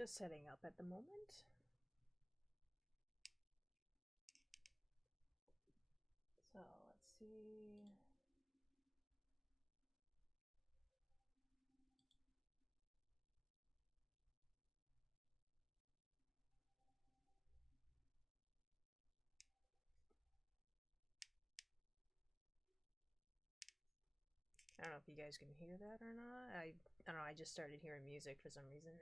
Just setting up at the moment. So let's see. I don't know if you guys can hear that or not. I don't know, I just started hearing music for some reason.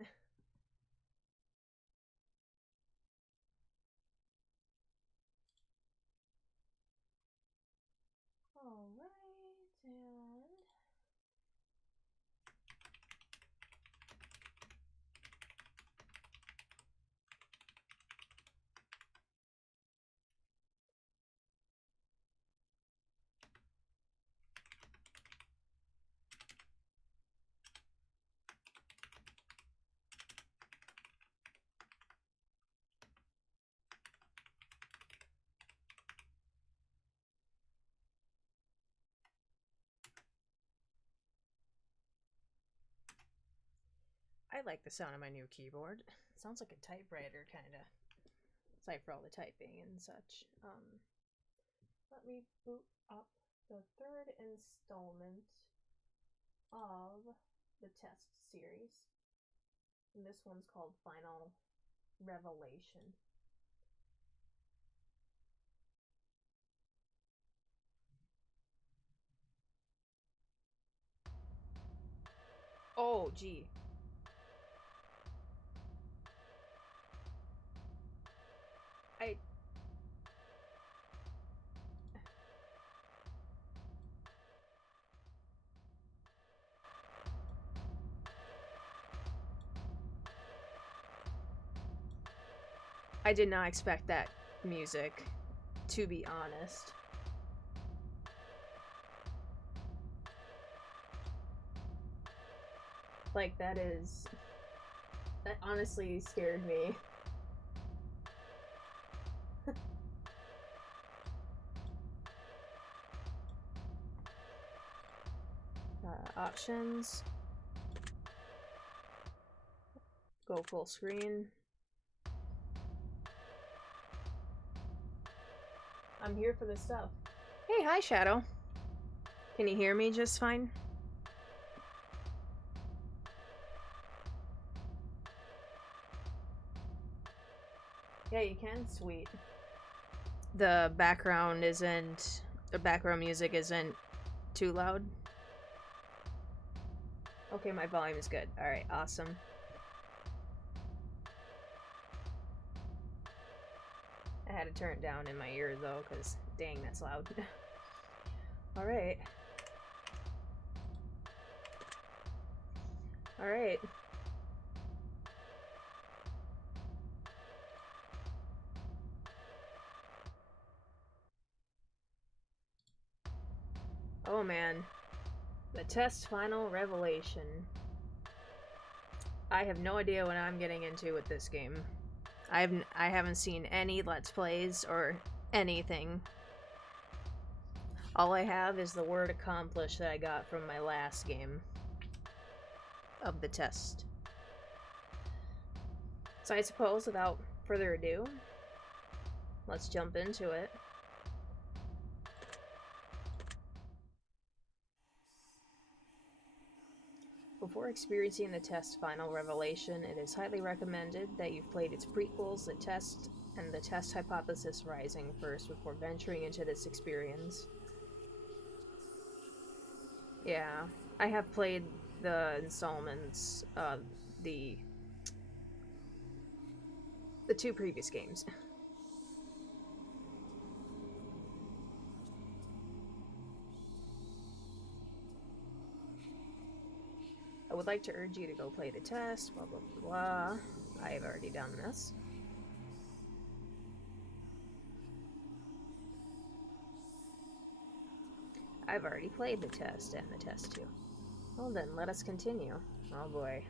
Alright, and I like the sound of my new keyboard. It sounds like a typewriter, kind of. It's like for all the typing and such. Let me boot up the third installment of the test series. And this one's called Final Revelation. Oh, gee. I did not expect that music, to be honest. Like, that honestly scared me. Options. Go full screen. I'm here for this stuff. Hey, hi, Shadow. Can you hear me just fine? Yeah, you can. Sweet. The background music isn't too loud. Okay, my volume is good. Alright, awesome. I had to turn it down in my ear though, because dang, that's loud. Alright. Alright. Oh man. The test final revelation. I have no idea what I'm getting into with this game. I haven't seen any Let's Plays or anything. All I have is the word accomplished that I got from my last game of the test. So I suppose without further ado, let's jump into it. Before experiencing the test's final revelation, it is highly recommended that you've played its prequels, the test, and the test hypothesis rising first before venturing into this experience. Yeah, I have played the installments of the two previous games. I would like to urge you to go play the test, blah blah blah. I have already done this. I've already played the test and the test too. Well then, let us continue. Oh boy.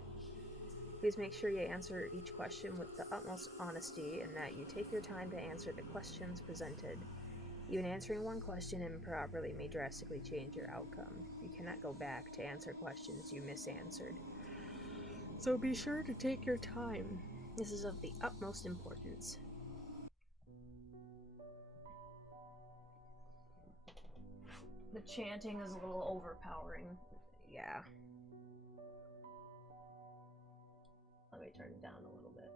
Please make sure you answer each question with the utmost honesty and that you take your time to answer the questions presented. Even answering one question improperly may drastically change your outcome. You cannot go back to answer questions you misanswered. So be sure to take your time. This is of the utmost importance. The chanting is a little overpowering. Yeah. Let me turn it down a little bit.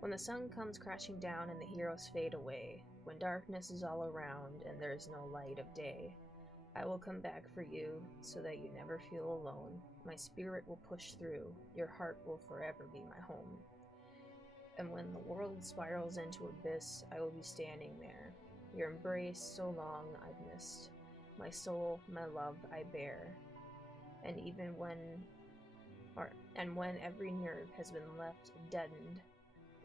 When the sun comes crashing down and the heroes fade away, when darkness is all around and there is no light of day, I will come back for you so that you never feel alone. My spirit will push through. Your heart will forever be my home. And when the world spirals into abyss, I will be standing there. Your embrace so long I've missed. My soul, my love I bear. And even when every nerve has been left deadened,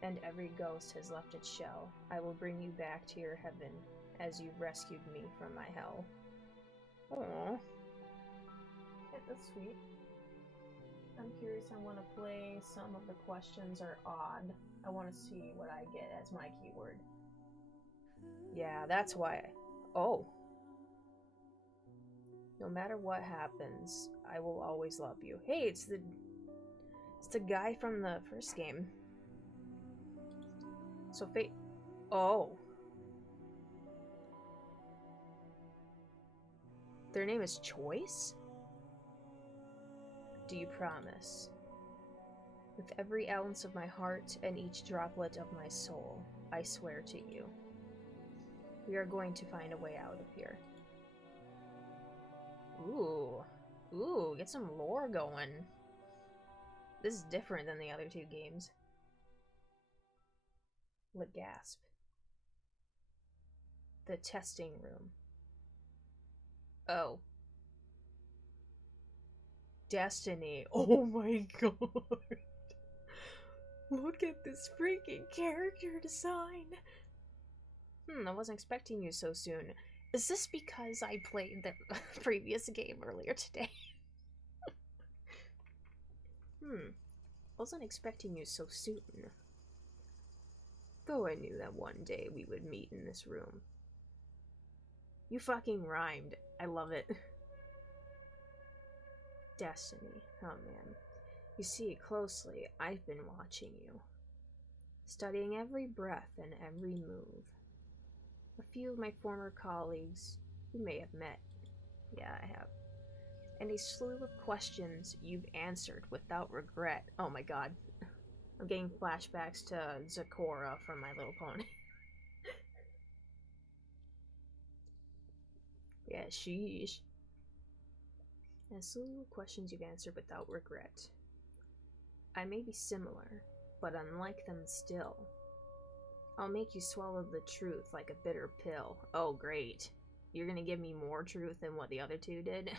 and every ghost has left its shell, I will bring you back to your heaven, as you've rescued me from my hell. Aww. Yeah, that's sweet. I'm curious, I want to play some of the questions are odd. I want to see what I get as my keyword. Yeah, that's why. Oh. No matter what happens, I will always love you. Hey, it's the guy from the first game. So fate. Oh. Their name is Choice? Do you promise? With every ounce of my heart and each droplet of my soul, I swear to you. We are going to find a way out of here. Ooh. Ooh, get some lore going. This is different than the other two games. Lit gasp. The testing room. Oh. Destiny. Oh my god. Look at this freaking character design. I wasn't expecting you so soon. Is this because I played the previous game earlier today? Wasn't expecting you so soon. Though I knew that one day we would meet in this room. You fucking rhymed. I love it. Destiny. Oh man. You see, closely, I've been watching you. Studying every breath and every move. A few of my former colleagues you may have met. Yeah, I have. And a slew of questions you've answered without regret. Oh my god. I'm getting flashbacks to Zakora from My Little Pony. Yeah, sheesh. And a slew of questions you've answered without regret. I may be similar, but unlike them still. I'll make you swallow the truth like a bitter pill. Oh, great. You're gonna give me more truth than what the other two did?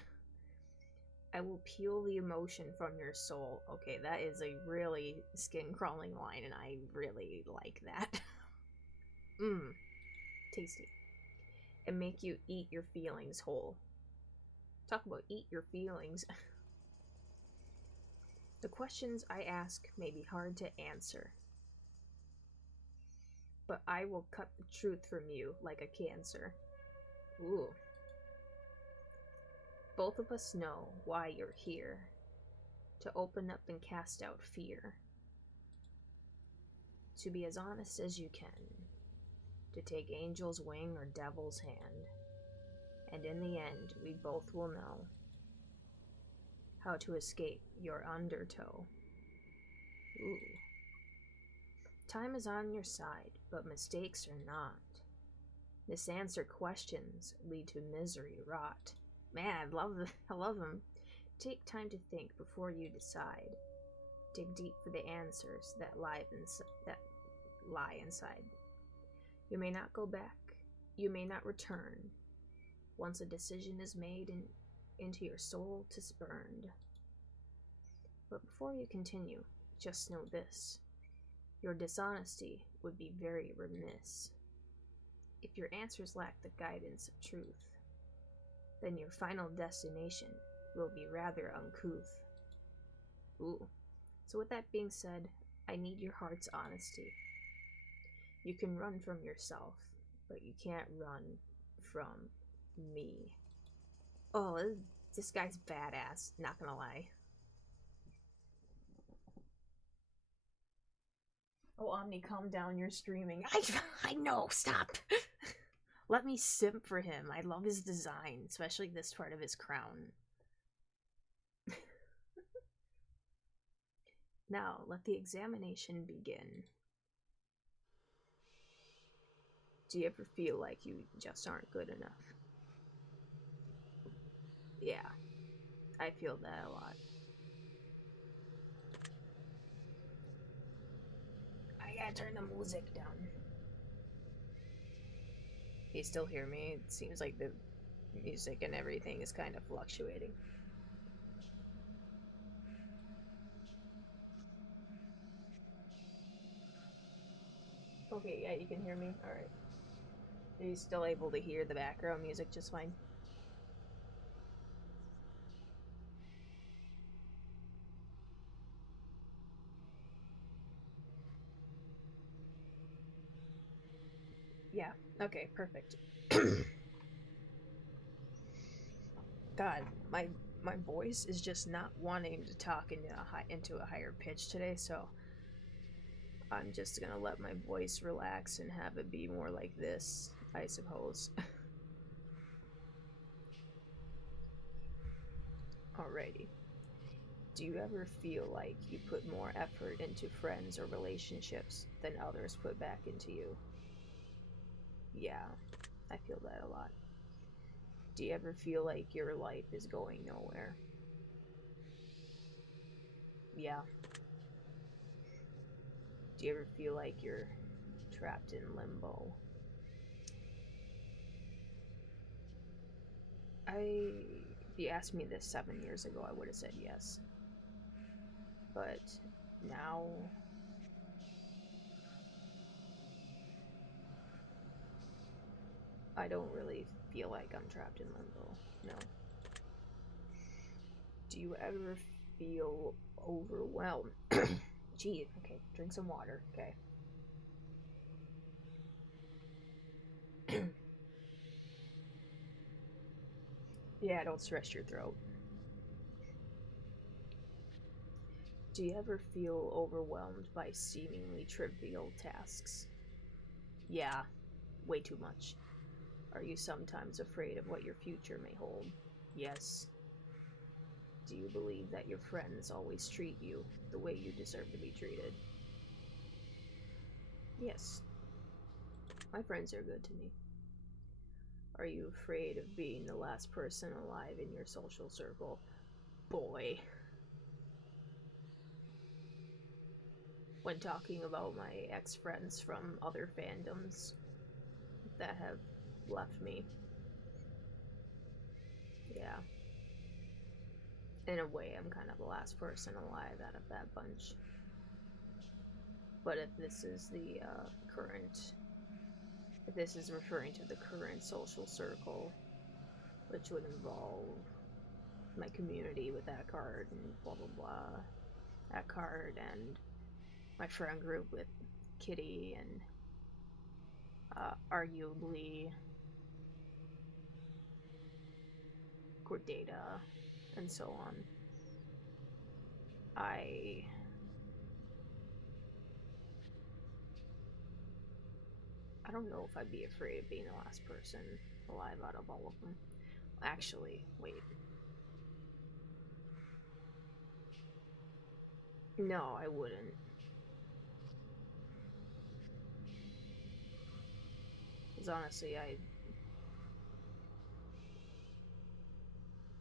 I will peel the emotion from your soul. Okay, that is a really skin-crawling line, and I really like that. Tasty. And make you eat your feelings whole. Talk about eat your feelings. The questions I ask may be hard to answer, but I will cut the truth from you like a cancer. Ooh. Both of us know why you're here. To open up and cast out fear. To be as honest as you can. To take angel's wing or devil's hand. And in the end, we both will know how to escape your undertow. Ooh. Time is on your side, but mistakes are not. Misanswered questions lead to misery wrought. Man, I love them. Take time to think before you decide. Dig deep for the answers that lie inside. You may not go back. You may not return. Once a decision is made into your soul, 'tis burned. But before you continue, just know this. Your dishonesty would be very remiss. If your answers lack the guidance of truth, then your final destination will be rather uncouth. Ooh. So with that being said, I need your heart's honesty. You can run from yourself, but you can't run from me. Oh, this guy's badass, not gonna lie. Oh, Omni, calm down. You're streaming. I know. Stop. Let me simp for him. I love his design, especially this part of his crown. Now, let the examination begin. Do you ever feel like you just aren't good enough? Yeah, I feel that a lot. I gotta turn the music down. You still hear me? It seems like the music and everything is kind of fluctuating. Okay, yeah, you can hear me? Alright. Are you still able to hear the background music just fine? Yeah, okay, perfect. God, my voice is just not wanting to talk into a higher pitch today, so I'm just gonna let my voice relax and have it be more like this, I suppose. Alrighty. Do you ever feel like you put more effort into friends or relationships than others put back into you? Yeah, I feel that a lot. Do you ever feel like your life is going nowhere? Yeah. Do you ever feel like you're trapped in limbo? If you asked me this 7 years ago, I would have said yes. But now, I don't really feel like I'm trapped in limbo. No. Do you ever feel overwhelmed? Gee, okay, drink some water, okay. Yeah, don't stress your throat. Do you ever feel overwhelmed by seemingly trivial tasks? Yeah, way too much. Are you sometimes afraid of what your future may hold? Yes. Do you believe that your friends always treat you the way you deserve to be treated? Yes. My friends are good to me. Are you afraid of being the last person alive in your social circle? Boy. When talking about my ex-friends from other fandoms that have left me. Yeah. In a way, I'm kind of the last person alive out of that bunch. But if this is the current, if this is referring to the current social circle, which would involve my community with that card and blah blah blah, that card and my friend group with Kitty and arguably Cordata and so on. I don't know if I'd be afraid of being the last person alive out of all of them. Actually, wait. No, I wouldn't. Because honestly,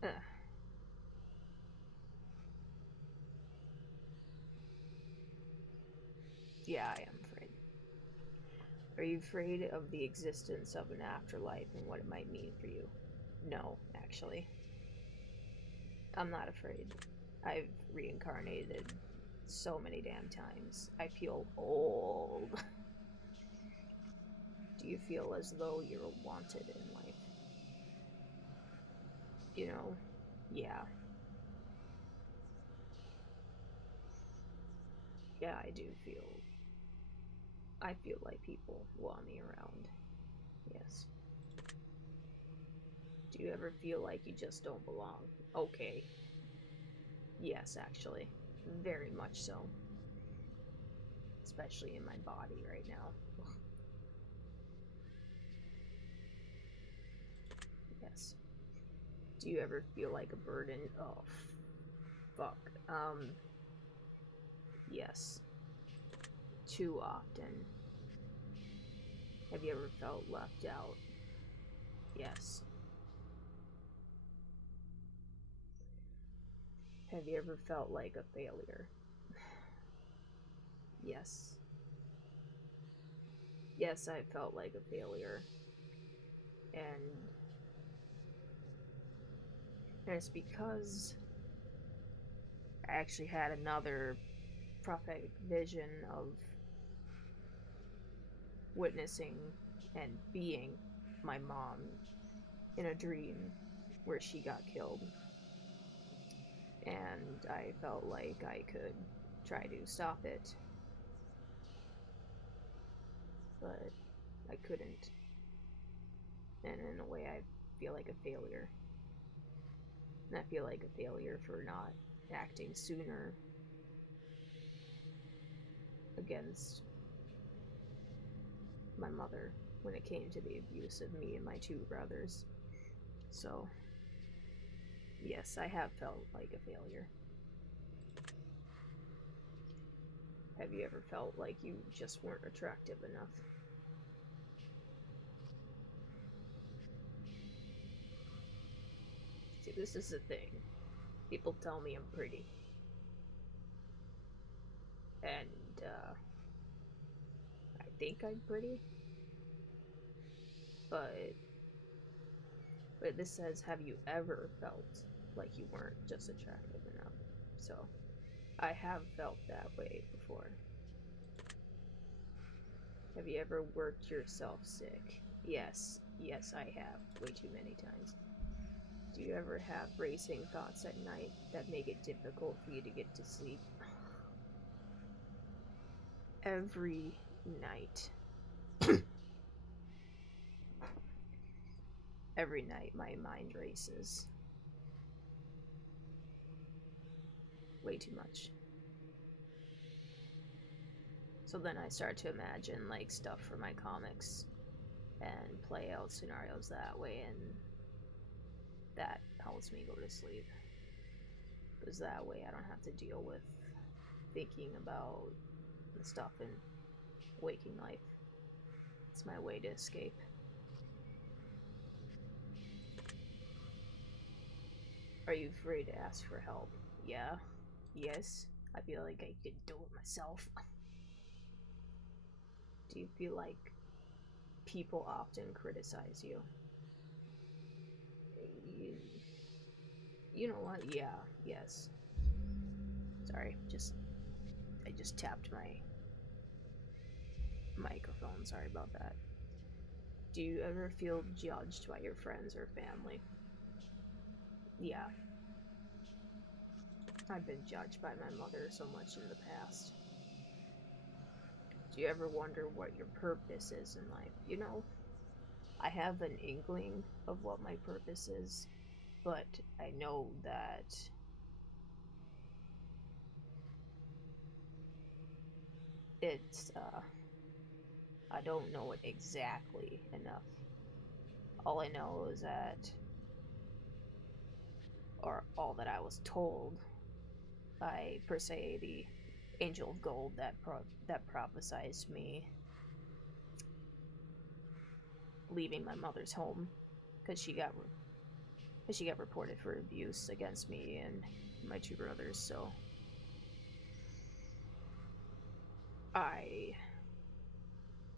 Uh, yeah, I am afraid. Are you afraid of the existence of an afterlife and what it might mean for you? No, actually. I'm not afraid. I've reincarnated so many damn times. I feel old. Do you feel as though you're wanted in life? You know? Yeah. Yeah, I do feel. I feel like people want me around. Yes. Do you ever feel like you just don't belong? Okay. Yes, actually. Very much so. especially in my body right now. Yes. Do you ever feel like a burden? Oh, fuck. Yes. Too often. Have you ever felt left out? Yes. Have you ever felt like a failure? Yes. Yes, I felt like a failure. And it's because I actually had another prophetic vision of witnessing and being my mom in a dream where she got killed. And I felt like I could try to stop it, but I couldn't. And in a way, I feel like a failure. And I feel like a failure for not acting sooner against my mother when it came to the abuse of me and my two brothers. So, yes, I have felt like a failure. Have you ever felt like you just weren't attractive enough? See, this is the thing. People tell me I'm pretty. And, I think I'm pretty. But this says, have you ever felt like you weren't just attractive enough? So, I have felt that way before. Have you ever worked yourself sick? Yes. Yes, I have. Way too many times. Do you ever have racing thoughts at night that make it difficult for you to get to sleep? Every night. Every night my mind races. Way too much. So then I start to imagine like stuff for my comics and play out scenarios that way, and that helps me go to sleep. Because that way I don't have to deal with thinking about the stuff in waking life. It's my way to escape. Are you afraid to ask for help? Yeah. Yes. I feel like I could do it myself. Do you feel like people often criticize you? You, you know what? Yeah. Yes. Sorry. I just tapped my microphone. Sorry about that. Do you ever feel judged by your friends or family? Yeah. I've been judged by my mother so much in the past. Do you ever wonder what your purpose is in life? You know, I have an inkling of what my purpose is, but I know that it's, I don't know it exactly enough. All I know is that, or all that I was told by, per se, the Angel of Gold that prophesized me leaving my mother's home because she got reported for abuse against me and my two brothers. So I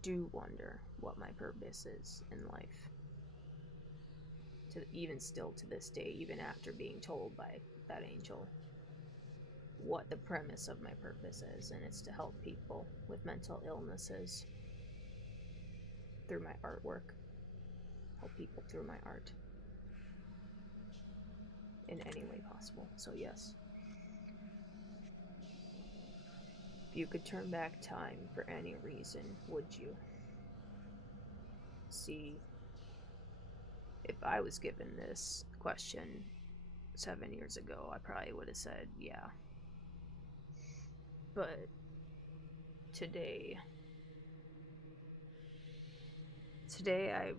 do wonder what my purpose is in life. Even still to this day, even after being told by that angel what the premise of my purpose is, and it's to help people with mental illnesses through my artwork. Help people through my art in any way possible. So yes. If you could turn back time for any reason, would you? See, if I was given this question 7 years ago, I probably would have said yeah. But today. Today I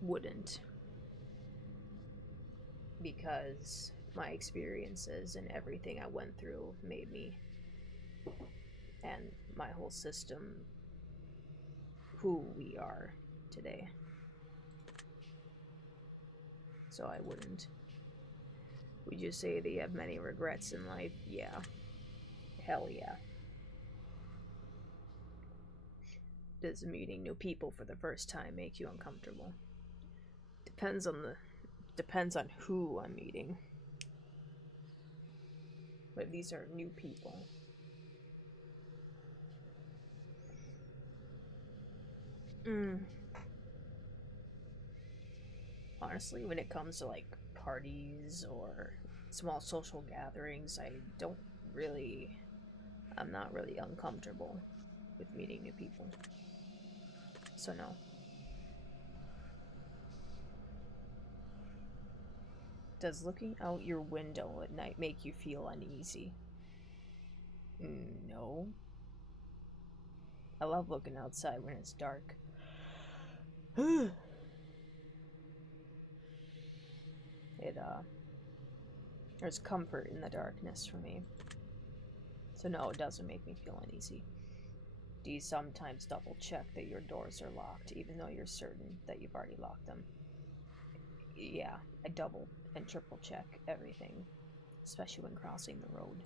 wouldn't. Because my experiences and everything I went through made me, and my whole system, who we are today. So I wouldn't. Would you say that you have many regrets in life? Yeah. Hell yeah. Does meeting new people for the first time make you uncomfortable? Depends on who I'm meeting. But these are new people. Honestly, when it comes to like parties or small social gatherings, I'm not really uncomfortable with meeting new people. So no. Does looking out your window at night make you feel uneasy? No. I love looking outside when it's dark. There's comfort in the darkness for me. So no, it doesn't make me feel uneasy. Do you sometimes double check that your doors are locked even though you're certain that you've already locked them? Yeah, I double and triple check everything, especially when crossing the road.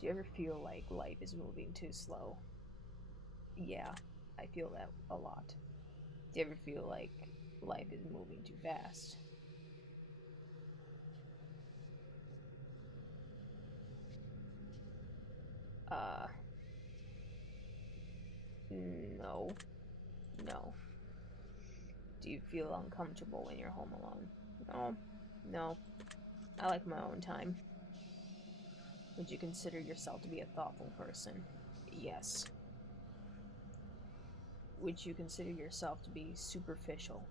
Do you ever feel like life is moving too slow? Yeah, I feel that a lot. Do you ever feel like life is moving too fast? Uh, no. No. Do you feel uncomfortable when you're home alone? No. No. I like my own time. Would you consider yourself to be a thoughtful person? Yes. Would you consider yourself to be superficial?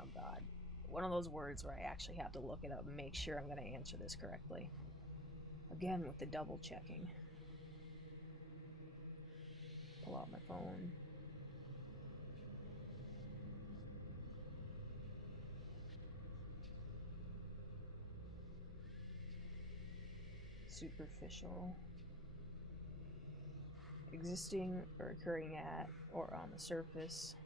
Oh god. One of those words where I actually have to look it up and make sure I'm going to answer this correctly. Again, with the double checking. Pull out my phone. Superficial. Existing or occurring at or on the surface.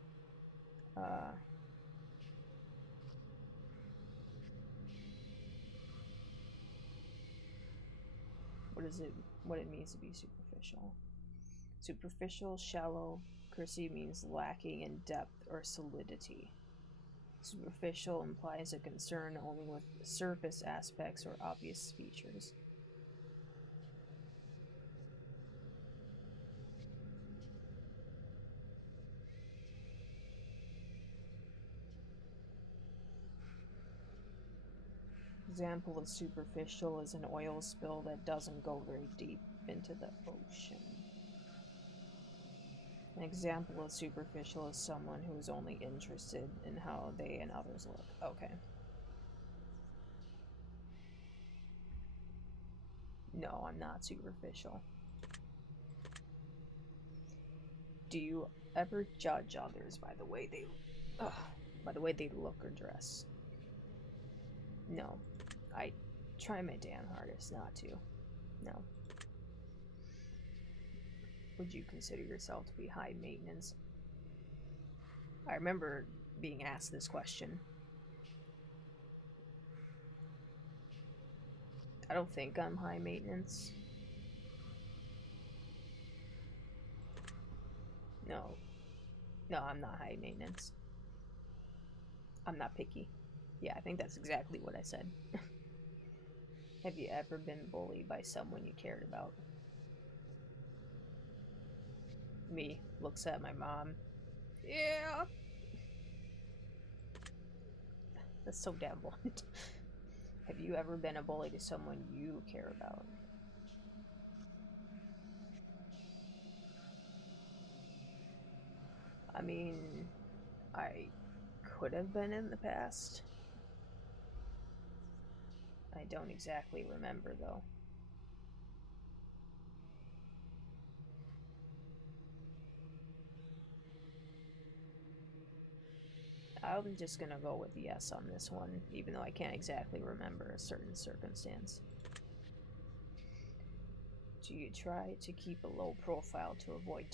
What it means to be superficial. Superficial, shallow, cursi means lacking in depth or solidity. Superficial implies a concern only with surface aspects or obvious features. Example of superficial is an oil spill that doesn't go very deep into the ocean. An example of superficial is someone who is only interested in how they and others look. Okay. No, I'm not superficial. Do you ever judge others by the way they look or dress? No. I try my damn hardest not to. No. Would you consider yourself to be high maintenance? I remember being asked this question. I don't think I'm high maintenance. No. No, I'm not high maintenance. I'm not picky. Yeah, I think that's exactly what I said. Have you ever been bullied by someone you cared about? Me looks at my mom. Yeah. That's so damn blunt. Have you ever been a bully to someone you care about? I mean, I could have been in the past. I don't exactly remember, though. I'm just gonna go with yes on this one, even though I can't exactly remember a certain circumstance. Do you try to keep a low profile to avoid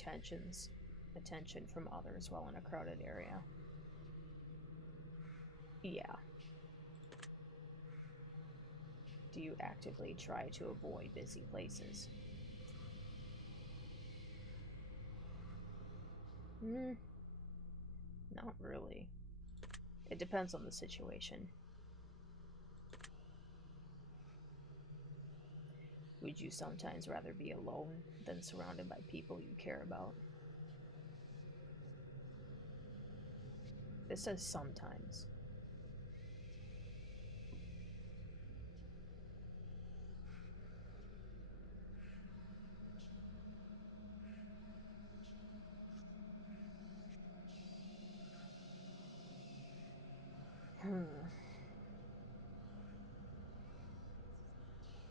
attention from others while in a crowded area? Yeah. Do you actively try to avoid busy places? Not really. It depends on the situation. Would you sometimes rather be alone than surrounded by people you care about? This says sometimes.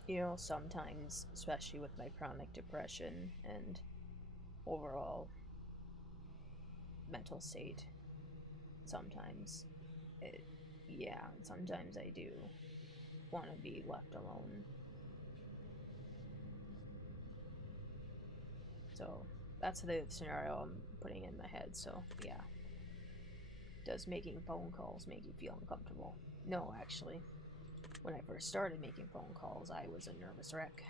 You know, sometimes, especially with my chronic depression and overall mental state, sometimes sometimes I do want to be left alone. So that's the scenario I'm putting in my head. So yeah. Does making phone calls make you feel uncomfortable? No, actually. When I first started making phone calls, I was a nervous wreck.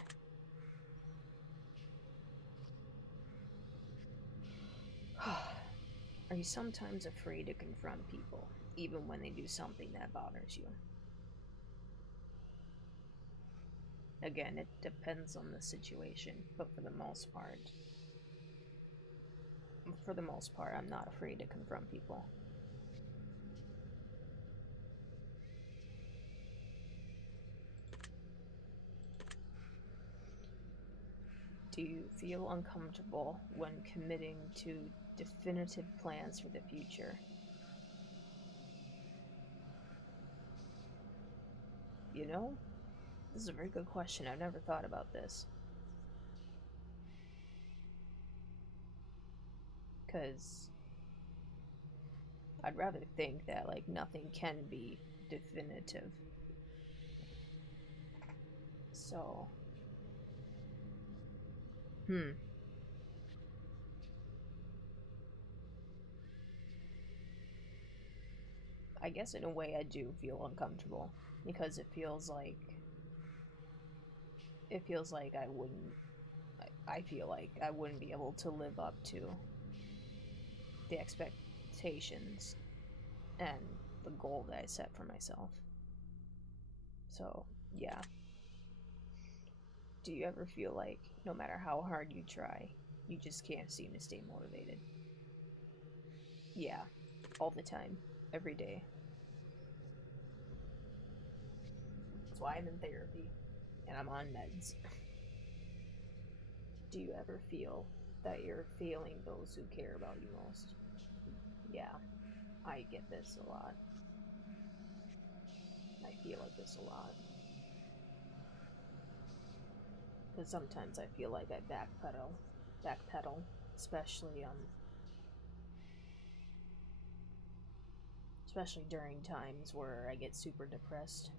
Are you sometimes afraid to confront people, even when they do something that bothers you? Again, it depends on the situation, but for the most part, I'm not afraid to confront people. Do you feel uncomfortable when committing to definitive plans for the future? You know, this is a very good question. I've never thought about this. Because I'd rather think that, like, nothing can be definitive. So, I guess in a way I do feel uncomfortable because it feels like I feel like I wouldn't be able to live up to the expectations and the goal that I set for myself. So, yeah. Do you ever feel like no matter how hard you try, you just can't seem to stay motivated? Yeah, all the time, every day. That's why I'm in therapy and I'm on meds. Do you ever feel that you're failing those who care about you most? Yeah, I get this a lot. I feel like this a lot. Because sometimes I feel like I backpedal, especially especially during times where I get super depressed.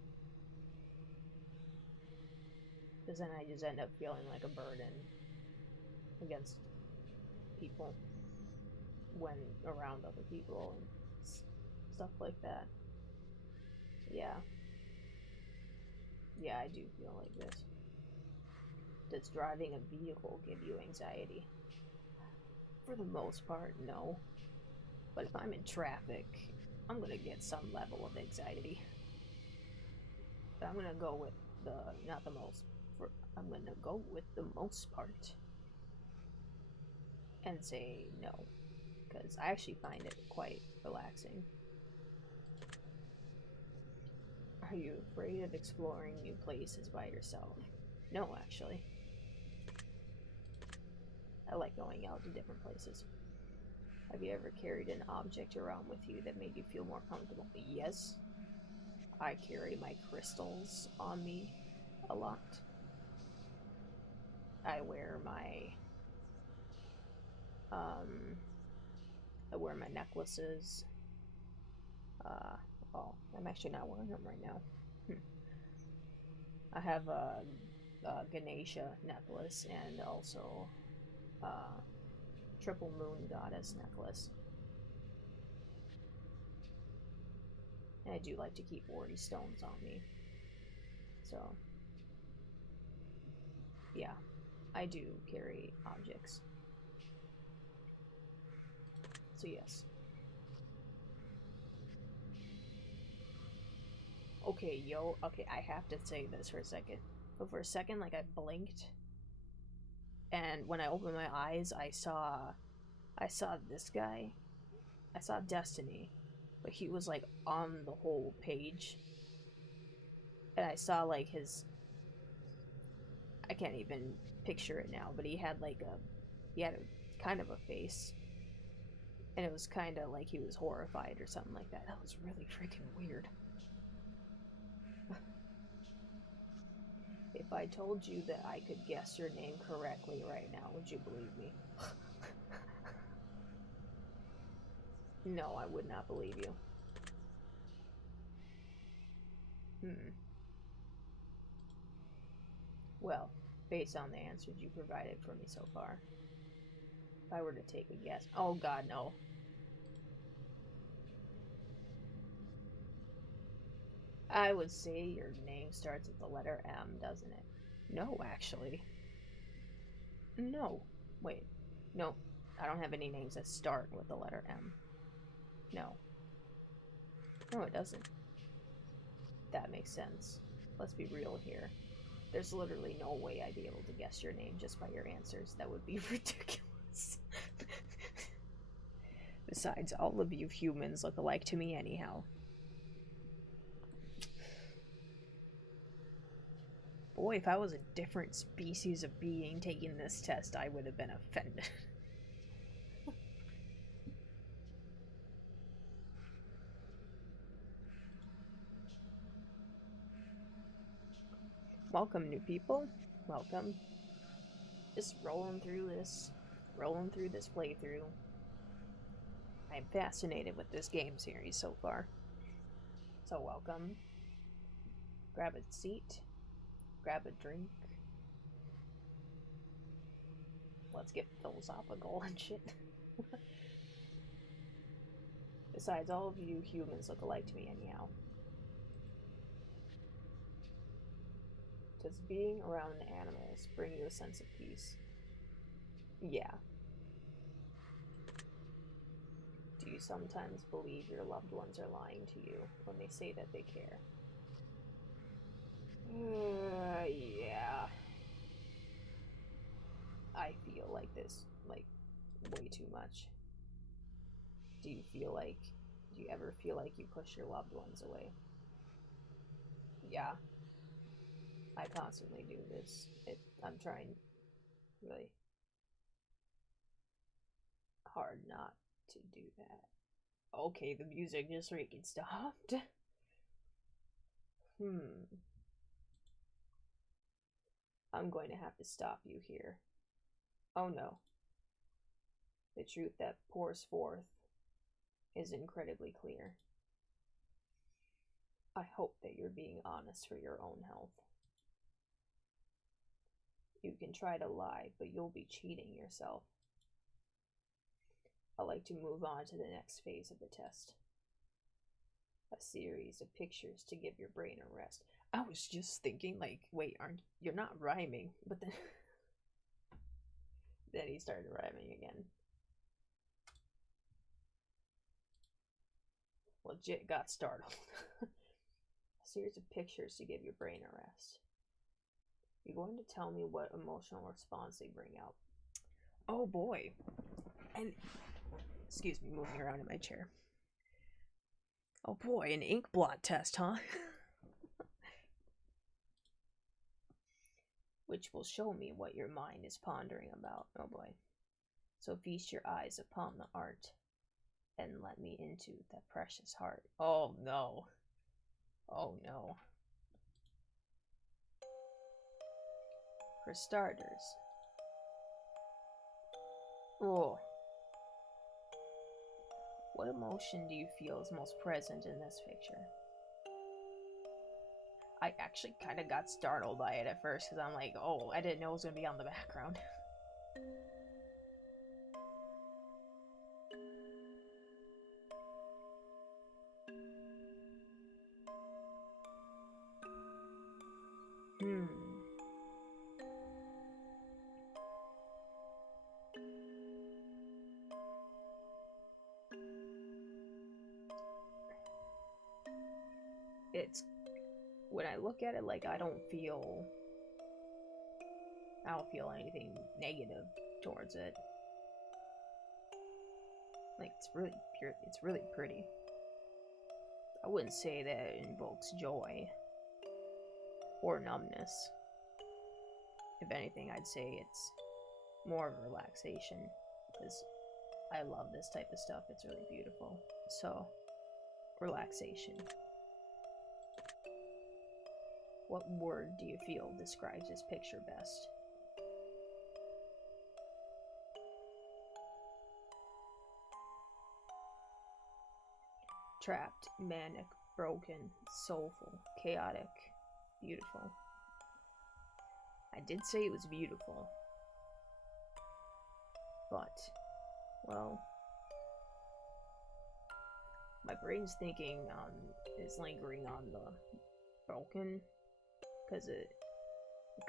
Because then I just end up feeling like a burden against people when around other people and stuff like that. Yeah. Yeah, I do feel like this. Does driving a vehicle give you anxiety? For the most part, no. But if I'm in traffic, I'm gonna get some level of anxiety. But I'm gonna go with the not the most. I'm gonna go with the most part and say no, because I actually find it quite relaxing. Are you afraid of exploring new places by yourself? No, actually. I like going out to different places. Have you ever carried an object around with you that made you feel more comfortable? Yes. I carry my crystals on me a lot. I wear my necklaces. Uh, oh, I'm actually not wearing them right now. I have a Ganesha necklace and also a triple moon goddess necklace. And I do like to keep 40 stones on me. So, yeah, I do carry objects. So, yes. Okay, yo, okay, I have to say this for a second. But for a second, like, I blinked. And when I opened my eyes, I saw this guy. I saw Destiny. But he was, like, on the whole page. And I saw, like, his... I can't even picture it now, but he had, like, he had a kind of a face. And it was kind of like he was horrified or something like that. That was really freaking weird. If I told you that I could guess your name correctly right now, would you believe me? No, I would not believe you. Well, based on the answers you provided for me so far, if I were to take a guess... Oh god, no. I would say your name starts with the letter M, doesn't it? No, actually. No. Wait. No. I don't have any names that start with the letter M. No. No, it doesn't. That makes sense. Let's be real here. There's literally no way I'd be able to guess your name just by your answers. That would be ridiculous. Besides, all of you humans look alike to me anyhow. Boy, if I was a different species of being taking this test, I would have been offended. Welcome, new people. Welcome. Just rolling through this playthrough. I'm fascinated with this game series so far. So welcome. Grab a seat. Grab a drink. Let's get philosophical and shit. Besides, all of you humans look alike to me anyhow. Does being around animals bring you a sense of peace? Yeah. Do you sometimes believe your loved ones are lying to you when they say that they care? Yeah. I feel like this, like, way too much. Do you ever feel like you push your loved ones away? Yeah. I constantly do this. I'm trying really hard not to do that. Okay, the music just freaking stopped. I'm going to have to stop you here. Oh no. The truth that pours forth is incredibly clear. I hope that you're being honest for your own health. You can try to lie, but you'll be cheating yourself. I'd like to move on to the next phase of the test. A series of pictures to give your brain a rest. I was just thinking, like, wait, you're not rhyming, but then then he started rhyming again. Legit got startled. A series of pictures to give your brain a rest. You're going to tell me what emotional response they bring out. Oh boy. And excuse me, moving around in my chair. Oh boy, an ink blot test, huh? Which will show me what your mind is pondering about. Oh boy. So feast your eyes upon the art and let me into that precious heart. Oh no. Oh no. For starters. Oh. What emotion do you feel is most present in this picture? I actually kind of got startled by it at first because I'm like, oh, I didn't know it was going to be on the background. It's, when I look at it, like, I don't feel anything negative towards it. Like, it's really pure, it's really pretty. I wouldn't say that it invokes joy or numbness. If anything, I'd say it's more of a relaxation, because I love this type of stuff. It's really beautiful. So, relaxation. What word do you feel describes this picture best? Trapped, manic, broken, soulful, chaotic, beautiful. I did say it was beautiful. But, well, my brain's thinking is lingering on the broken, because it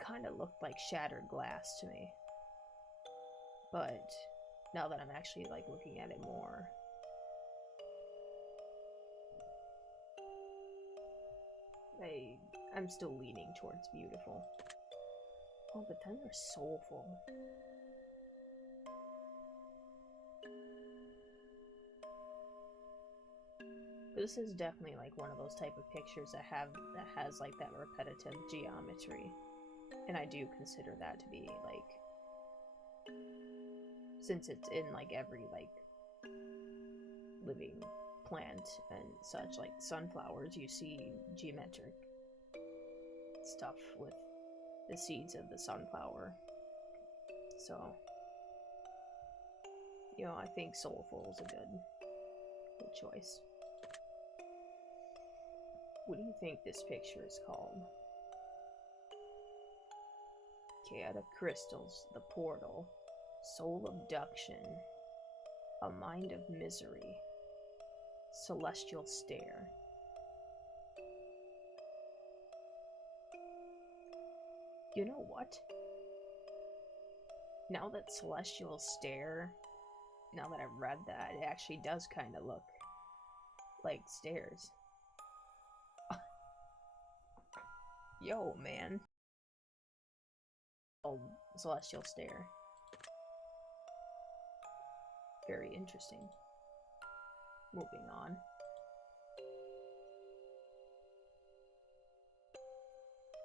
kind of looked like shattered glass to me. But now that I'm actually like looking at it more, I'm still leaning towards beautiful. Oh, but then they're soulful. This is definitely like one of those type of pictures that has like that repetitive geometry, and I do consider that to be like, since it's in like every like living plant and such, like sunflowers, you see geometric stuff with the seeds of the sunflower. So, you know, I think soulful is a good choice. What do you think this picture is called? Chaotic crystals, the portal, soul abduction, a mind of misery, celestial stare. You know what? Now that celestial stare, now that I've read that, it actually does kind of look like stairs. Yo, man. Oh, celestial stare. Very interesting. Moving on.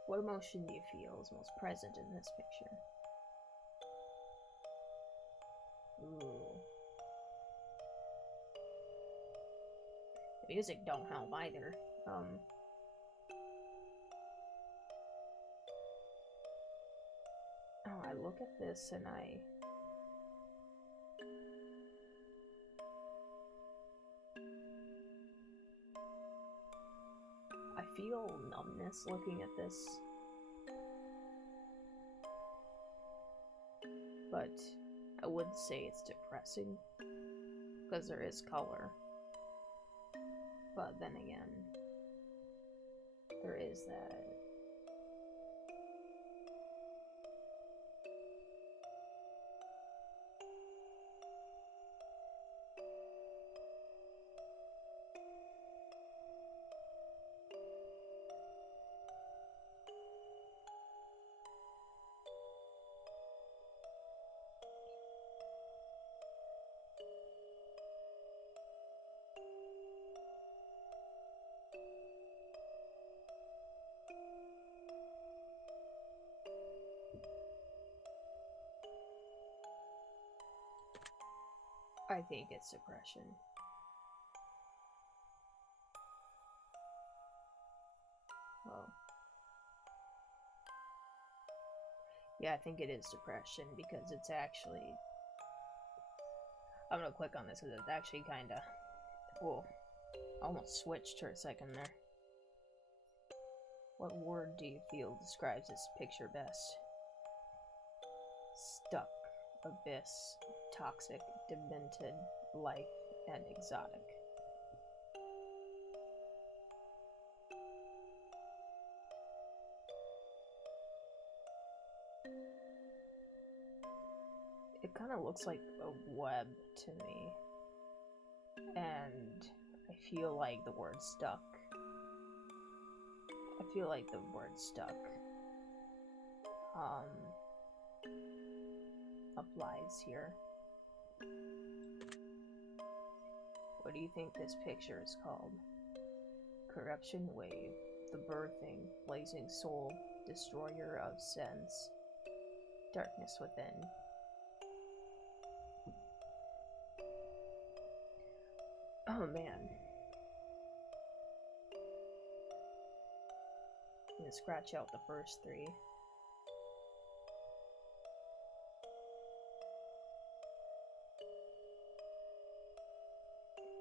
What emotion do you feel is most present in this picture? Ooh. The music don't help either. Oh, I look at this and I feel numbness looking at this. But I wouldn't say it's depressing, because there is color. But then again, there is that. I think it's depression. Yeah, I think it is depression because it's actually... I'm gonna click on this because it's actually kinda... Whoa. Almost switched for a second there. What word do you feel describes this picture best? Stuck, abyss, toxic, demented, life, and exotic. It kind of looks like a web to me, and I feel like the word stuck. I feel like the word stuck applies here. What do you think this picture is called? Corruption wave, the birthing, blazing soul, destroyer of sense, darkness within. Oh man. I'm gonna scratch out the first three.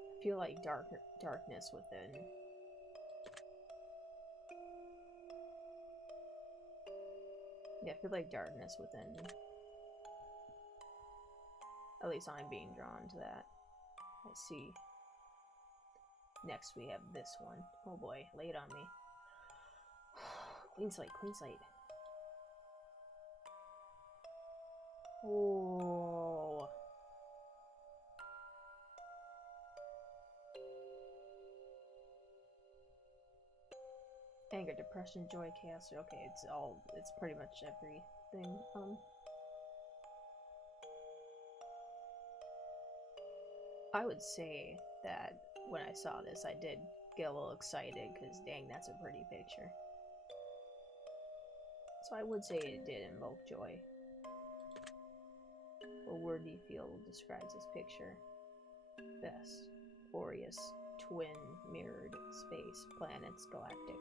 I feel like darkness within. Yeah, I feel like darkness within. At least I'm being drawn to that. Let's see. Next we have this one. Oh boy, lay it on me. Clean slate, clean slate. Oh. Anger, depression, joy, chaos. Okay, it's pretty much everything. I would say that when I saw this, I did get a little excited because dang, that's a pretty picture. So I would say it did invoke joy. What word do you feel describes this picture best? Aureus, twin, mirrored, space, planets, galactic.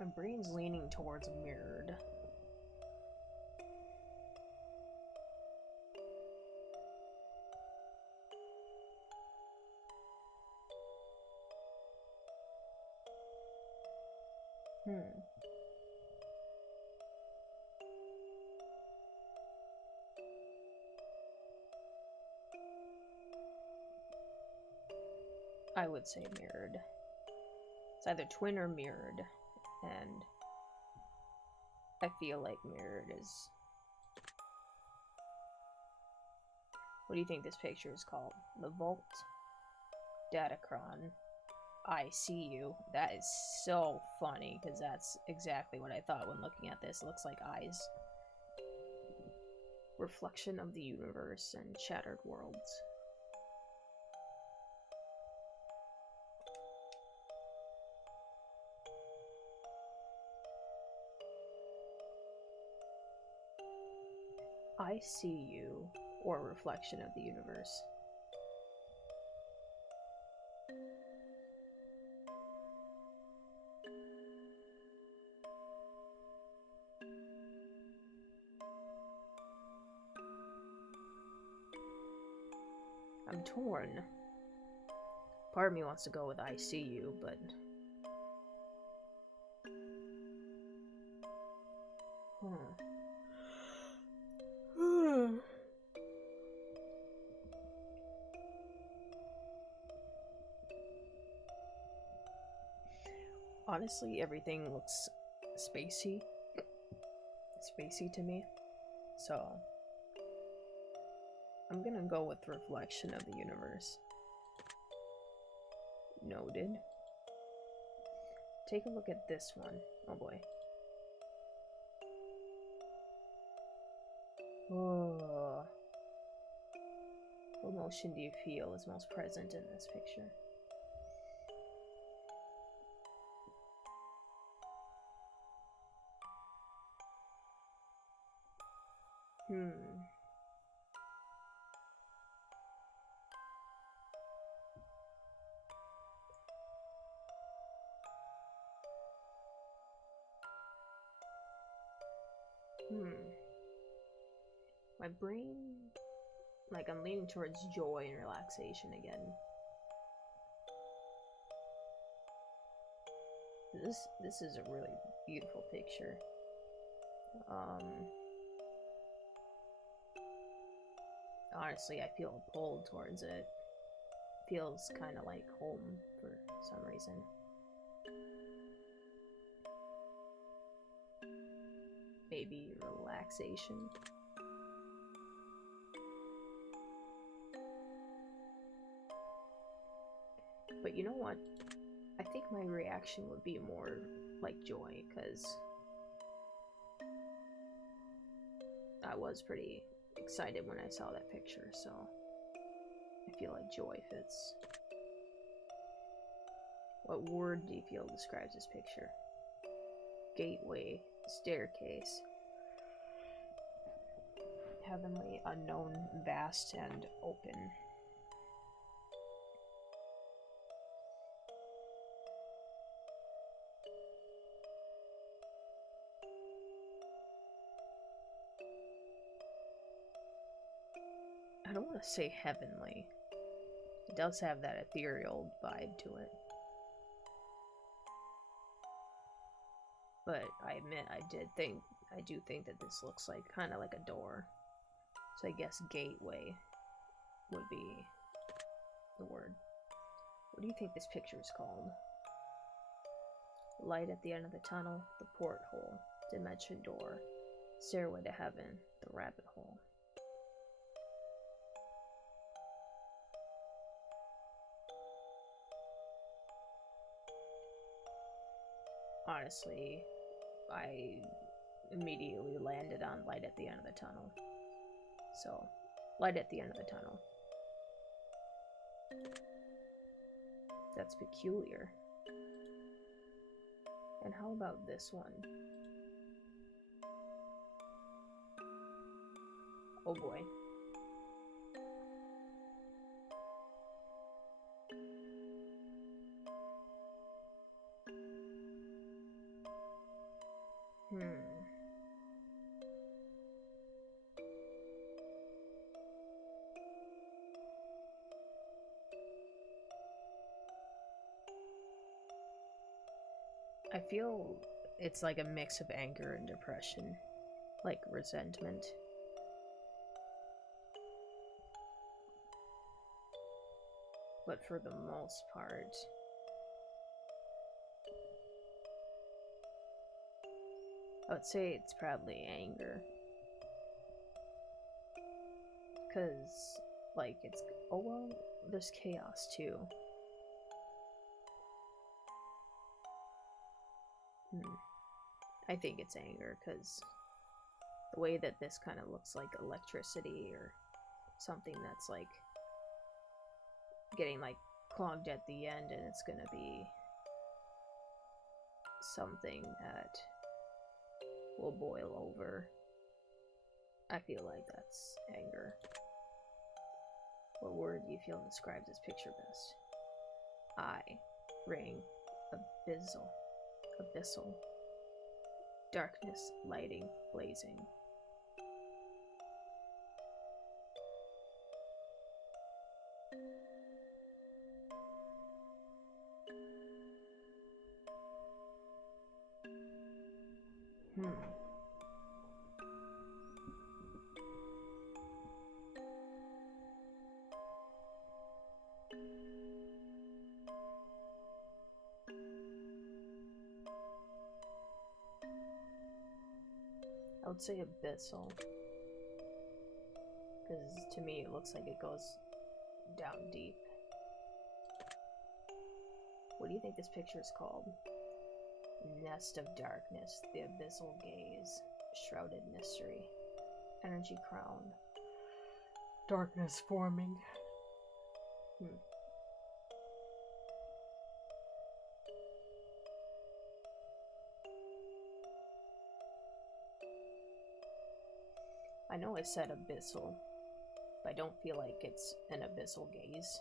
My brain's leaning towards mirrored. I would say mirrored. It's either twin or mirrored, and I feel like mirrored is... What do you think this picture is called? The Vault? Datacron. I see you. That is so funny, because that's exactly what I thought when looking at this. It looks like eyes. Reflection of the universe and shattered worlds. I see you, or reflection of the universe. I'm torn. Part of me wants to go with I see you, but... Honestly, everything looks spacey to me, so I'm gonna go with reflection of the universe. Noted. Take a look at this one. Oh boy. Oh. What emotion do you feel is most present in this picture? Hmm. My brain, like, I'm leaning towards joy and relaxation again. This is a really beautiful picture. Honestly, I feel pulled towards it. Feels kind of like home for some reason. Maybe relaxation. But you know what? I think my reaction would be more like joy, because I was pretty excited when I saw that picture, so I feel like joy fits. What word do you feel describes this picture? Gateway, staircase, heavenly, unknown, vast, and open. I don't want to say heavenly. It does have that ethereal vibe to it. But I admit, I do think that this looks like kind of like a door. So I guess gateway would be the word. What do you think this picture is called? Light at the end of the tunnel, the porthole, dimension door, stairway to heaven, the rabbit hole. Honestly, I immediately landed on light at the end of the tunnel. So, light at the end of the tunnel. That's peculiar. And how about this one? Oh boy. I feel it's like a mix of anger and depression, like resentment. But for the most part, I would say it's probably anger. Because, like, it's... Oh, well, there's chaos, too. I think it's anger, because the way that this kind of looks like electricity or something that's, like, getting, like, clogged at the end, and it's gonna be something that will boil over. I feel like that's anger. What word do you feel describes this picture best? Eye, ring, abyssal, darkness, lighting, blazing. I would say abyssal, because to me it looks like it goes down deep. What do you think this picture is called? Nest of darkness, the abyssal gaze, shrouded mystery, energy crown, darkness forming. I know I said abyssal, but I don't feel like it's an abyssal gaze.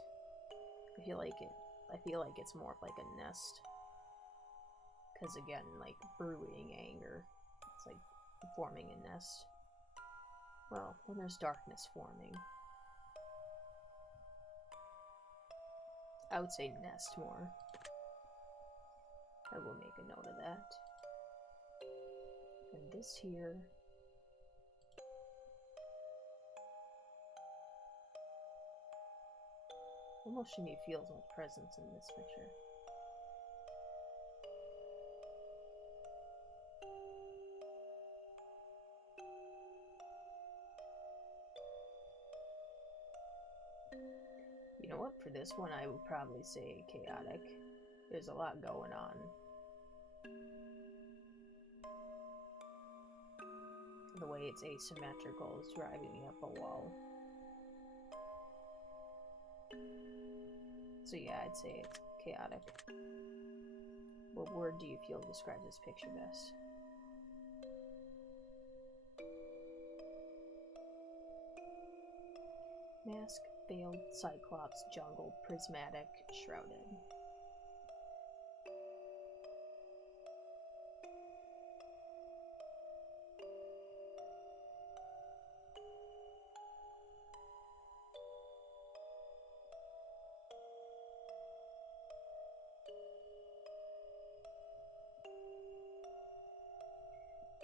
I feel like it's more of like a nest. Because again, like brooding anger, it's like forming a nest. Well, when there's darkness forming, I would say nest more. I will make a note of that. And this here, almost to me feels like presence in this picture. You know what? For this one, I would probably say chaotic. There's a lot going on. The way it's asymmetrical is driving me up a wall. So yeah, I'd say it's chaotic. What word do you feel describes this picture best? Mask, veiled, cyclops, jungle, prismatic, shrouded.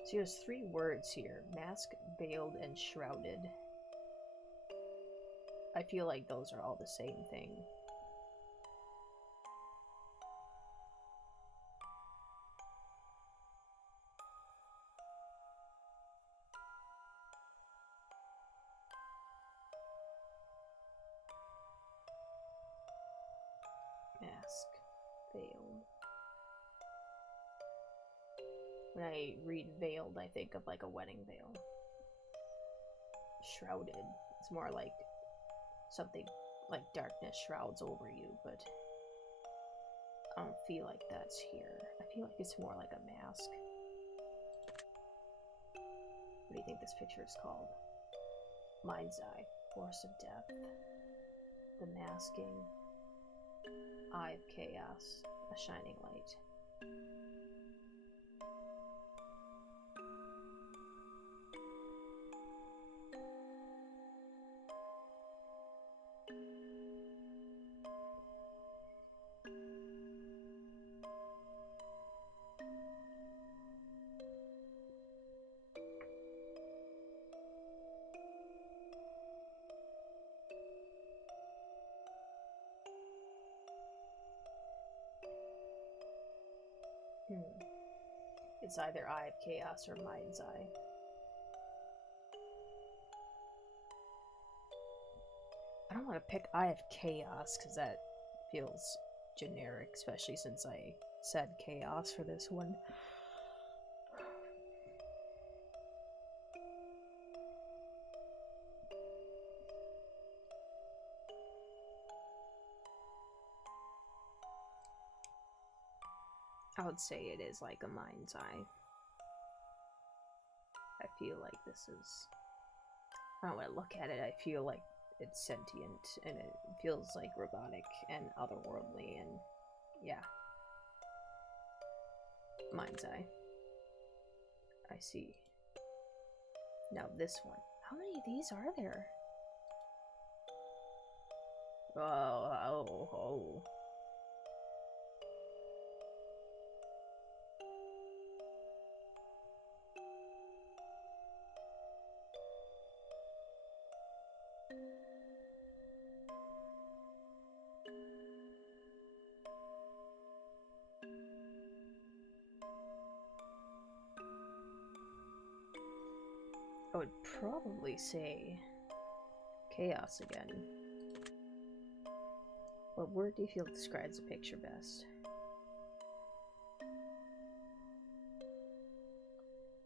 So there's 3 words here: mask, veiled, and shrouded. I feel like those are all the same thing. Mask, veiled. When I read veiled, I think of like a wedding veil. Shrouded, it's more like something like darkness shrouds over you, but I don't feel like that's here. I feel like it's more like a mask. What do you think this picture is called? Mind's Eye, Force of Death, The Masking, Eye of Chaos, A Shining Light. It's either Eye of Chaos or Mind's Eye. I don't want to pick Eye of Chaos because that feels generic, especially since I said chaos for this one. I would say it is like a mind's eye. I feel like this is... I don't want to look at it, I feel like it's sentient, and it feels like robotic and otherworldly, and yeah. Mind's eye. I see. Now this one. How many of these are there? Oh. I would probably say chaos again. What word do you feel describes the picture best?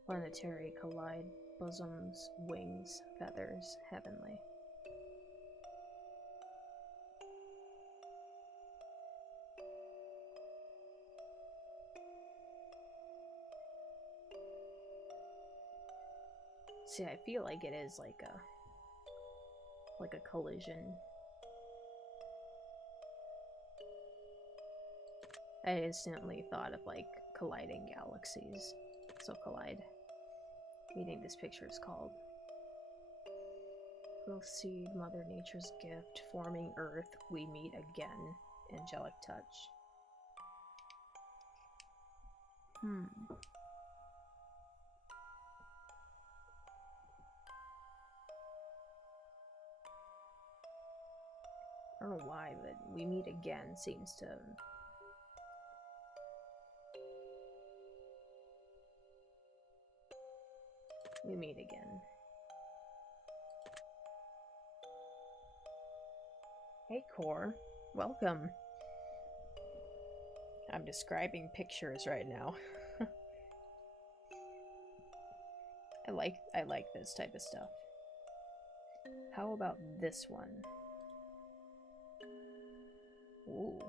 Planetary, collide, bosoms, wings, feathers, heavenly. See, I feel like it is like a collision. I instantly thought of like colliding galaxies. So collide. What do you think this picture is called? Growth seed, Mother Nature's gift, forming Earth, we meet again. Angelic touch. I don't know why, but we meet again seems to... We meet again. Hey, Core. Welcome. I'm describing pictures right now. I like this type of stuff. How about this one? Ooh.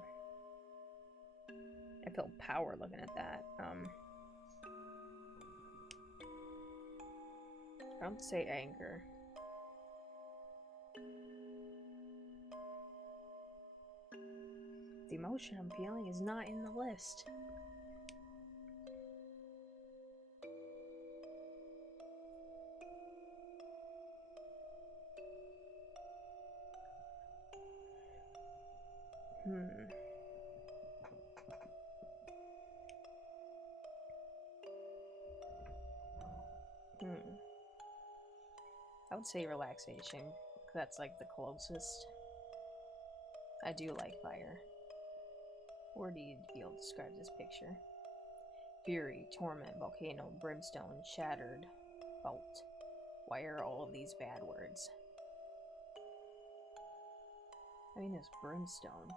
I feel power looking at that. I don't say anger. The emotion I'm feeling is not in the list. I would say relaxation. That's like the closest. I do like fire. Where do you feel describe this picture? Fury, torment, volcano, brimstone, shattered, bolt. Why are all of these bad words? I mean, there's brimstone.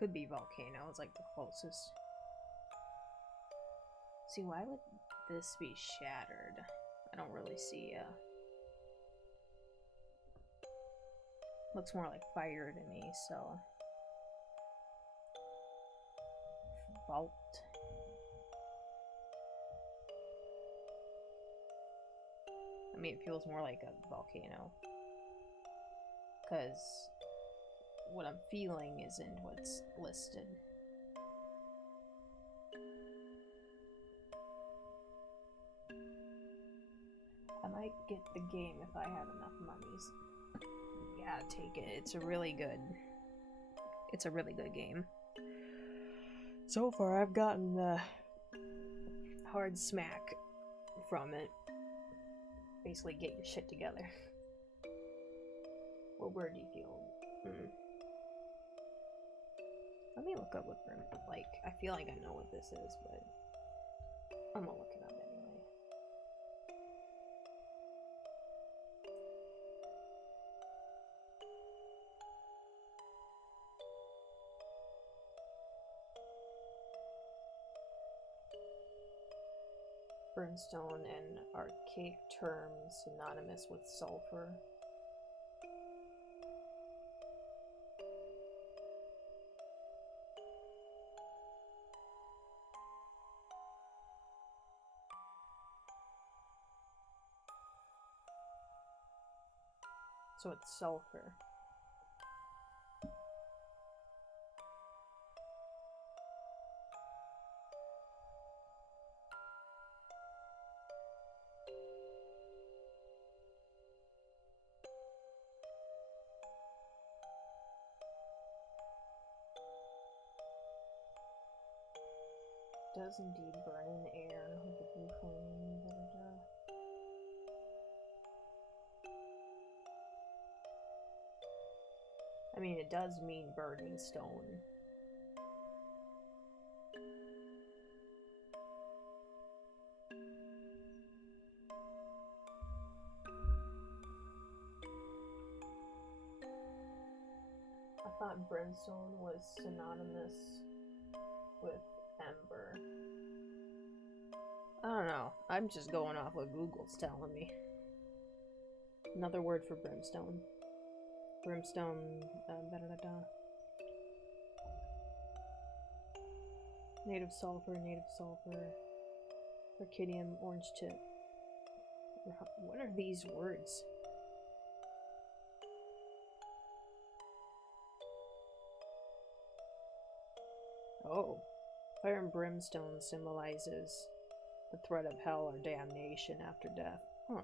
Could be volcano. It's like the closest. See, why would this be shattered? I don't really see looks more like fire to me, so vault. I mean, it feels more like a volcano, because what I'm feeling isn't what's listed. I might get the game if I have enough monies. Yeah, take it. It's a really good game. So far, I've gotten the hard smack from it. Basically, get your shit together. What word do you feel? Let me look up what brim. Like, I feel like I know what this is, but I'm gonna look it up anyway. Brimstone, an archaic term synonymous with sulfur. So it's sulfur. Does indeed burn in air with a blue flame. I mean, it does mean burning stone. I thought brimstone was synonymous with ember. I don't know. I'm just going off what Google's telling me. Another word for brimstone. Brimstone, da-da-da-da. Native sulfur, Orchidium, orange tip. What are these words? Oh, fire and brimstone symbolizes the threat of hell or damnation after death. Huh.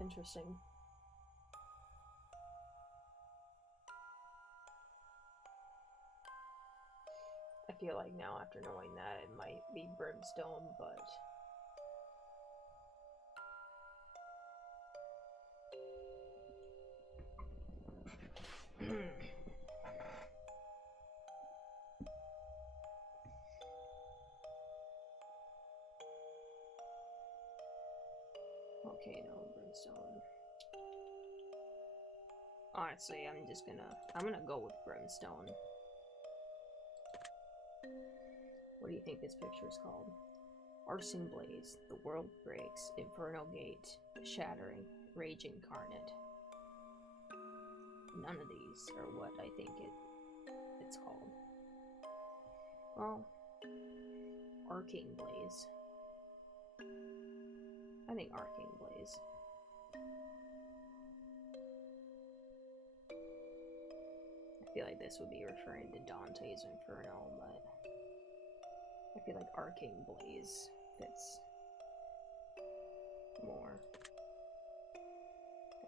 Interesting. I feel like now, after knowing that, it might be brimstone, but... Okay, no, brimstone. Honestly, I'm gonna go with brimstone. What do you think this picture is called? Arson blaze, the world breaks, inferno gate, shattering, rage incarnate. None of these are what I think it's called. Well, arcane blaze. I think arcane blaze. I feel like this would be referring to Dante's Inferno, but I feel like arcane blaze fits more.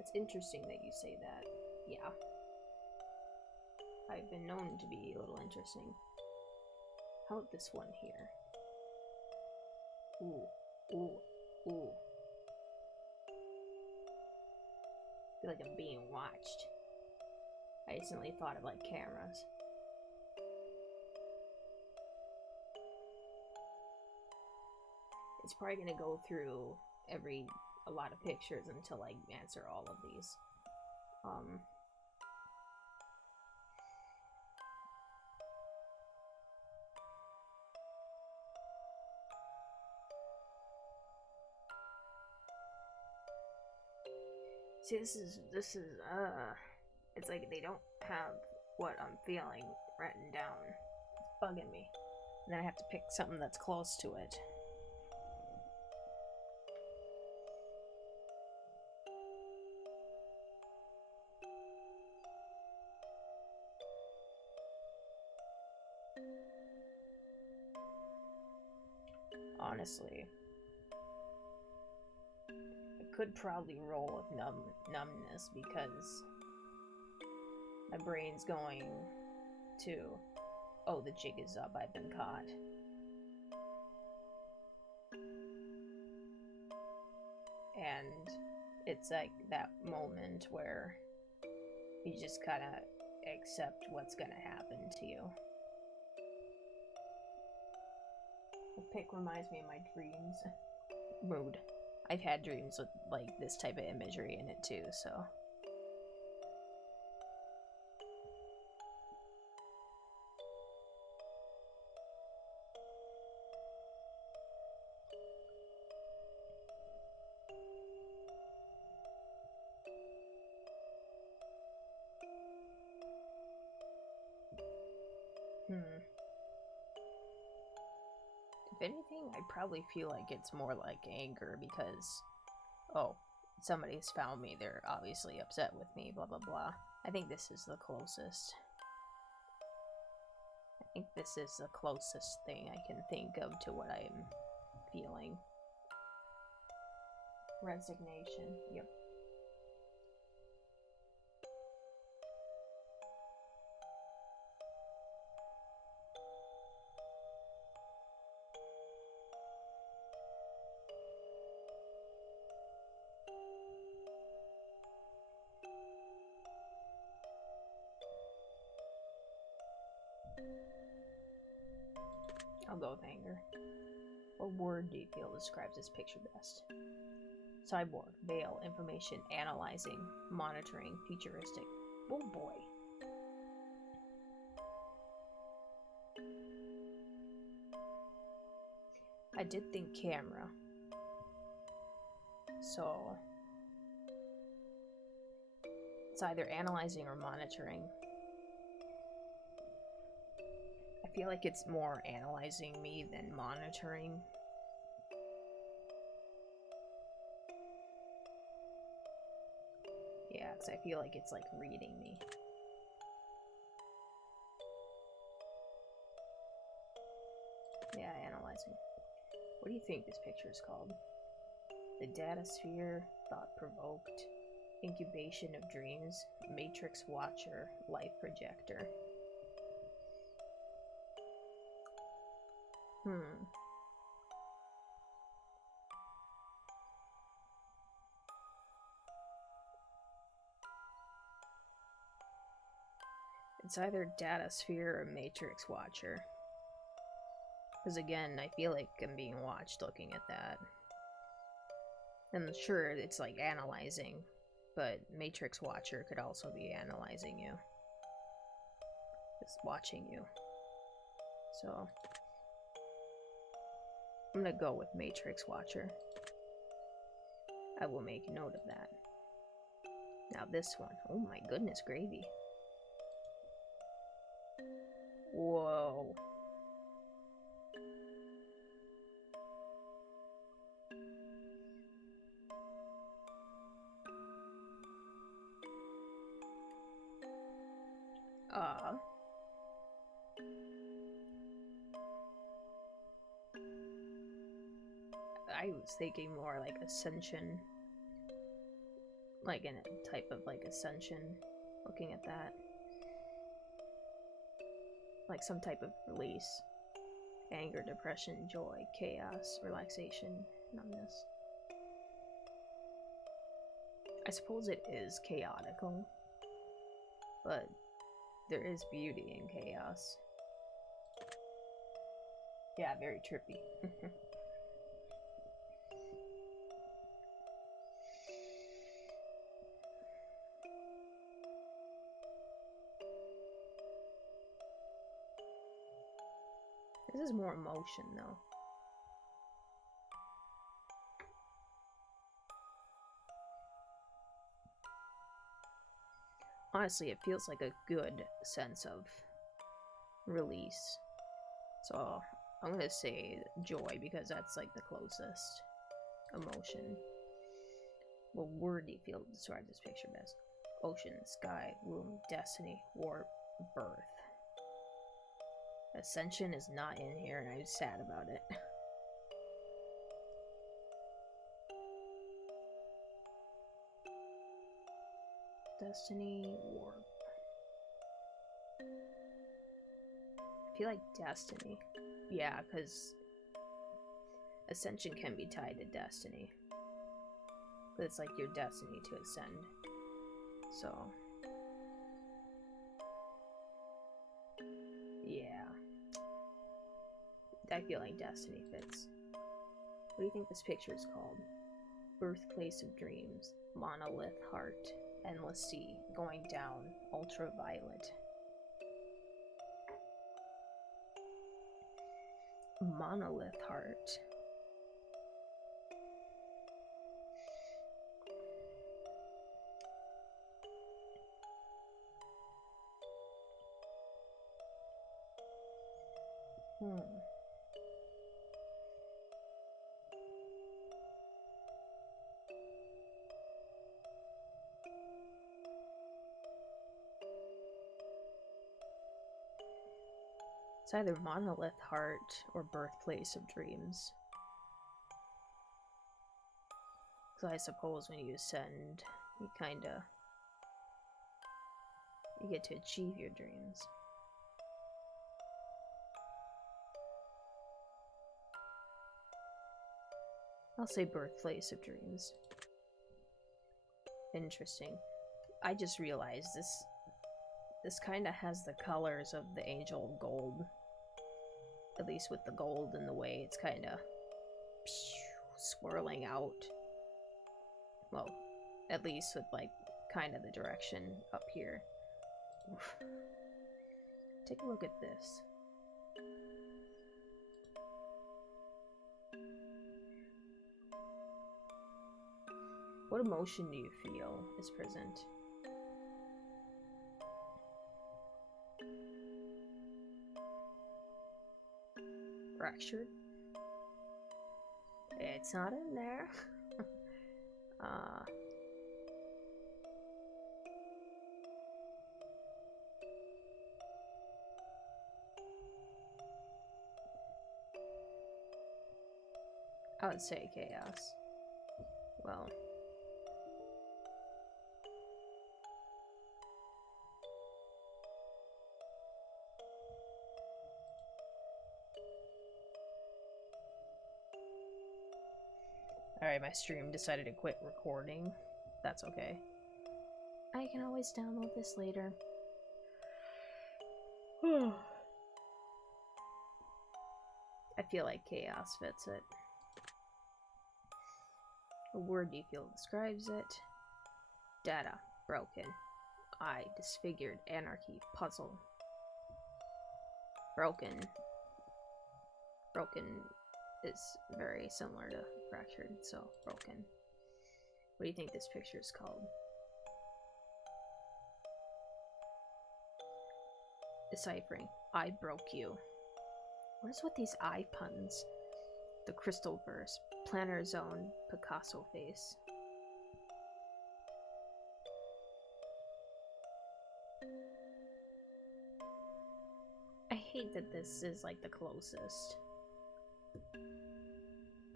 It's interesting that you say that. Yeah. I've been known to be a little interesting. How about this one here? Ooh, ooh, ooh. I feel like I'm being watched. I instantly thought of like cameras. It's probably gonna go through a lot of pictures until I answer all of these. See, this is, it's like they don't have what I'm feeling written down. It's bugging me. And then I have to pick something that's close to it. Honestly, I could probably roll with numbness because my brain's going to, oh, the jig is up, I've been caught. And it's like that moment where you just kind of accept what's gonna happen to you. The pic reminds me of my dreams. Mood. I've had dreams with like this type of imagery in it too, so. If anything, I probably feel like it's more like anger because, oh, somebody's found me, they're obviously upset with me, blah blah blah. I think this is the closest. I think this is the closest thing I can think of to what I'm feeling. Resignation, yep. I'll go with anger. What word do you feel describes this picture best? Cyborg, veil, information, analyzing, monitoring, futuristic. Oh boy. I did think camera. So it's either analyzing or monitoring. I feel like it's more analyzing me than monitoring. Yeah, because I feel like it's like reading me. Yeah, analyzing. What do you think this picture is called? The Data Sphere, Thought Provoked, Incubation of Dreams, Matrix Watcher, Life Projector. It's either Data Sphere or Matrix Watcher. Because again, I feel like I'm being watched looking at that. And sure, it's like analyzing, but Matrix Watcher could also be analyzing you. It's watching you. So I'm gonna go with Matrix Watcher. I will make note of that. Now this one. Oh my goodness, gravy. Whoa. I was thinking more like Ascension. Like in a type of like Ascension, looking at that. Like some type of release. Anger, depression, joy, chaos, relaxation, numbness. I suppose it is chaotical, but there is beauty in chaos. Yeah, very trippy. This is more emotion, though. Honestly, it feels like a good sense of release. So I'm gonna say joy because that's like the closest emotion. What word do you feel to describe this picture best? Ocean, sky, womb, destiny, warp, birth. Ascension is not in here and I'm sad about it. Destiny, warp. I feel like destiny. Yeah, because Ascension can be tied to destiny. But it's like your destiny to ascend. So. Yeah. I feel like destiny fits. What do you think this picture is called? Birthplace of Dreams, Monolith Heart, Endless Sea, Going Down, Ultraviolet. Monolith Heart. It's either Monolith Heart or Birthplace of Dreams. So I suppose when you ascend, you get to achieve your dreams. I'll say Birthplace of Dreams. Interesting. I just realized this kind of has the colors of the Angel Gold. At least with the gold and the way it's kind of swirling out. Well, at least with like kind of the direction up here. Oof. Take a look at this. What emotion do you feel is present? Fractured? It's not in there. I would say chaos. Well, alright, my stream decided to quit recording. That's okay. I can always download this later. I feel like chaos fits it. A word you feel describes it. Data, broken. I, disfigured, anarchy, puzzle. Broken. Broken is very similar to fractured, so broken. What do you think this picture is called? Deciphering. I broke you. What is with these eye puns? The crystal verse. Planner zone. Picasso face. I hate that this is like the closest.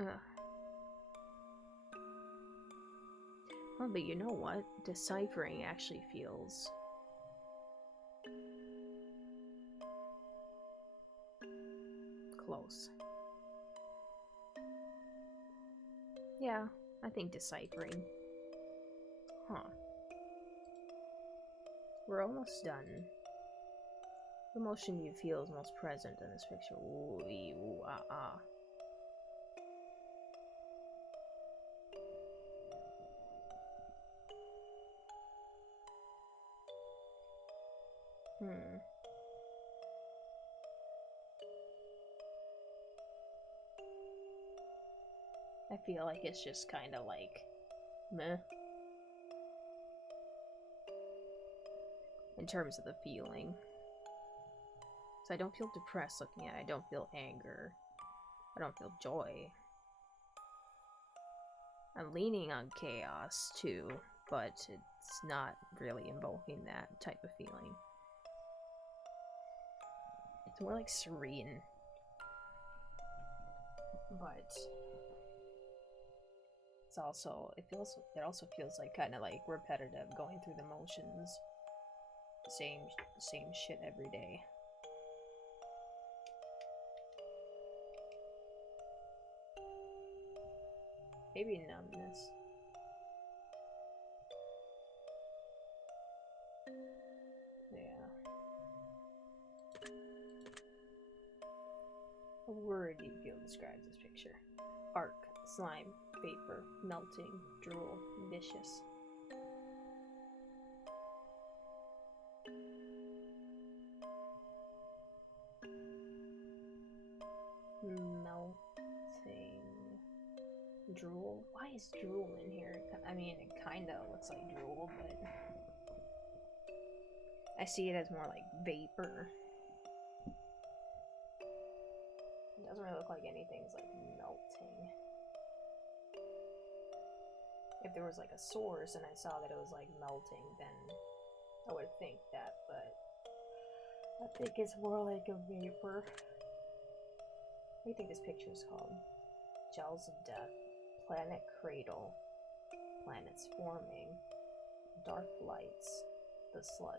Ugh. Well, but you know what? Deciphering actually feels close. Yeah, I think deciphering. Huh. We're almost done. The emotion you feel is most present in this picture. Ooh, ee, ooh, ah, ah. I feel like it's just kind of like meh in terms of the feeling. So I don't feel depressed looking at it. I don't feel anger. I don't feel joy. I'm leaning on chaos too, but it's not really invoking that type of feeling. It's more like serene. But it's also it also feels like kind of like repetitive, going through the motions. Same shit every day. Maybe numbness. Yeah. A word you feel describes this picture. Arc, slime, vapor, melting, drool, vicious. Melting. Drool? Why is drool in here? I mean, it kinda looks like drool, but I see it as more like vapor. It doesn't really look like anything's like melting. If there was like a source and I saw that it was like melting, then I would think that, but I think it's more like a vapor. What do you think this picture is called? Gels of Death, Planet Cradle, Planets Forming, Dark Lights, The Sludge.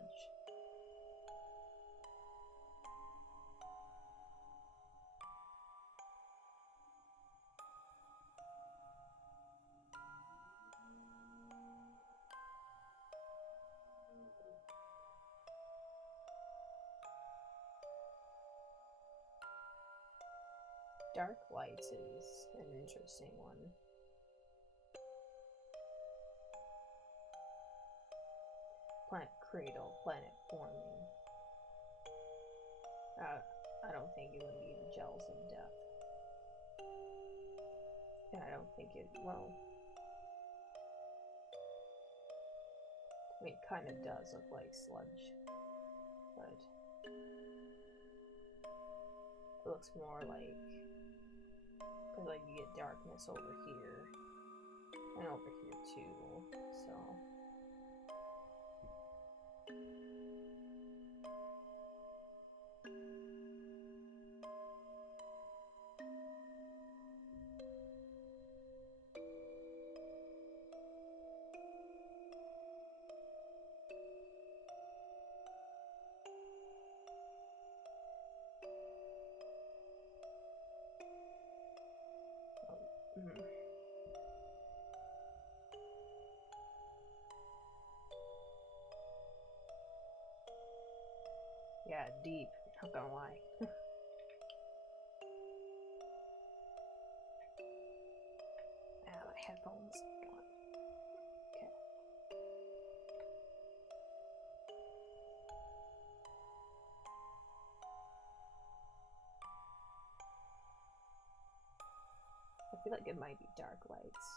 Dark Lights is an interesting one. Planet Cradle, Planet Forming. I don't think it would be jealous of death. And I don't think it, well, I mean, it kind of does look like sludge, but it looks more like, because like you get darkness over here, and over here too, so. Yeah, deep, not gonna lie. My headphones. Okay. I feel like it might be dark lights.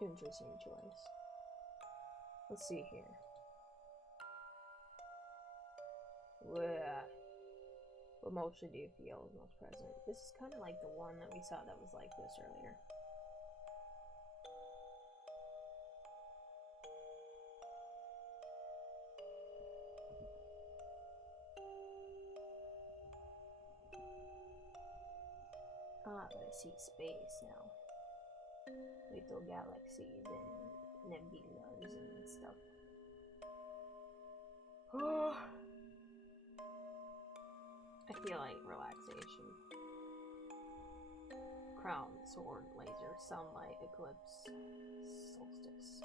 Interesting choice. Let's see here. What motion do you feel is most present? This is kind of like the one that we saw that was like this earlier. Ah, but I see space now. Little galaxies and nebulas and stuff. I feel like relaxation. Crown, sword, laser, sunlight, eclipse, solstice.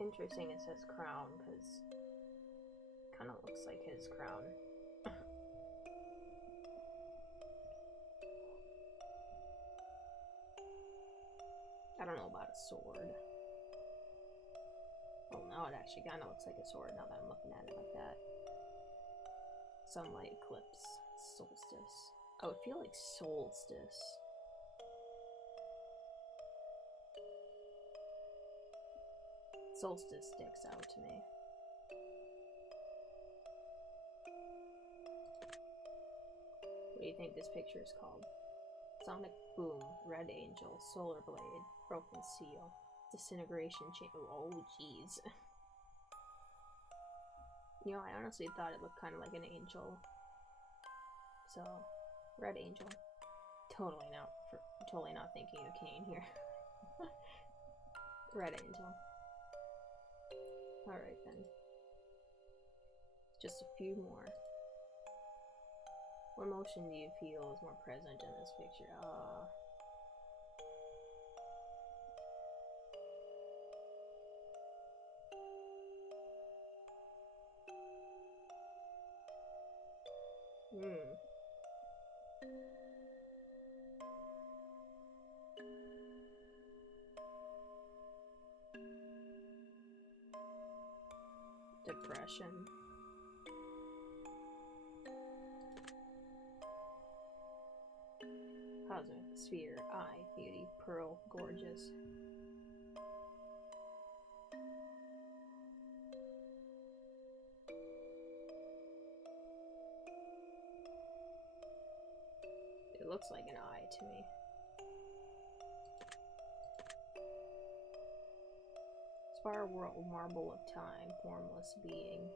Interesting it says crown, because it kind of looks like his crown. I don't know about a sword. Well, now it actually kind of looks like a sword now that I'm looking at it like that. Sunlight, eclipse, solstice. I would feel like solstice. Solstice sticks out to me. What do you think this picture is called? Sonic Boom, Red Angel, Solar Blade, Broken Seal, Disintegration Chain. Oh, jeez. You know, I honestly thought it looked kind of like an angel. So, Red Angel. Totally not thinking of Kane here. Red Angel. Alright then. Just a few more. What emotion do you feel is more present in this picture? Depression. Cosmic sphere, eye, beauty, pearl, gorgeous. It looks like an eye to me. Spire world, marble of time, formless being,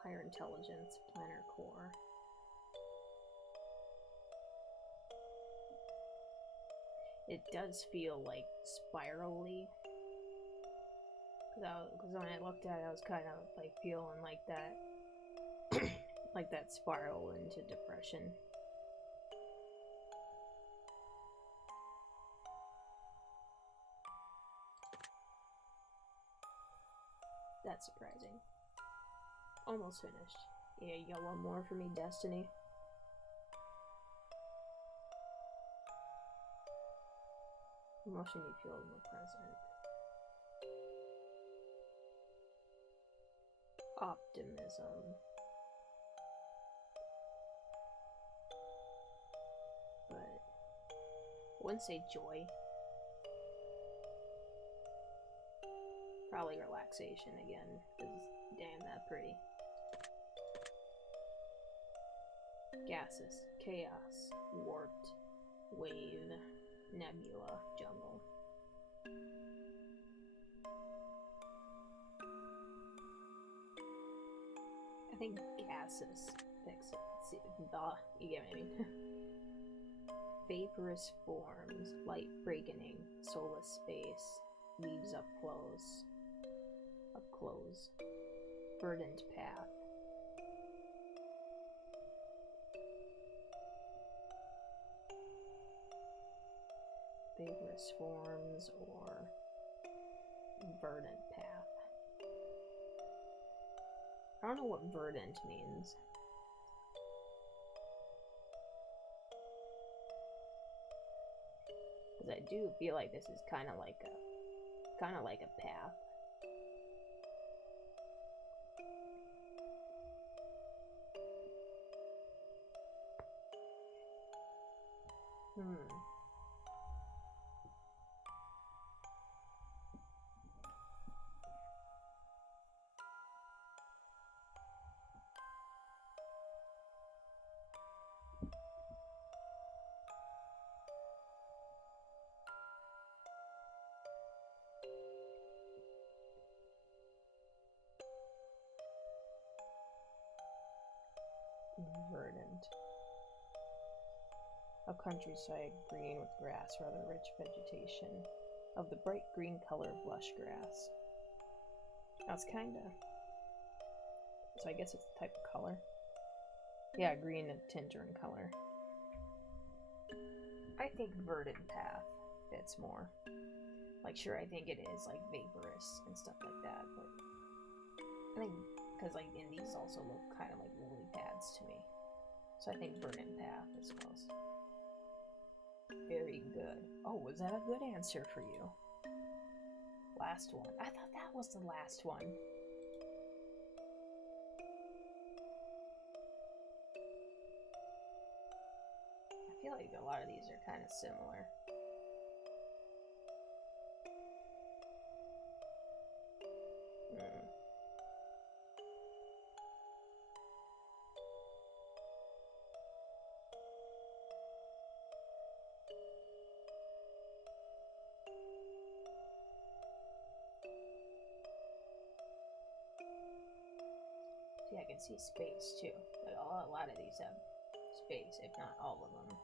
higher intelligence, planar core. It does feel like spirally. Because when I looked at it, I was kind of like feeling like that, like that spiral into depression. That's surprising. Almost finished. Yeah, you got one more for me, Destiny. Emotion you feel more present. optimism. But I wouldn't say joy. Probably relaxation again, because damn, that pretty. Gaseous, chaos, warped, wave, nebula, jungle. I think gaseous picks it. See, you get what I mean? Vaporous forms, light breaking, soulless space, leaves up close. Verdant path. Vaporous forms or verdant path. I don't know what verdant means. Because I do feel like this is kind of like a path. Verdant. A countryside green with grass, rather rich vegetation, of the bright green color of lush grass. That's kinda... So I guess it's a type of color. Yeah, green and tinter in color. I think verdant path fits more. Like, sure, I think it is, like, vaporous and stuff like that, but I think, because, like, and these also look kind of like lily pads to me. So I think verdant path is close. Very good. Oh, was that a good answer for you? Last one. I thought that was the last one. I feel like a lot of these are kind of similar. See, I can see space too. Like a lot of these have space, if not all of them.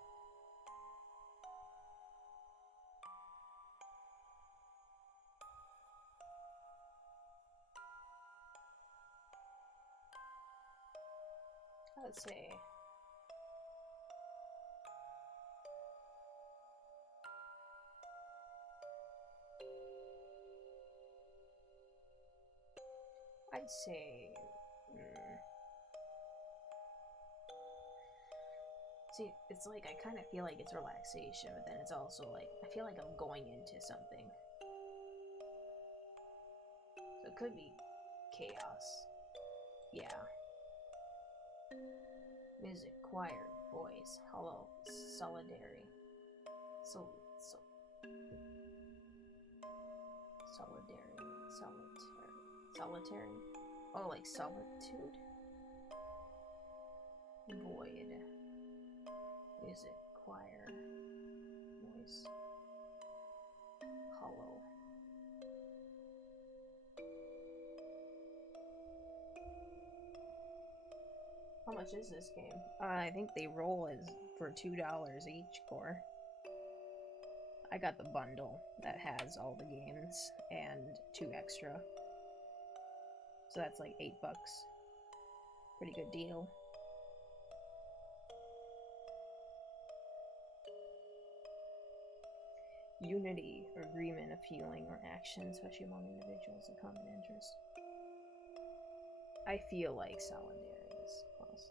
Let's see. I'd say... See, it's like I kind of feel like it's relaxation, but then it's also like, I feel like I'm going into something. So it could be chaos. Yeah. Music, choir, voice, hollow, solitary. Solitary. Oh, like solitude? Void. Music, choir, voice, hollow. How much is this game? I think they roll is for $2 each core. I got the bundle that has all the games and 2 extra. So that's like $8. Pretty good deal. Unity or agreement of feeling or action, especially among individuals of common interest. I feel like solitary is close.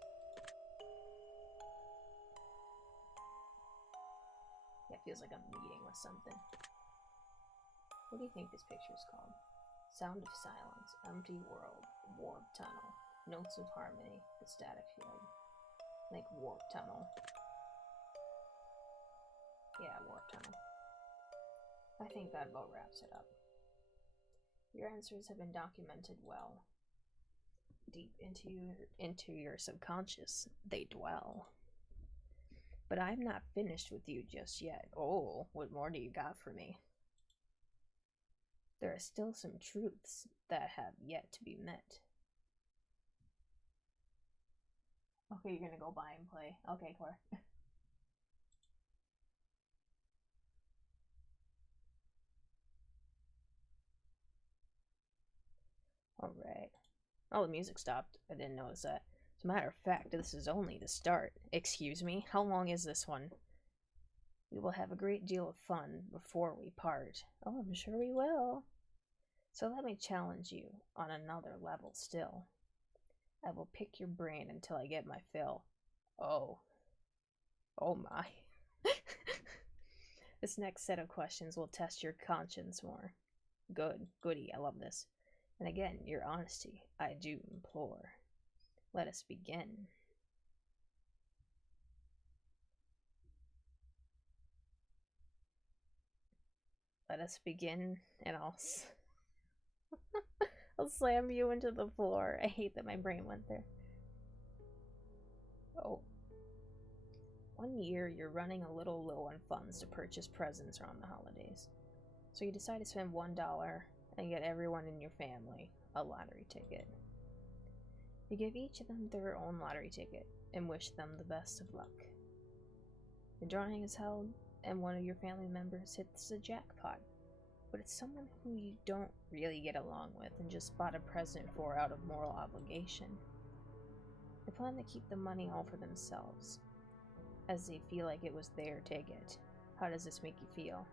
Yeah, it feels like I'm meeting with something. What do you think this picture is called? Sound of silence, empty world, warp tunnel, notes of harmony, the static field. Like warp tunnel. Yeah, warp tunnel. I think that about wraps it up. Your answers have been documented well. Deep into your subconscious, they dwell. But I'm not finished with you just yet. Oh, what more do you got for me? There are still some truths that have yet to be met. Okay, you're gonna go buy and play. Okay, Claire. Alright. Oh, the music stopped. I didn't notice that. As a matter of fact, this is only the start. Excuse me, how long is this one? We will have a great deal of fun before we part. Oh, I'm sure we will. So let me challenge you on another level still. I will pick your brain until I get my fill. Oh. Oh my. This next set of questions will test your conscience more. Good. Goody. I love this. And again, your honesty, I do implore. Let us begin. Let us begin, and I'll slam you into the floor. I hate that my brain went there. Oh. One year, you're running a little low on funds to purchase presents around the holidays. So you decide to spend $1 and get everyone in your family a lottery ticket. You give each of them their own lottery ticket and wish them the best of luck. The drawing is held, and one of your family members hits the jackpot. But it's someone who you don't really get along with and just bought a present for out of moral obligation. They plan to keep the money all for themselves, as they feel like it was their ticket. How does this make you feel?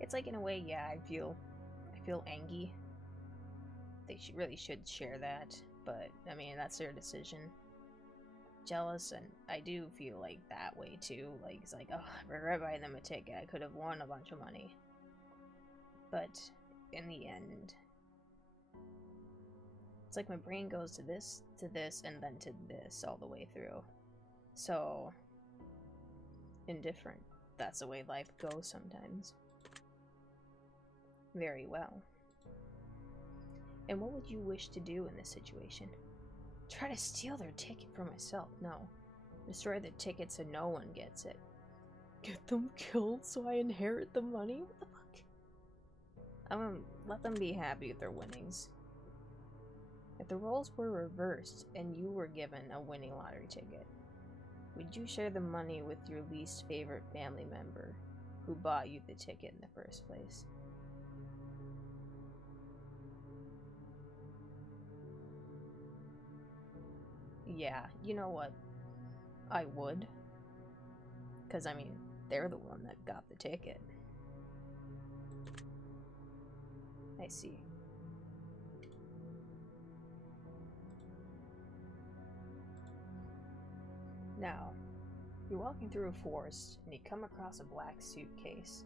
It's like, in a way, yeah, I feel angry. They really should share that, but I mean, that's their decision. Jealous, and I do feel like that way too. Like, it's like, oh, I regret buying them a ticket. I could have won a bunch of money. But in the end, it's like my brain goes to this, and then to this all the way through. So, indifferent. That's the way life goes sometimes. Very well. And what would you wish to do in this situation? Try to steal their ticket for myself? No. Destroy the ticket so no one gets it. Get them killed so I inherit the money? What the fuck? I'm gonna let them be happy with their winnings. If the roles were reversed and you were given a winning lottery ticket, would you share the money with your least favorite family member who bought you the ticket in the first place? Yeah, you know what? I would. Because, I mean, they're the one that got the ticket. I see. Now, you're walking through a forest and you come across a black suitcase.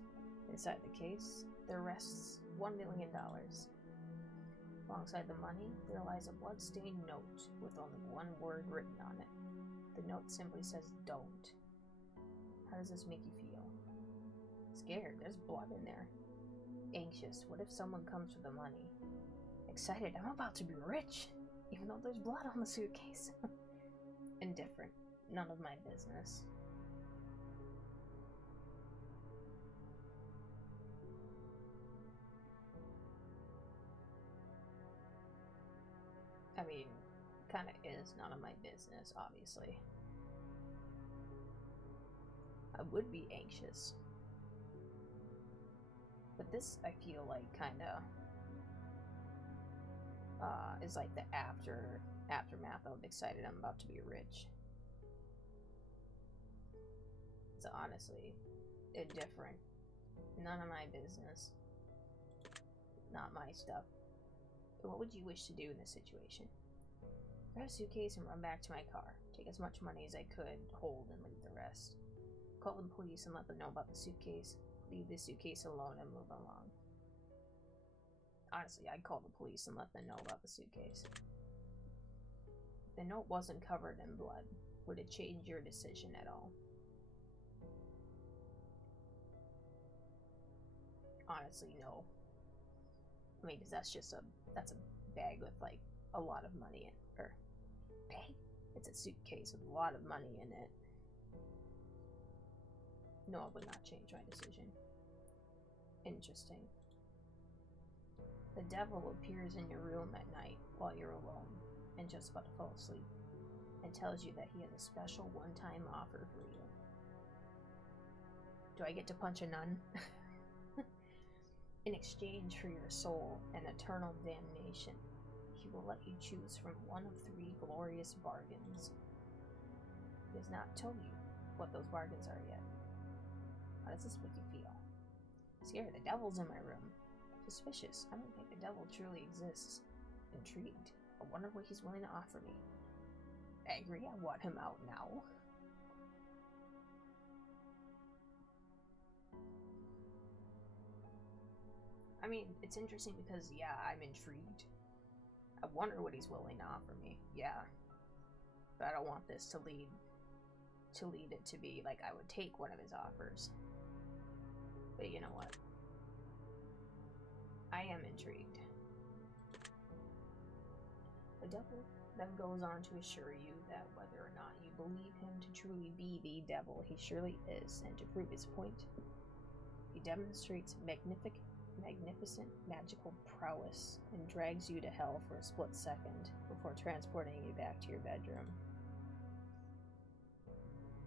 Inside the case, there rests $1 million. Alongside the money, there lies a blood-stained note with only one word written on it. The note simply says, "Don't." How does this make you feel? Scared, there's blood in there. Anxious, what if someone comes for the money? Excited, I'm about to be rich, even though there's blood on the suitcase. Indifferent, none of my business. I mean, kinda is none of my business, obviously. I would be anxious. But this, I feel like, kinda is like the aftermath of excited I'm about to be rich. So honestly, indifferent. None of my business. Not my stuff. So what would you wish to do in this situation? Grab a suitcase and run back to my car. Take as much money as I could hold and leave the rest. Call the police and let them know about the suitcase. Leave the suitcase alone and move along. Honestly, I'd call the police and let them know about the suitcase. If the note wasn't covered in blood, would it change your decision at all? Honestly, no. I mean, because that's a bag with, like, a lot of money in it. Or, bag? It's a suitcase with a lot of money in it. No, it would not change my decision. Interesting. The devil appears in your room at night while you're alone and just about to fall asleep and tells you that he has a special one-time offer for you. Do I get to punch a nun? In exchange for your soul and eternal damnation, he will let you choose from one of 3 glorious bargains. He has not told you what those bargains are yet. How does this make you feel? Scared, the devil's in my room. Suspicious, I don't think the devil truly exists. Intrigued, I wonder what he's willing to offer me. Angry, I want him out now. I mean, it's interesting because, yeah, I'm intrigued. I wonder what he's willing to offer me. Yeah. But I don't want this to lead it to be like I would take one of his offers. But you know what? I am intrigued. The devil then goes on to assure you that whether or not you believe him to truly be the devil, he surely is, and to prove his point, he demonstrates magnificent magical prowess and drags you to hell for a split second before transporting you back to your bedroom.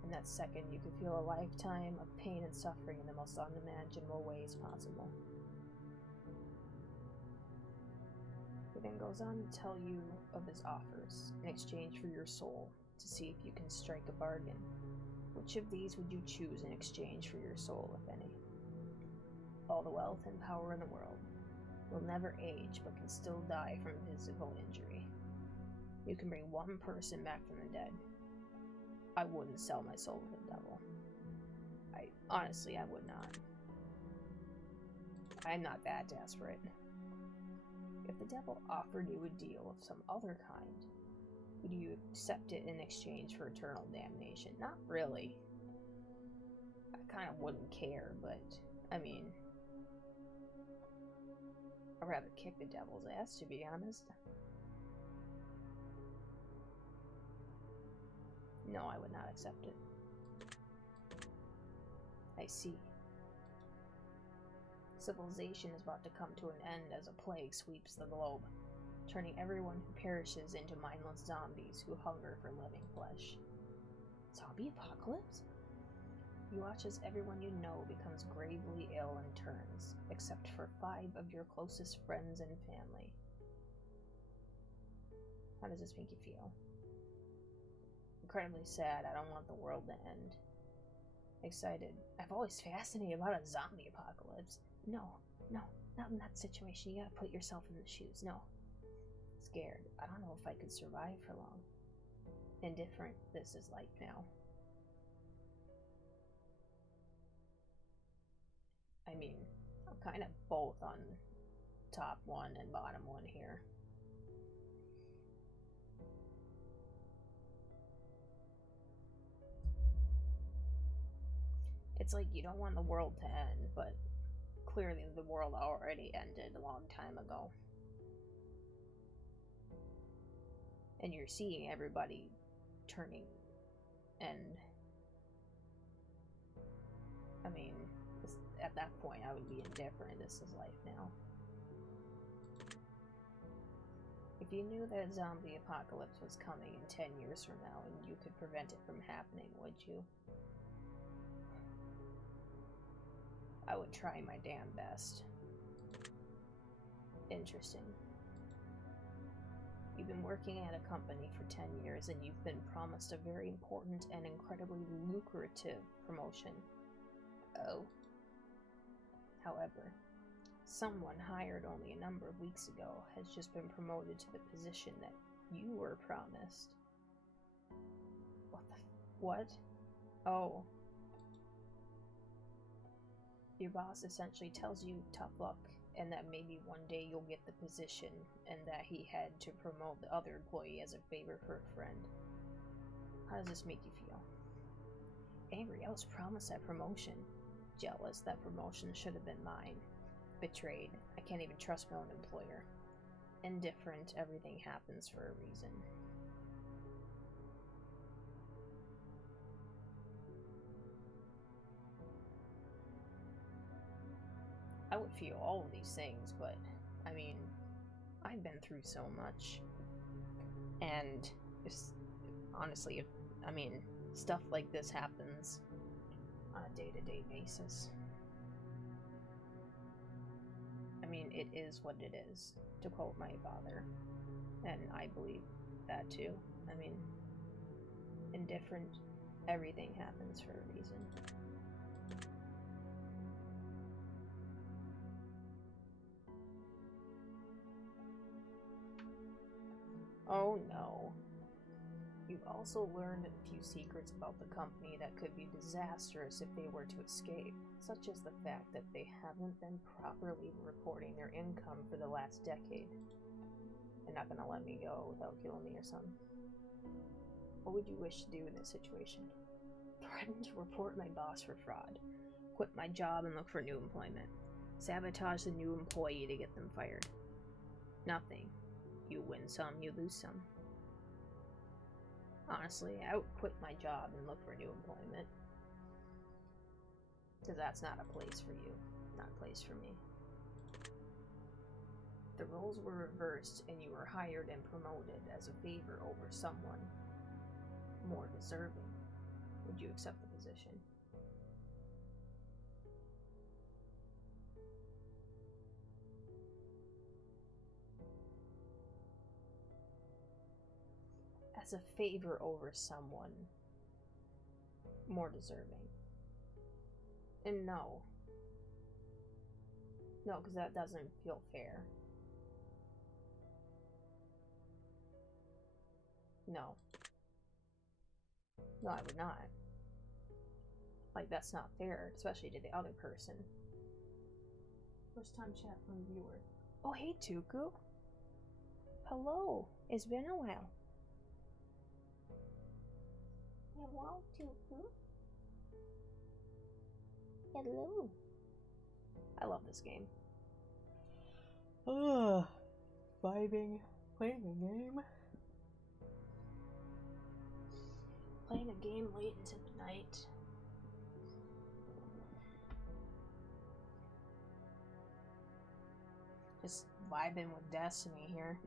In that second, you can feel a lifetime of pain and suffering in the most unimaginable ways possible. He then goes on to tell you of his offers in exchange for your soul to see if you can strike a bargain. Which of these would you choose in exchange for your soul, if any? All the wealth and power in the world. You'll never age, but can still die from physical injury. You can bring one person back from the dead. I wouldn't sell my soul to the devil. Honestly, I would not. I'm not that desperate. If the devil offered you a deal of some other kind, would you accept it in exchange for eternal damnation? Not really. I kind of wouldn't care, but, I mean, I'd rather kick the devil's ass, to be honest. No, I would not accept it. I see. Civilization is about to come to an end as a plague sweeps the globe, turning everyone who perishes into mindless zombies who hunger for living flesh. Zombie apocalypse? You watch as everyone you know becomes gravely ill and turns, except for 5 of your closest friends and family. How does this make you feel? Incredibly sad. I don't want the world to end. Excited. I've always fascinated about a zombie apocalypse. No, not in that situation. You gotta put yourself in the shoes. No. Scared. I don't know if I could survive for long. Indifferent. This is life now. I mean, I'm kind of both on top one and bottom one here. It's like you don't want the world to end, but clearly the world already ended a long time ago. And you're seeing everybody turning, and I mean, at that point I would be indifferent. This is life now. If you knew that a zombie apocalypse was coming in 10 years from now and you could prevent it from happening, would you? I would try my damn best. Interesting. You've been working at a company for 10 years and you've been promised a very important and incredibly lucrative promotion. Oh. However, someone hired only a number of weeks ago has just been promoted to the position that You were promised. What? Oh. Your boss essentially tells you tough luck, and that maybe one day you'll get the position, and that he had to promote the other employee as a favor for a friend. How does this make you feel? Angry, I was promised that promotion. Jealous, that promotion should have been mine. Betrayed, I can't even trust my own employer. Indifferent, everything happens for a reason. I would feel all of these things, but, I mean, I've been through so much. And, honestly, stuff like this happens on a day-to-day basis. I mean, it is what it is, to quote my father. And I believe that too. I mean, indifferent, everything happens for a reason. Oh no. You've also learned a few secrets about the company that could be disastrous if they were to escape, such as the fact that they haven't been properly reporting their income for the last decade. They're not gonna let me go without killing me or something. What would you wish to do in this situation? Threaten to report my boss for fraud, quit my job and look for new employment, sabotage the new employee to get them fired. Nothing. You win some, you lose some. Honestly, I would quit my job and look for new employment. Because that's not a place for you. Not a place for me. The roles were reversed and you were hired and promoted as a favor over someone more deserving. Would you accept the position? As a favor over someone more deserving. And no. No, because that doesn't feel fair. No. No, I would not. Like, that's not fair, especially to the other person. First time chat from viewer. Oh, hey, Tuku. Hello. It's been a while. Hello, Tuku. Hello. I love this game. Vibing. Playing a game. Playing a game late into the night. Just vibing with Destiny here.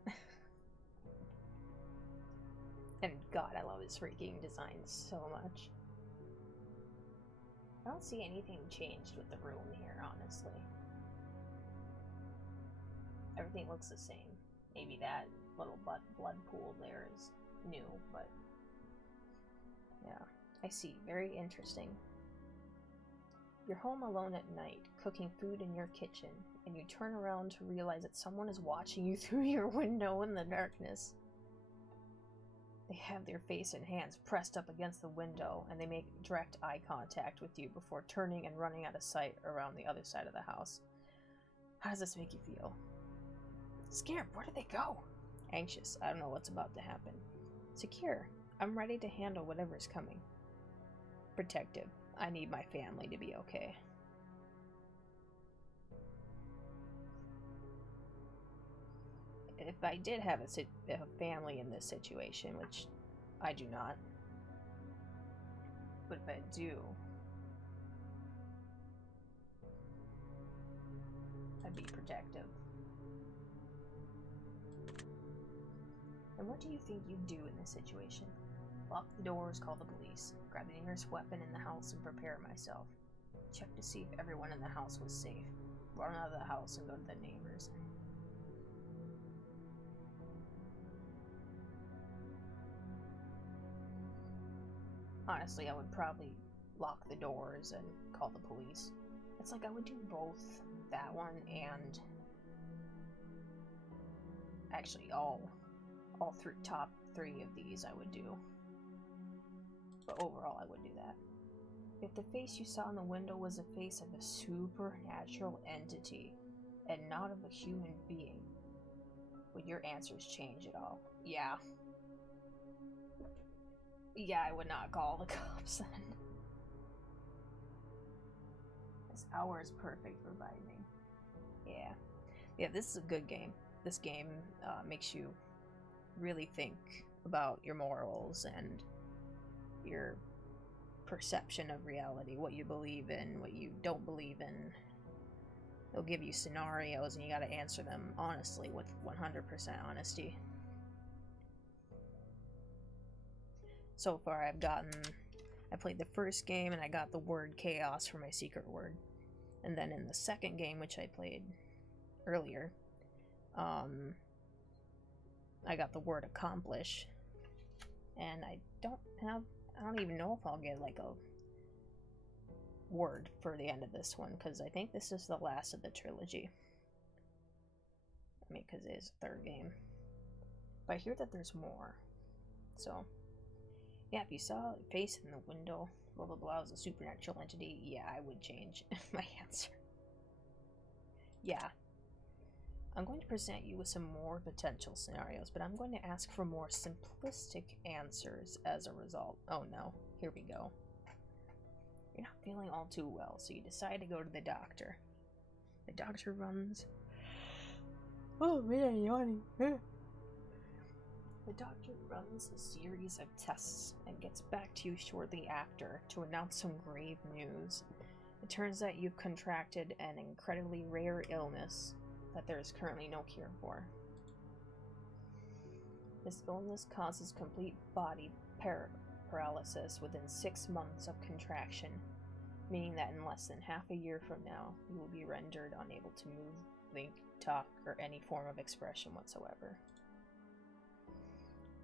And God, I love his freaking design so much. I don't see anything changed with the room here, honestly. Everything looks the same. Maybe that little blood pool there is new, but yeah, I see. Very interesting. You're home alone at night, cooking food in your kitchen, and you turn around to realize that someone is watching you through your window in the darkness. They have their face and hands pressed up against the window, and they make direct eye contact with you before turning and running out of sight around the other side of the house. How does this make you feel? Scared. Where did they go? Anxious. I don't know what's about to happen. Secure. I'm ready to handle whatever's coming. Protective. I need my family to be okay. If I did have a family in this situation, which I do not, but if I do, I'd be protective. And what do you think you'd do in this situation? Lock the doors, call the police, grab the nearest weapon in the house and prepare myself. Check to see if everyone in the house was safe. Run out of the house and go to the neighbors. Honestly, I would probably lock the doors and call the police. It's like I would do both that one and actually all all through top 3 of these I would do. But overall, I would do that. If the face you saw in the window was the face of a supernatural entity and not of a human being, would your answers change at all? Yeah. Yeah, I would not call the cops then. This hour is perfect for vibing. Yeah. Yeah, this is a good game. This game makes you really think about your morals and your perception of reality, what you believe in, what you don't believe in. They'll give you scenarios and you gotta answer them honestly with 100% honesty. So far I played the first game and I got the word chaos for my secret word. And then in the second game, which I played earlier, I got the word accomplish. And I don't even know if I'll get like a word for the end of this one, because I think this is the last of the trilogy. I mean, because it is a third game. But I hear that there's more. So, yeah, if you saw a face in the window, blah blah blah, as a supernatural entity, yeah, I would change my answer. Yeah. I'm going to present you with some more potential scenarios, but I'm going to ask for more simplistic answers as a result. Oh no, here we go. You're not feeling all too well, so you decide to go to the doctor. The doctor runs... Oh man, yawning. The doctor runs a series of tests and gets back to you shortly after to announce some grave news. It turns out you've contracted an incredibly rare illness that there is currently no cure for. This illness causes complete body paralysis within 6 months of contraction, meaning that in less than half a year from now, you will be rendered unable to move, blink, talk, or any form of expression whatsoever.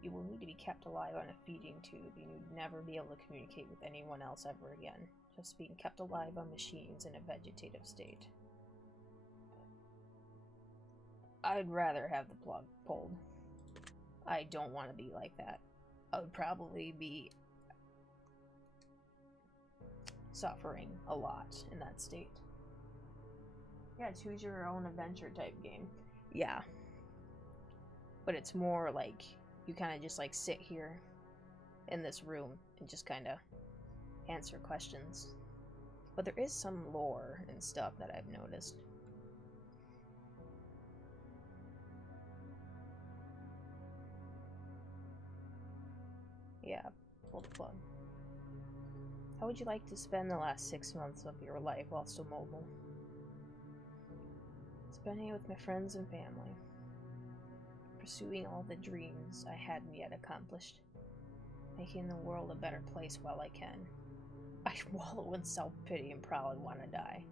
You will need to be kept alive on a feeding tube, and you'd never be able to communicate with anyone else ever again, just being kept alive on machines in a vegetative state. I'd rather have the plug pulled. I don't want to be like that. I would probably be suffering a lot in that state. Yeah, choose your own adventure type game. Yeah. But it's more like you kind of just like sit here in this room and just kind of answer questions. But there is some lore and stuff that I've noticed. Yeah, pull the plug. How would you like to spend the last 6 months of your life while still mobile? Spending it with my friends and family. Pursuing all the dreams I hadn't yet accomplished. Making the world a better place while I can. I wallow in self-pity and probably want to die.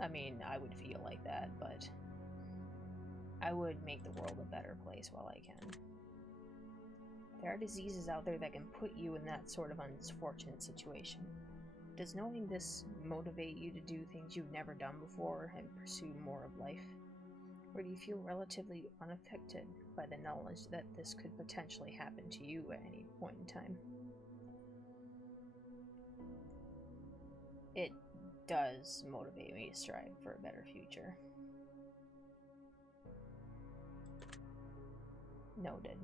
I mean, I would feel like that, but I would make the world a better place while I can. There are diseases out there that can put you in that sort of unfortunate situation. Does knowing this motivate you to do things you've never done before and pursue more of life? Or do you feel relatively unaffected by the knowledge that this could potentially happen to you at any point in time? It does motivate me to strive for a better future. Noted.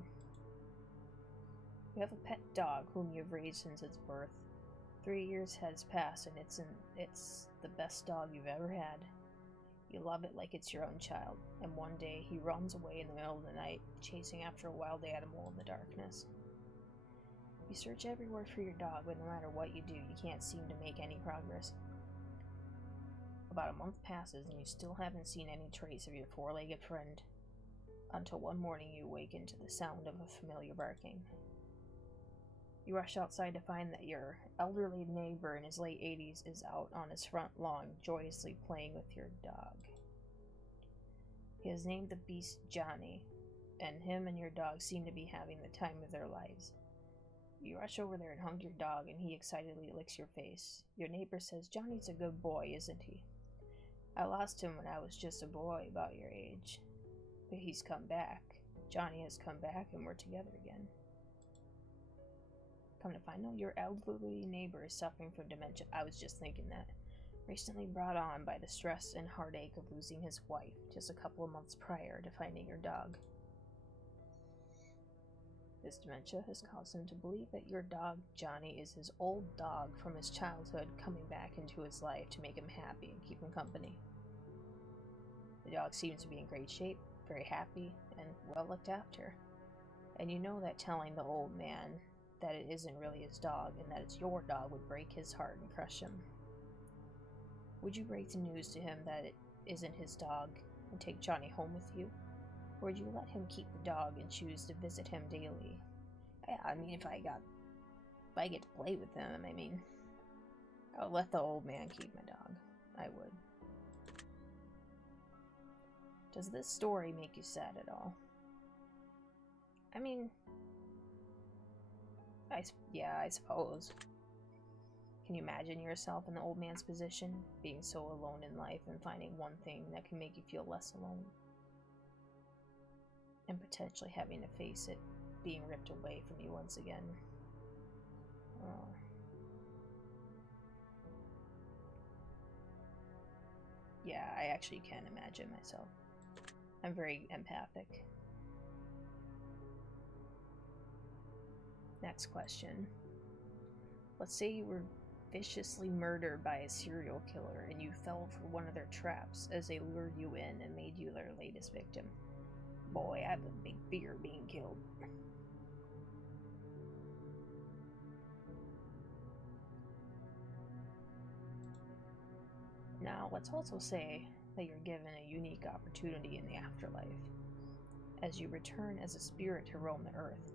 You have a pet dog whom you've raised since its birth. 3 years has passed and it's the best dog you've ever had. You love it like it's your own child, and one day he runs away in the middle of the night, chasing after a wild animal in the darkness. You search everywhere for your dog, but no matter what you do, you can't seem to make any progress. About a month passes and you still haven't seen any trace of your four-legged friend, until one morning you awaken to the sound of a familiar barking. You rush outside to find that your elderly neighbor in his late 80s is out on his front lawn, joyously playing with your dog. He has named the beast Johnny, and him and your dog seem to be having the time of their lives. You rush over there and hug your dog, and he excitedly licks your face. Your neighbor says, "Johnny's a good boy, isn't he? I lost him when I was just a boy about your age, but he's come back. Johnny has come back and we're together again. Come to find out, your elderly neighbor is suffering from dementia. I was just thinking that. Recently brought on by the stress and heartache of losing his wife just a couple of months prior to finding your dog. This dementia has caused him to believe that your dog, Johnny, is his old dog from his childhood coming back into his life to make him happy and keep him company. The dog seems to be in great shape, very happy, and well looked after. And you know that telling the old man that it isn't really his dog and that it's your dog would break his heart and crush him. Would you break the news to him that it isn't his dog and take Johnny home with you? Or would you let him keep the dog and choose to visit him daily? Yeah, I mean, if I get to play with him, I mean, I would let the old man keep my dog. I would. Does this story make you sad at all? I mean, I suppose. Can you imagine yourself in the old man's position, being so alone in life and finding one thing that can make you feel less alone? And potentially having to face it being ripped away from you once again. Oh. Yeah, I actually can imagine myself. I'm very empathic. Next question. Let's say you were viciously murdered by a serial killer and you fell for one of their traps as they lured you in and made you their latest victim. Boy, I have a big fear of being killed. Now, let's also say that you're given a unique opportunity in the afterlife, as you return as a spirit to roam the earth.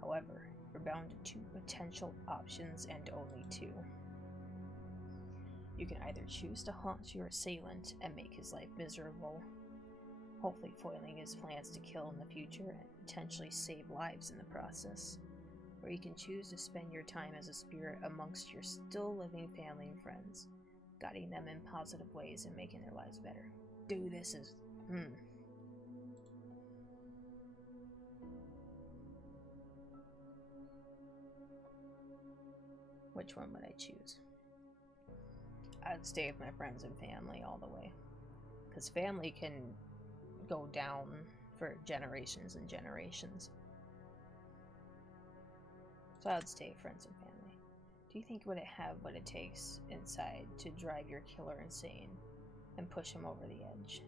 However, you're bound to two potential options and only two. You can either choose to haunt your assailant and make his life miserable, hopefully foiling his plans to kill in the future and potentially save lives in the process. Or you can choose to spend your time as a spirit amongst your still living family and friends, guiding them in positive ways and making their lives better. Dude, this is... Which one would I choose? I'd stay with my friends and family all the way. Because family can go down for generations and generations. So I'd stay friends and family. Do you think would it have what it takes inside to drive your killer insane and push him over the edge?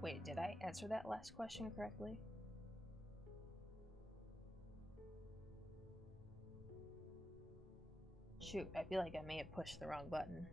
Wait, did I answer that last question correctly? Shoot, I feel like I may have pushed the wrong button.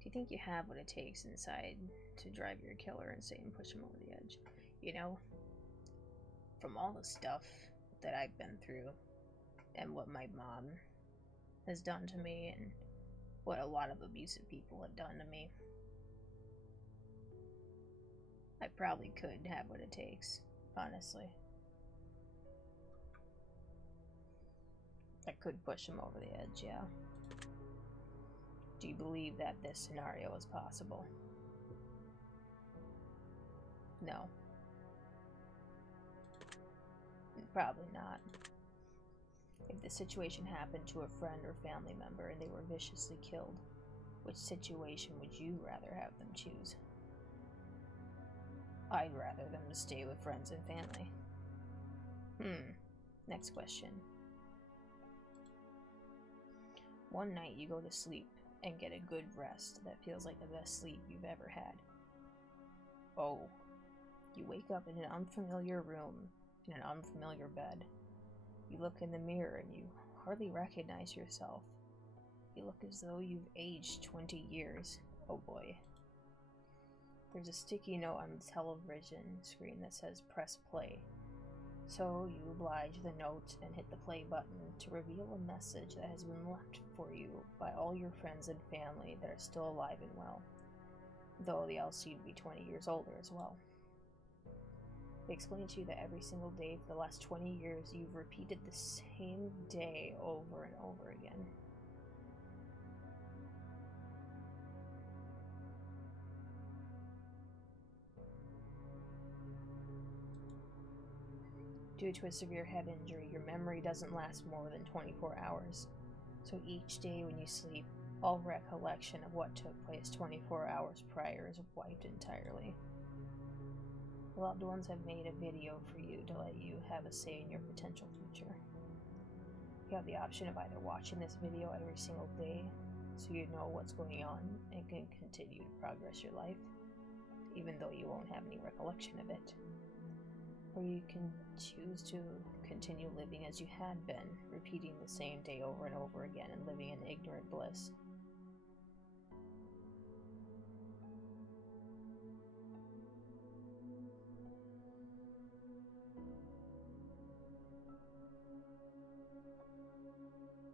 Do you think you have what it takes inside to drive your killer insane and push him over the edge? You know, from all the stuff that I've been through and what my mom has done to me and what a lot of abusive people have done to me, I probably could have what it takes, honestly. I could push him over the edge, yeah. Do you believe that this scenario is possible? No. Probably not. If the situation happened to a friend or family member and they were viciously killed, which situation would you rather have them choose? I'd rather them to stay with friends and family. Next question. One night you go to sleep and get a good rest that feels like the best sleep you've ever had. Oh, you wake up in an unfamiliar room, in an unfamiliar bed. You look in the mirror and you hardly recognize yourself. You look as though you've aged 20 years. Oh boy. There's a sticky note on the television screen that says press play. So you oblige the note and hit the play button to reveal a message that has been left for you by all your friends and family that are still alive and well, though they all seem to be 20 years older as well. They explain to you that every single day for the last 20 years you've repeated the same day over and over again. Due to a severe head injury, your memory doesn't last more than 24 hours. So each day when you sleep, all recollection of what took place 24 hours prior is wiped entirely. Your loved ones have made a video for you to let you have a say in your potential future. You have the option of either watching this video every single day so you know what's going on and can continue to progress your life, even though you won't have any recollection of it. Or you can choose to continue living as you had been, repeating the same day over and over again and living in ignorant bliss.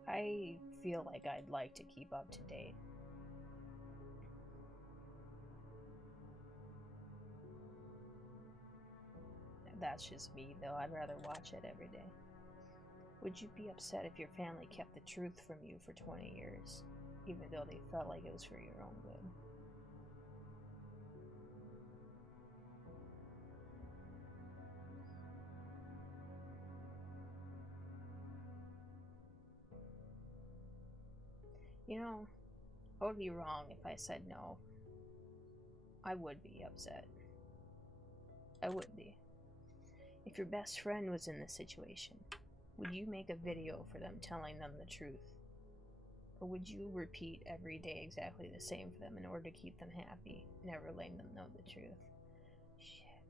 I feel like I'd like to keep up to date. That's just me, though. I'd rather watch it every day. Would you be upset if your family kept the truth from you for 20 years, even though they felt like it was for your own good? You know, I would be wrong if I said no. I would be upset. I would be. If your best friend was in this situation, would you make a video for them telling them the truth? Or would you repeat every day exactly the same for them in order to keep them happy, never letting them know the truth? Shit,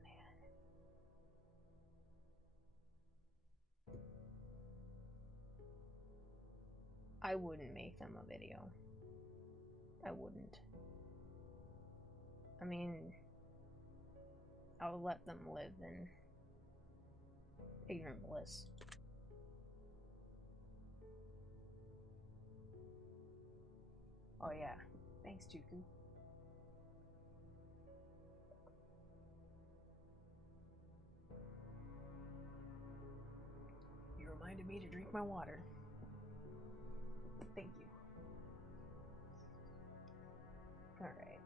man. I wouldn't make them a video. I wouldn't. I mean, I would let them live in ignorant bliss. Oh yeah. Thanks, Tuku. You reminded me to drink my water. Thank you. Alright.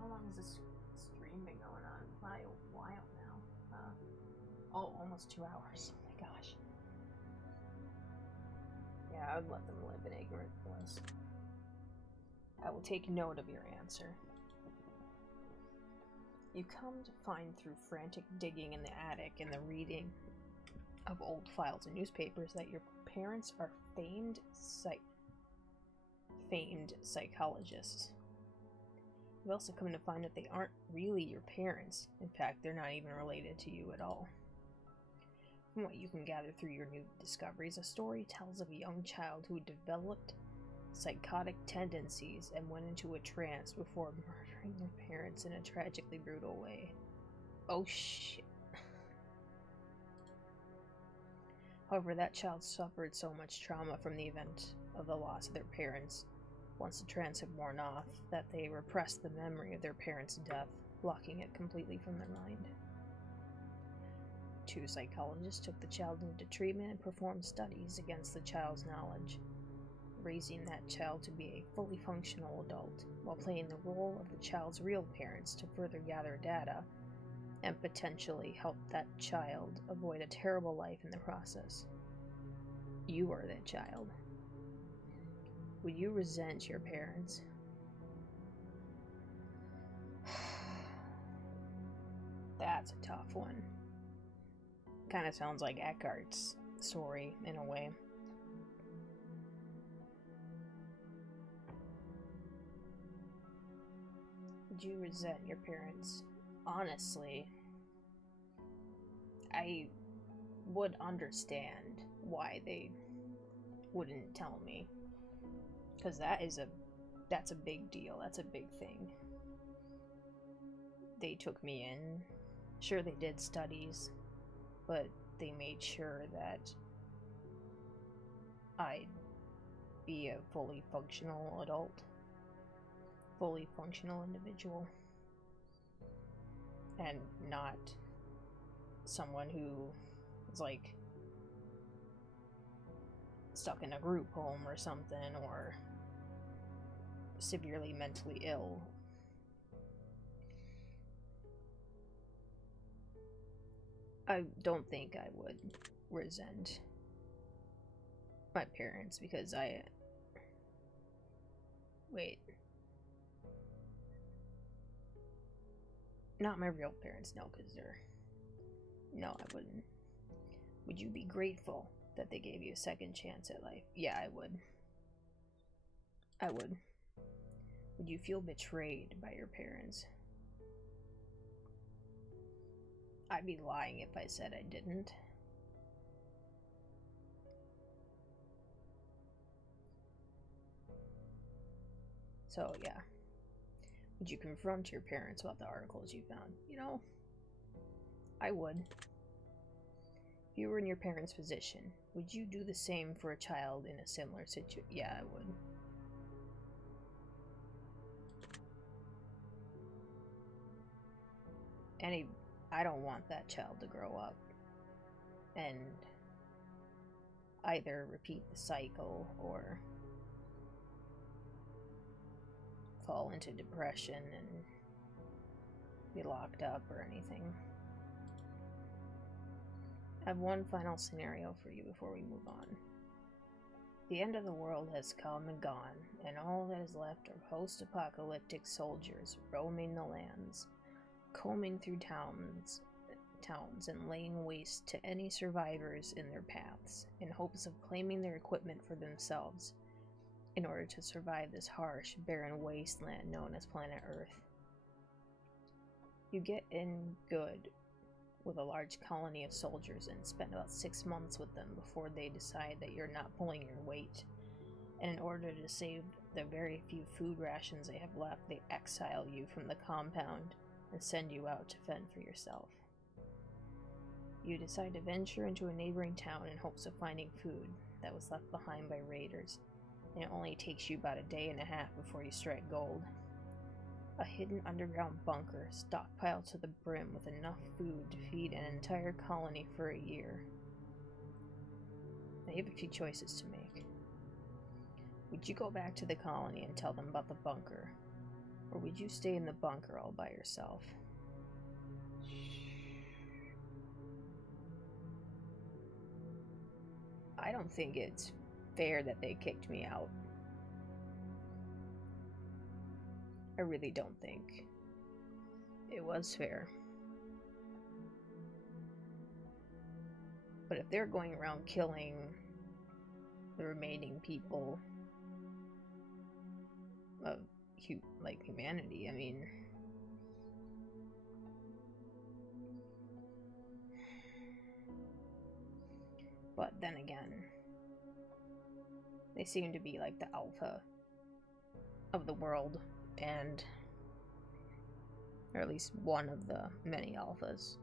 How long has this stream been going on? Probably a while now. Almost 2 hours. Oh my gosh. Yeah, I would let them live in ignorant bliss. I will take note of your answer. You come to find through frantic digging in the attic and the reading of old files and newspapers that your parents are famed psychologists. You've also come to find that they aren't really your parents. In fact, they're not even related to you at all. From what you can gather through your new discoveries, a story tells of a young child who developed psychotic tendencies and went into a trance before murdering their parents in a tragically brutal way. Oh shit. However, that child suffered so much trauma from the event of the loss of their parents, once the trance had worn off, that they repressed the memory of their parents' death, blocking it completely from their mind. 2 psychologists took the child into treatment and performed studies against the child's knowledge, raising that child to be a fully functional adult, while playing the role of the child's real parents to further gather data and potentially help that child avoid a terrible life in the process. You are that child. Would you resent your parents? That's a tough one. Kind of sounds like Eckhart's story in a way. Would you resent your parents? Honestly, I would understand why they wouldn't tell me, because that's a big deal. That's a big thing. they took me in. Sure, they did studies, but they made sure that I'd be a fully functional adult, fully functional individual, and not someone who is like stuck in a group home or something, or severely mentally ill. I don't think I would resent my parents because wait. Not my real parents, no, because they're... No, I wouldn't. Would you be grateful that they gave you a second chance at life? Yeah, I would. I would. Would you feel betrayed by your parents? I'd be lying if I said I didn't. So, yeah. Would you confront your parents about the articles you found? You know, I would. If you were in your parents' position, would you do the same for a child in a similar situation? Yeah, I would. I don't want that child to grow up and either repeat the cycle or fall into depression and be locked up or anything. I have one final scenario for you before we move on. The end of the world has come and gone, and all that is left are post-apocalyptic soldiers roaming the lands, combing through towns and laying waste to any survivors in their paths, in hopes of claiming their equipment for themselves, in order to survive this harsh, barren wasteland known as planet Earth. You get in good with a large colony of soldiers and spend about 6 months with them before they decide that you're not pulling your weight. And in order to save the very few food rations they have left, they exile you from the compound and send you out to fend for yourself. You decide to venture into a neighboring town in hopes of finding food that was left behind by raiders, and it only takes you about a day and a half before you strike gold. A hidden underground bunker stockpiled to the brim with enough food to feed an entire colony for a year. Now you have a few choices to make. Would you go back to the colony and tell them about the bunker? Or would you stay in the bunker all by yourself? I don't think it's fair that they kicked me out. I really don't think it was fair. But if they're going around killing the remaining people of humanity, I mean, but then again, they seem to be like the alpha of the world, and or at least one of the many alphas.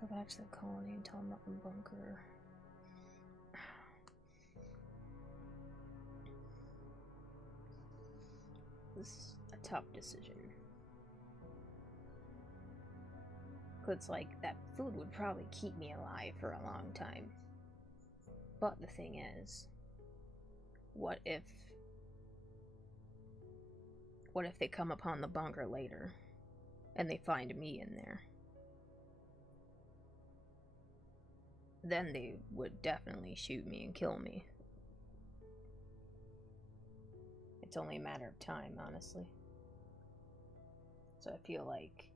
Go back to the colony and tell them about the bunker. This is a tough decision. Because, like, that food would probably keep me alive for a long time. But the thing is, what if they come upon the bunker later and they find me in there? Then they would definitely shoot me and kill me. It's only a matter of time, honestly. So I feel like,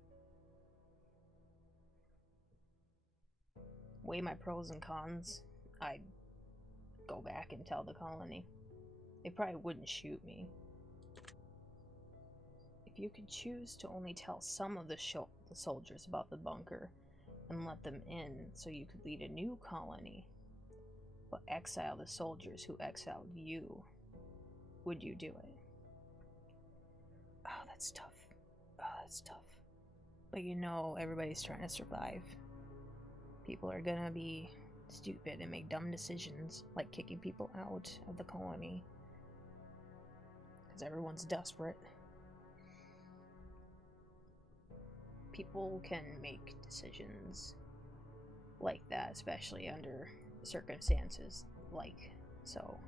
weigh my pros and cons, I'd go back and tell the colony. They probably wouldn't shoot me. If you could choose to only tell some of the soldiers about the bunker and let them in so you could lead a new colony, but exile the soldiers who exiled you, would you do it? Oh, That's tough. Oh, that's tough. But you know, everybody's trying to survive. People are gonna be stupid and make dumb decisions, like kicking people out of the colony. Because everyone's desperate. People can make decisions like that, especially under circumstances like so.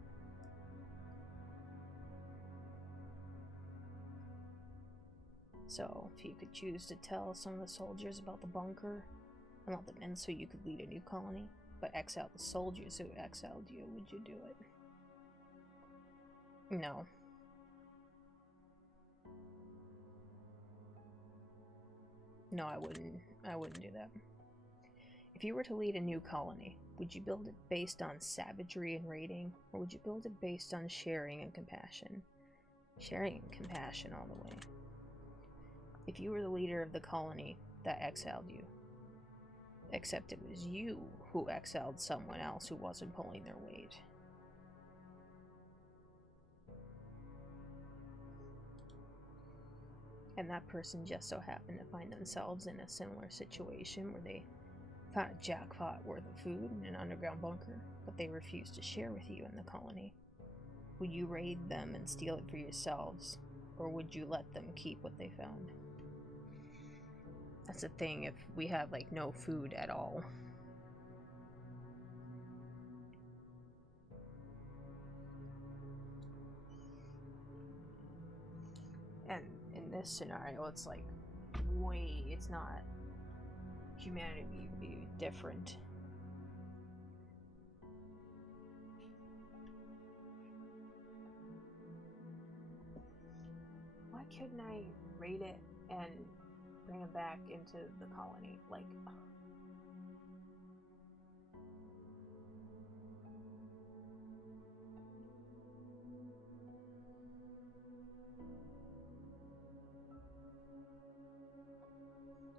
So, if you could choose to tell some of the soldiers about the bunker and let them in so you could lead a new colony, but exile the soldiers who exiled you, would you do it? No. No, I wouldn't. I wouldn't do that. If you were to lead a new colony, would you build it based on savagery and raiding, or would you build it based on sharing and compassion? Sharing and compassion all the way. If you were the leader of the colony that exiled you, except it was you who exiled someone else who wasn't pulling their weight. And that person just so happened to find themselves in a similar situation where they found a jackpot worth of food in an underground bunker, but they refused to share with you in the colony. Would you raid them and steal it for yourselves, or would you let them keep what they found? That's the thing, if we have, like, no food at all. And in this scenario, it's like, it's not. Humanity would be different. Why couldn't I raid it and bring it back into the colony? Like,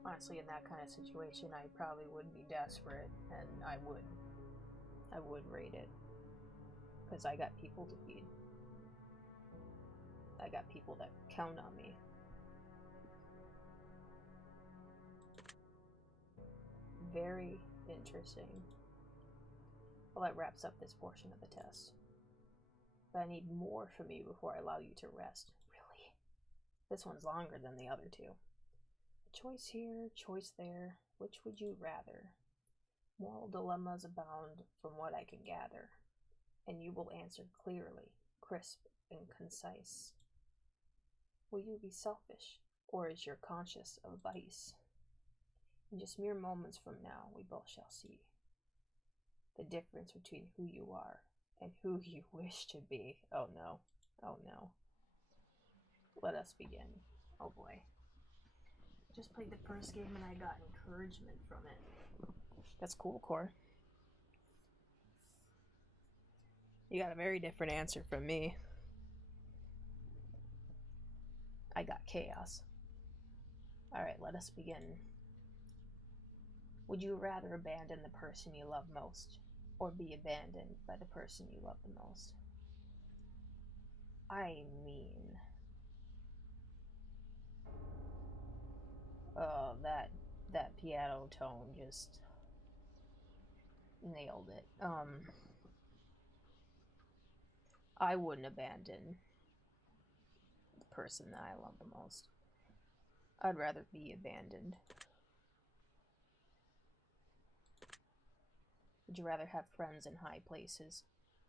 honestly, in that kind of situation, I probably would be desperate, and I would raid it, because I got people to feed. I got people that count on me. Very interesting. Well, that wraps up this portion of the test. But I need more from you before I allow you to rest. Really? This one's longer than the other two. A choice here, choice there. Which would you rather? Moral dilemmas abound from what I can gather, and you will answer clearly, crisp, and concise. Will you be selfish, or is your conscience a vice? In just mere moments from now, we both shall see the difference between who you are and who you wish to be. Oh no. Oh no. Let us begin. Oh boy. Just played the first game and I got encouragement from it. That's cool, Core. You got a very different answer from me. I got chaos. Alright, let us begin. Would you rather abandon the person you love most, or be abandoned by the person you love the most? I mean... Oh, that piano tone just nailed it. I wouldn't abandon the person that I love the most. I'd rather be abandoned. Would you rather have friends in high places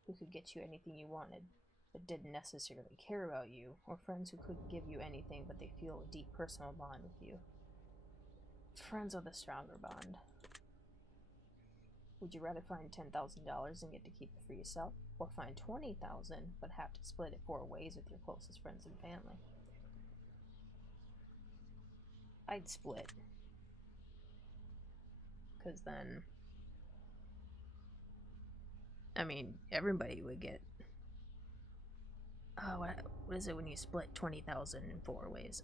who could get you anything you wanted, but didn't necessarily care about you, or friends who couldn't give you anything but they feel a deep personal bond with you? Friends with a stronger bond. Would you rather find $10,000 and get to keep it for yourself, or find $20,000 but have to split it 4 ways with your closest friends and family? I'd split. Because then, I mean, everybody would get... what is it when you split 20,000 in 4 ways?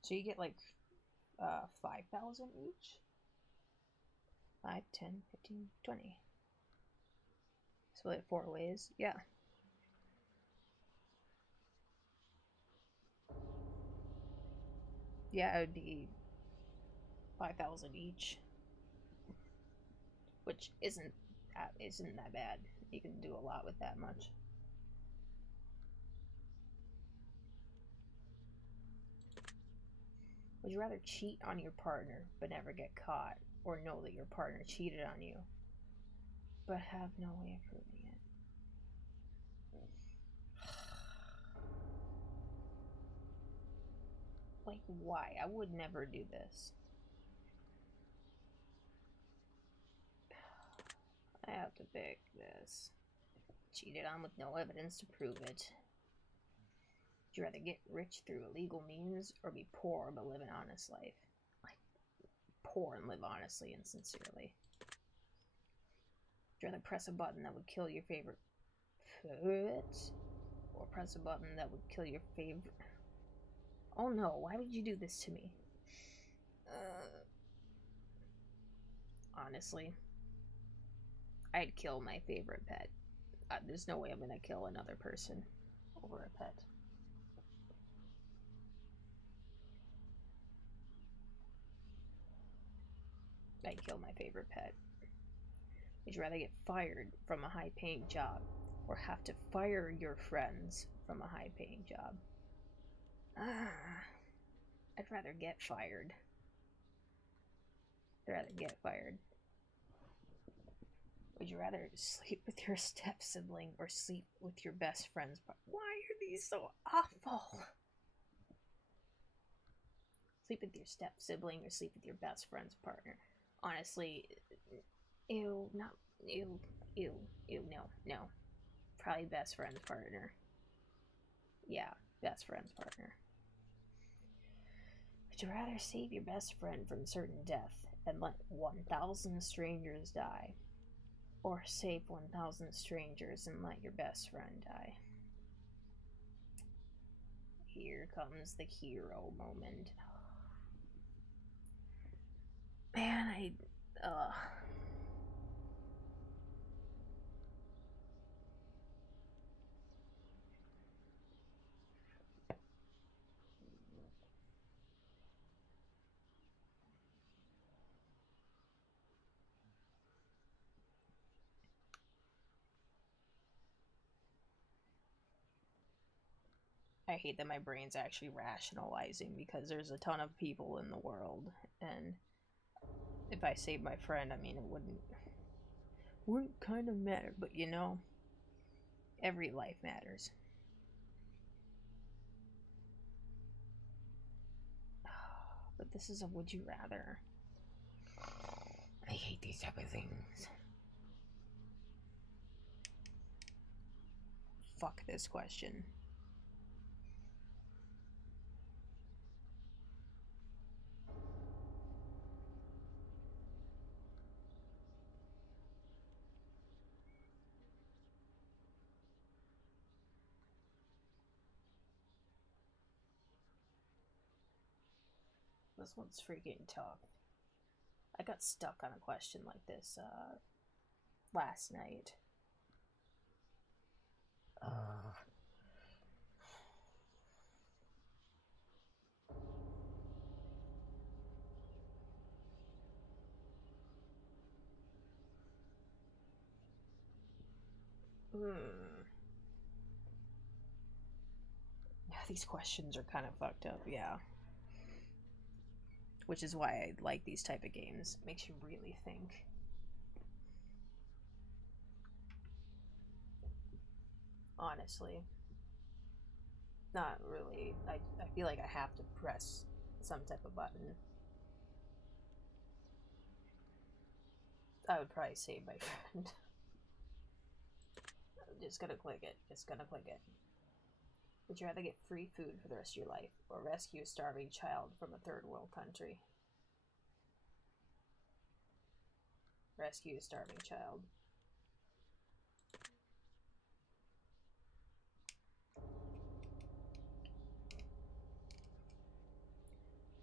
So you get like 5,000 each? 5, 10, 15, 20. Split it 4 ways. Yeah. Yeah, it would be 5,000 each, which isn't that bad. You can do a lot with that much. Would you rather cheat on your partner but never get caught, or know that your partner cheated on you but have no way of proving it? Like, why? I would never do this. I have to pick this. Cheated on with no evidence to prove it. Would you rather get rich through illegal means or be poor but live an honest life? Like, poor and live honestly and sincerely. Would you rather press a button that would kill your favorite pet, or press a button that would kill your favorite... Oh no, why would you do this to me? Honestly, I'd kill my favorite pet. There's no way I'm gonna kill another person over a pet. I'd kill my favorite pet. Would you rather get fired from a high-paying job or have to fire your friends from a high-paying job? I'd rather get fired. I'd rather get fired. Would you rather sleep with your step-sibling or sleep with your best friend's partner? Why are these so awful? Sleep with your step-sibling or sleep with your best friend's partner? Honestly, ew, not ew, no. Probably best friend's partner. Yeah, best friend's partner. Would you rather save your best friend from certain death and let 1,000 strangers die, or save 1,000 strangers and let your best friend die? Here comes the hero moment. Man, I hate that my brain's actually rationalizing because there's a ton of people in the world, and if I save my friend, I mean, it wouldn't kind of matter, but you know, every life matters. But this is a would you rather. I hate these type of things. Fuck this question. This one's freaking tough. I got stuck on a question like this last night. Yeah, these questions are kind of fucked up, yeah. Which is why I like these type of games. Makes you really think. Honestly. Not really. I feel like I have to press some type of button. I would probably save my friend. I'm just gonna click it. Would you rather get free food for the rest of your life or rescue a starving child from a third world country? Rescue a starving child.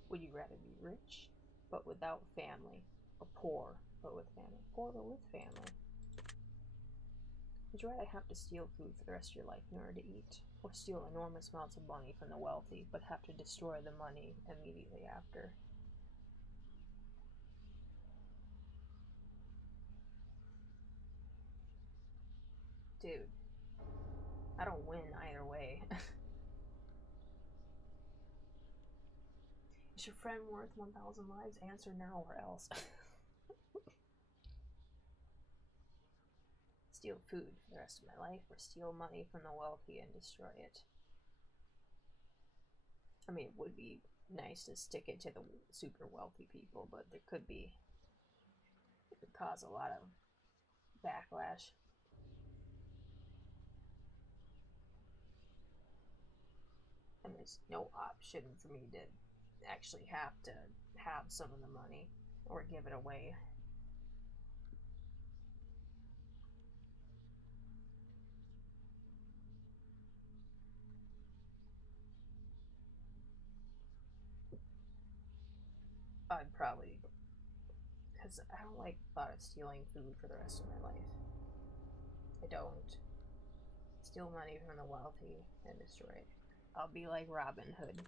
Would you rather be rich but without family, or poor but with family. Poor but with family. Would you rather have to steal food for the rest of your life in order to eat, or steal enormous amounts of money from the wealthy, but have to destroy the money immediately after? Dude, I don't win either way. Is your friend worth 1,000 lives? Answer now or else. Steal food for the rest of my life, or steal money from the wealthy and destroy it. I mean, it would be nice to stick it to the super wealthy people, but it could cause a lot of backlash. And there's no option for me to actually have to have some of the money or give it away. I'd probably, because I don't like the thought of stealing food for the rest of my life. I don't. Steal money from the wealthy and destroy it. I'll be like Robin Hood.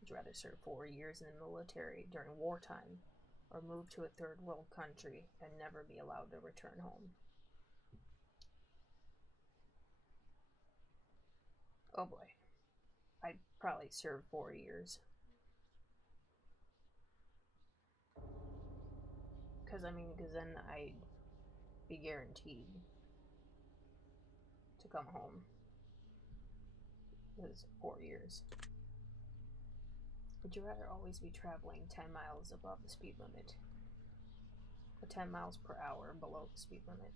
Would you rather serve 4 years in the military during wartime, or move to a third world country and never be allowed to return home? Oh boy. I'd probably serve 4 years. Because then I'd be guaranteed to come home. It was 4 years. Would you rather always be traveling 10 miles above the speed limit, or 10 miles per hour below the speed limit?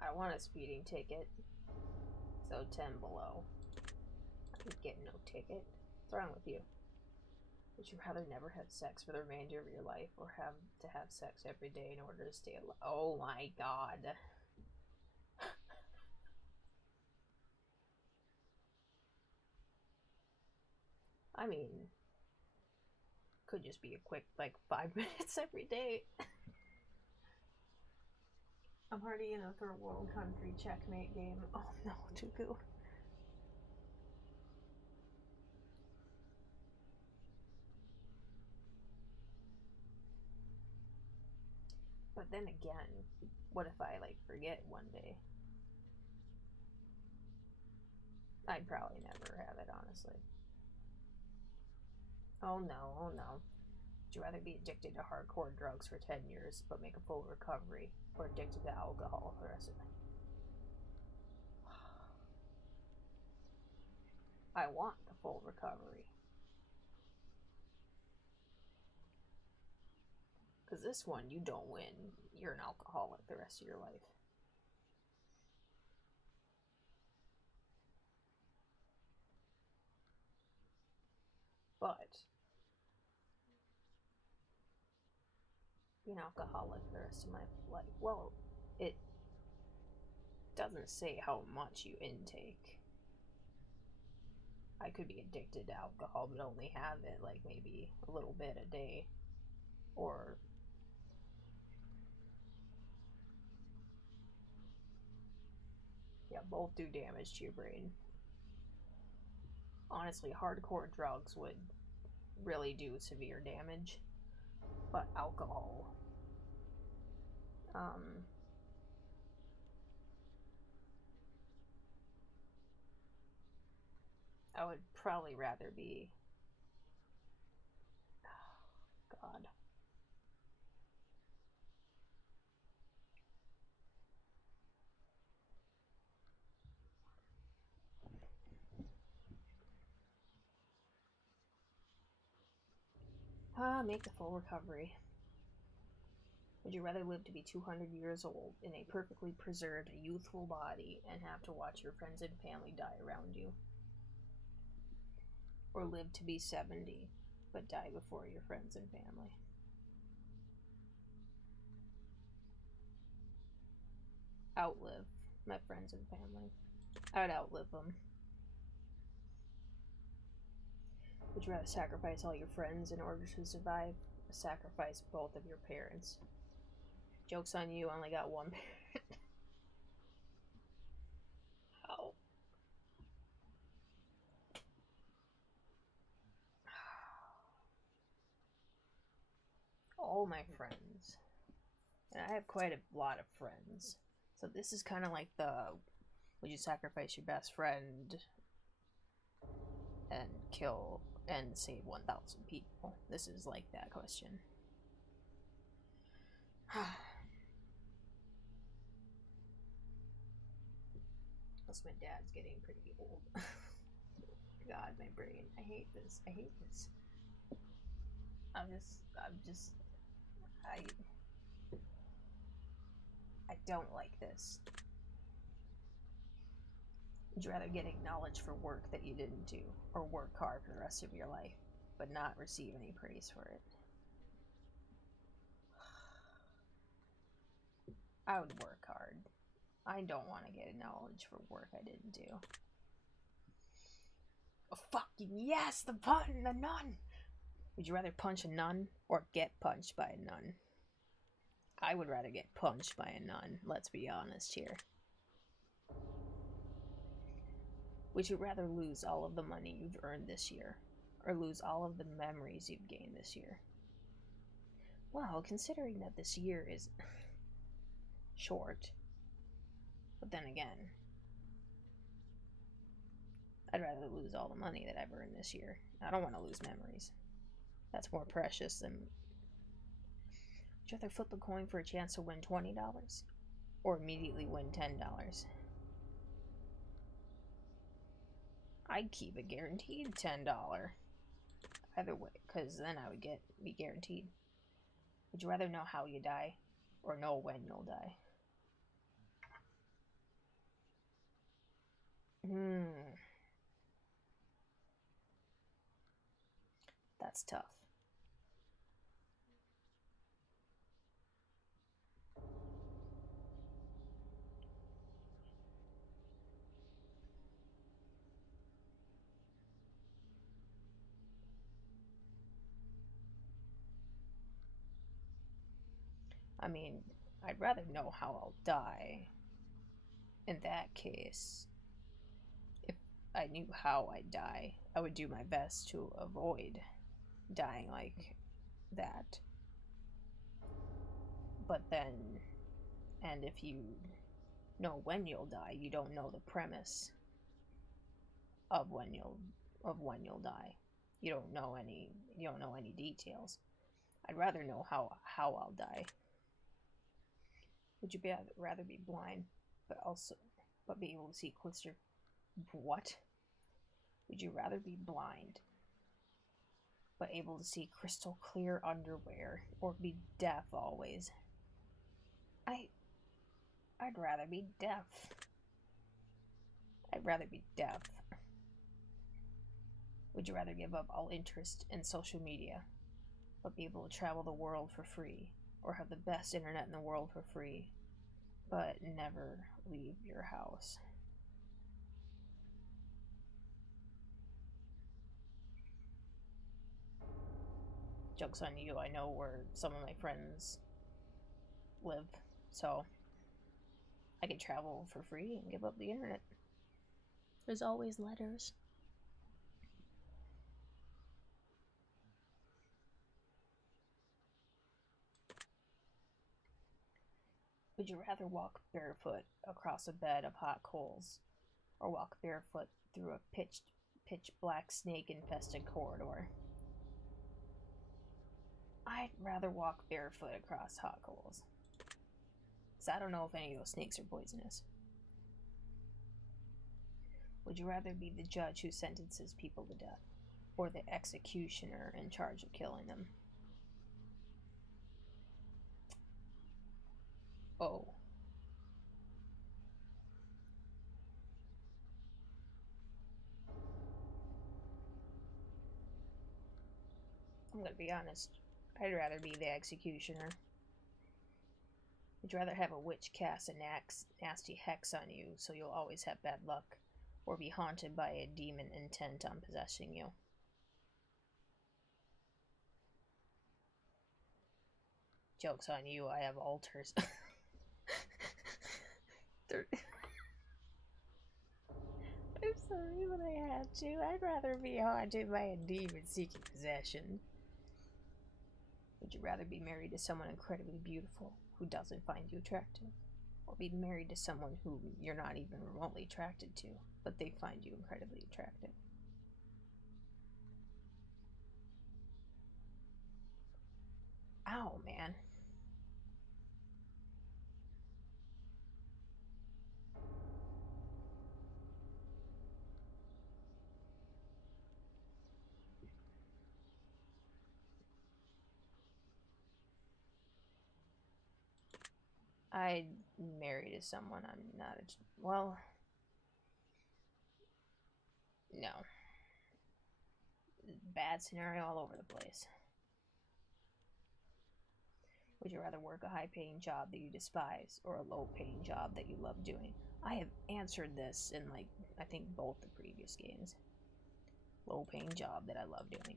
I want a speeding ticket, so 10 below. I could get no ticket. What's wrong with you? Would you rather never have sex for the remainder of your life, or have to have sex every day in order to stay alive? Oh my god. I mean, could just be a quick, 5 minutes every day. I'm already in a third world country checkmate game. Oh no, Tuku. But then again, what if I forget one day? I'd probably never have it, honestly. Oh no, oh no. Would you rather be addicted to hardcore drugs for 10 years but make a full recovery, or addicted to alcohol for the rest of it? I want the full recovery. Because this one, you don't win. You're an alcoholic the rest of your life. But be an alcoholic the rest of my life. Well, it doesn't say how much you intake. I could be addicted to alcohol but only have it maybe a little bit a day. Or yeah, both do damage to your brain. Honestly, hardcore drugs would really do severe damage. But alcohol, I would probably rather be, God. Make the full recovery. Would you rather live to be 200 years old in a perfectly preserved, youthful body and have to watch your friends and family die around you? Or live to be 70 but die before your friends and family? Outlive my friends and family. I would outlive them. Would you rather sacrifice all your friends in order to survive? Or sacrifice both of your parents? Joke's on you, only got one parent. How? All my friends. And I have quite a lot of friends. So this is kind of like the, would you sacrifice your best friend and kill and save 1,000 people? This is like that question. Plus my dad's getting pretty old. God, my brain. I hate this. I hate this. I don't like this. Would you rather get acknowledged for work that you didn't do, or work hard for the rest of your life, but not receive any praise for it? I would work hard. I don't want to get acknowledged for work I didn't do. Oh, fucking yes! The button! The nun! Would you rather punch a nun or get punched by a nun? I would rather get punched by a nun, let's be honest here. Would you rather lose all of the money you've earned this year, or lose all of the memories you've gained this year? Well, considering that this year is short, but then again, I'd rather lose all the money that I've earned this year. I don't want to lose memories. That's more precious than... Would you rather flip a coin for a chance to win $20, or immediately win $10? I'd keep a guaranteed $10. Either way, because then I would be guaranteed. Would you rather know how you die, or know when you'll die? That's tough. I mean, I'd rather know how I'll die. In that case, if I knew how I'd die, I would do my best to avoid dying like that. But then, and if you know when you'll die, you don't know the premise of when you'll die. You don't know any details. I'd rather know how I'll die. Would you rather be blind, but be able to see crystal? What? Would you rather be blind, but able to see crystal clear underwear, or be deaf always? I'd rather be deaf. I'd rather be deaf. Would you rather give up all interest in social media, but be able to travel the world for free, or have the best internet in the world for free, but never leave your house? Joke's on you, I know where some of my friends live, so I can travel for free and give up the internet. There's always letters. Would you rather walk barefoot across a bed of hot coals, or walk barefoot through a pitch black snake infested corridor? I'd rather walk barefoot across hot coals, because I don't know if any of those snakes are poisonous. Would you rather be the judge who sentences people to death, or the executioner in charge of killing them? Oh. I'm gonna be honest. I'd rather be the executioner. Would you rather have a witch cast a nasty hex on you so you'll always have bad luck, or be haunted by a demon intent on possessing you? Joke's on you, I have altars. I'm sorry, but I had to. I'd rather be haunted by a demon seeking possession. Would you rather be married to someone incredibly beautiful who doesn't find you attractive? Or be married to someone who you're not even remotely attracted to, but they find you incredibly attractive? Ow, man. I'd marry to someone I'm not well, no. Bad scenario all over the place. Would you rather work a high-paying job that you despise or a low-paying job that you love doing? I have answered this in, like, I think both the previous games. Low-paying job that I love doing.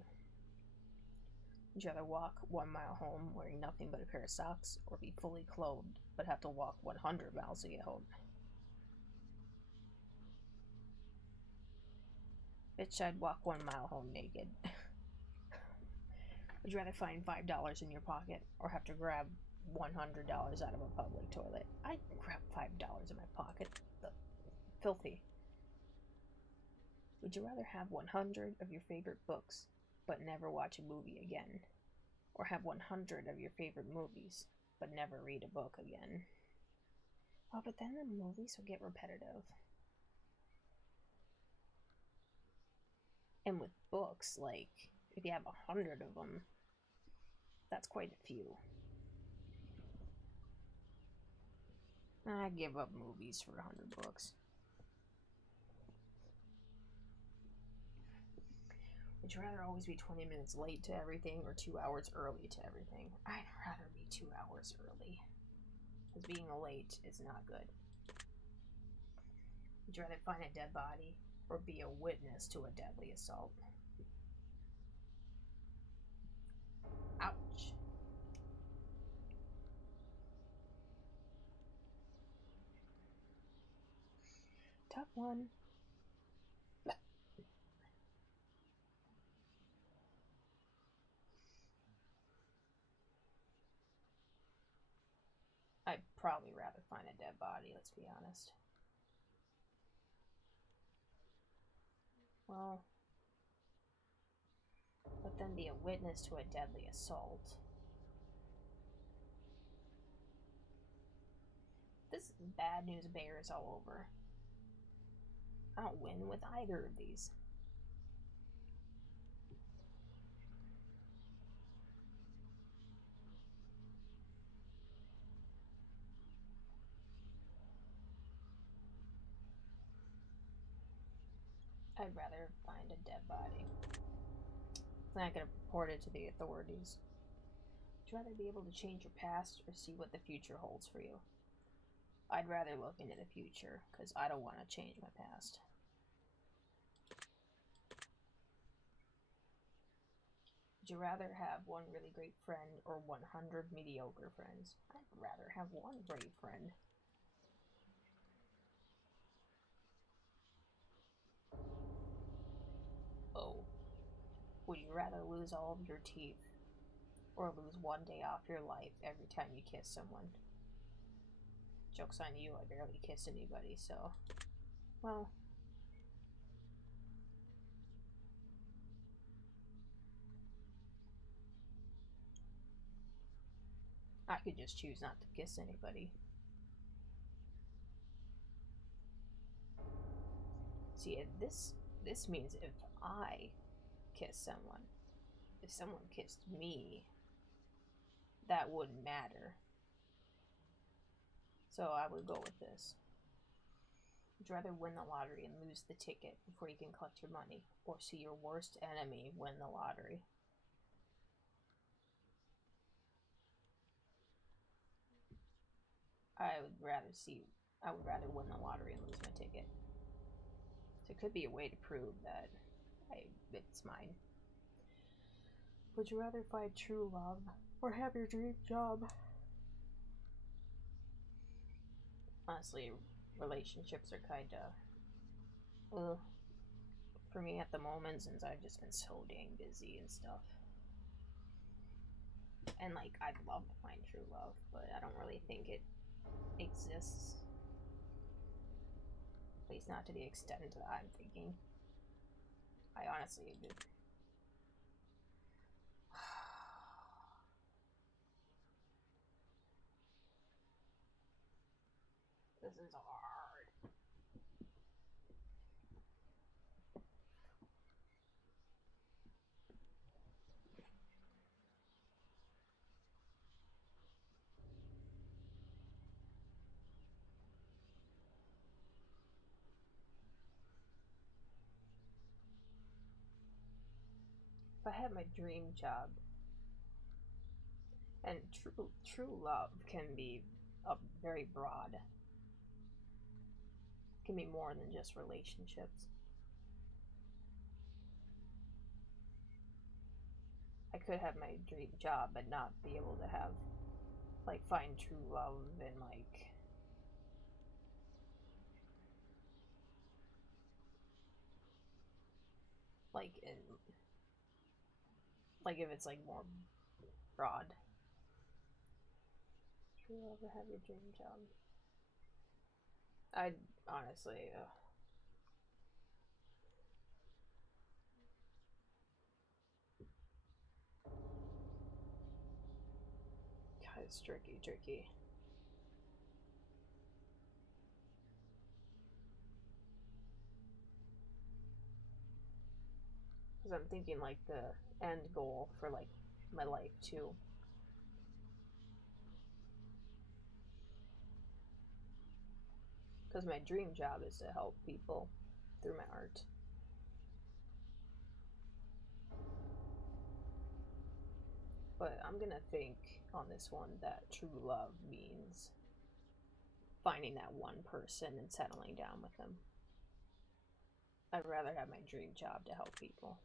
Would you rather walk 1 mile home wearing nothing but a pair of socks or be fully clothed but have to walk 100 miles to get home? Bitch, I'd walk 1 mile home naked. Would you rather find $5 in your pocket or have to grab $100 out of a public toilet? I'd grab $5 in my pocket. Filthy. Would you rather have 100 of your favorite books but never watch a movie again? Or have 100 of your favorite movies but never read a book again? Oh, but then the movies will get repetitive. And with books, like, if you have 100 of them, that's quite a few. I give up movies for 100 books. Would you rather always be 20 minutes late to everything or 2 hours early to everything? I'd rather be 2 hours early. Because being late is not good. Would you rather find a dead body or be a witness to a deadly assault? Ouch. Tough one. I'd probably rather find a dead body, let's be honest. Well, but then be a witness to a deadly assault. This bad news bears all over. I don't win with either of these. I'd rather find a dead body. I'm not going to report it to the authorities. Would you rather be able to change your past or see what the future holds for you? I'd rather look into the future, because I don't want to change my past. Would you rather have one really great friend or 100 mediocre friends? I'd rather have one great friend. Oh. Would you rather lose all of your teeth or lose 1 day off your life every time you kiss someone? Joke's on you, I barely kiss anybody, so... Well... I could just choose not to kiss anybody. See, this means if I kiss someone, if someone kissed me, that wouldn't matter. So I would go with this. Would you rather win the lottery and lose the ticket before you can collect your money, or see your worst enemy win the lottery? I would rather win the lottery and lose my ticket. So it could be a way to prove that it's mine. Would you rather find true love or have your dream job. Honestly, relationships are kind of for me at the moment, since I've just been so dang busy and stuff. And like, I'd love to find true love, but I don't really think it exists. At least not to the extent that I'm thinking. I honestly do. This is hard. If I had my dream job, and true love can be very broad. It can be more than just relationships. I could have my dream job but not be able to have, like, find true love and in, like, if it's like more broad. True love or have your dream job? I'd honestly, God, it's tricky. Because I'm thinking like the end goal for like my life too. Because my dream job is to help people through my art. But I'm gonna think on this one that true love means finding that one person and settling down with them. I'd rather have my dream job to help people.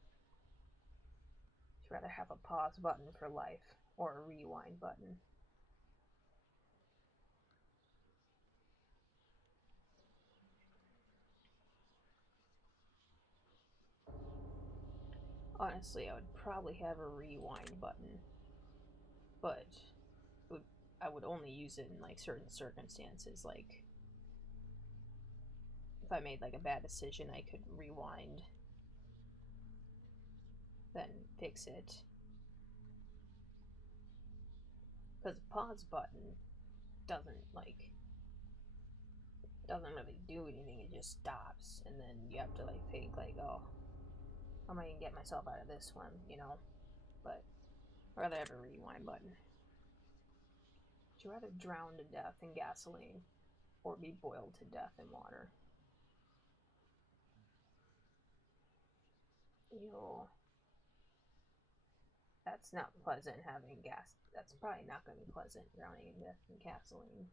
I'd rather have a pause button for life or a rewind button. Honestly, I would probably have a rewind button, but I would only use it in like certain circumstances. Like if I made like a bad decision, I could rewind, then fix it. Because the pause button doesn't really do anything. It just stops, and then you have to like think like, oh, how am I gonna get myself out of this one, you know? But I'd rather have a rewind button. Would you rather drown to death in gasoline or be boiled to death in water? Ew. That's not pleasant having gas. That's probably not going to be pleasant drowning to death in gasoline.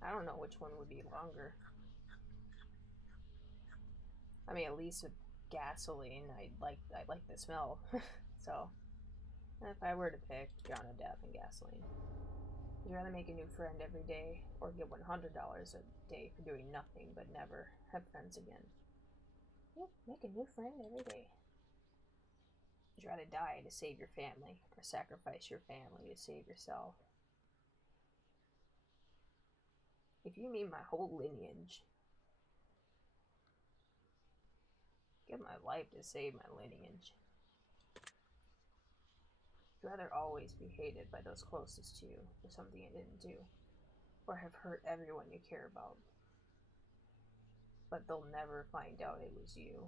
I don't know which one would be longer. I mean, at least with gasoline, I like the smell. So, if I were to pick drown to death in gasoline, would you rather make a new friend every day or get $100 a day for doing nothing but never have friends again? Yep, make a new friend every day. Would you rather die to save your family or sacrifice your family to save yourself? If you mean my whole lineage, give my life to save my lineage. Would you rather always be hated by those closest to you for something you didn't do, or have hurt everyone you care about, but they'll never find out it was you?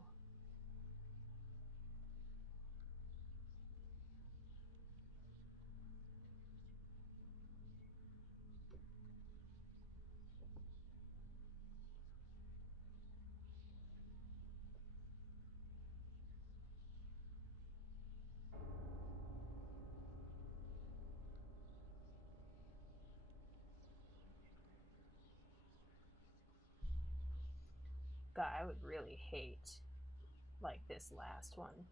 God, I would really hate, like, this last one.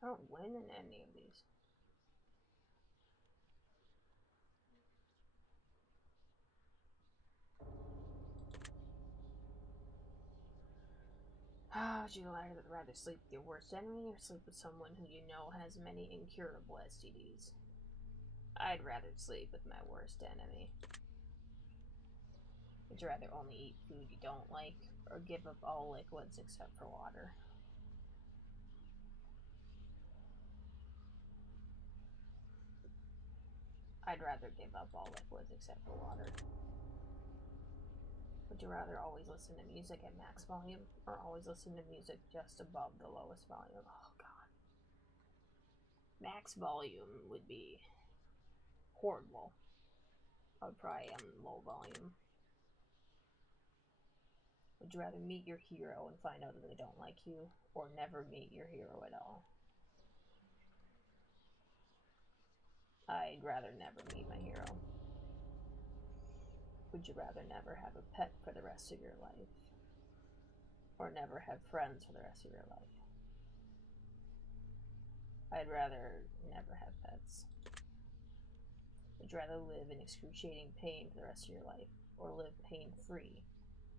I don't win in any of these. Would you rather sleep with your worst enemy or sleep with someone who you know has many incurable STDs? I'd rather sleep with my worst enemy. Would you rather only eat food you don't like or give up all liquids except for water? I'd rather give up all liquids except for water. Would you rather always listen to music at max volume or always listen to music just above the lowest volume? Oh, God. Max volume would be horrible. I would probably low volume. Would you rather meet your hero and find out that they don't like you or never meet your hero at all? I'd rather never meet my hero. Would you rather never have a pet for the rest of your life or never have friends for the rest of your life? I'd rather never have pets. Would you rather live in excruciating pain for the rest of your life or live pain-free,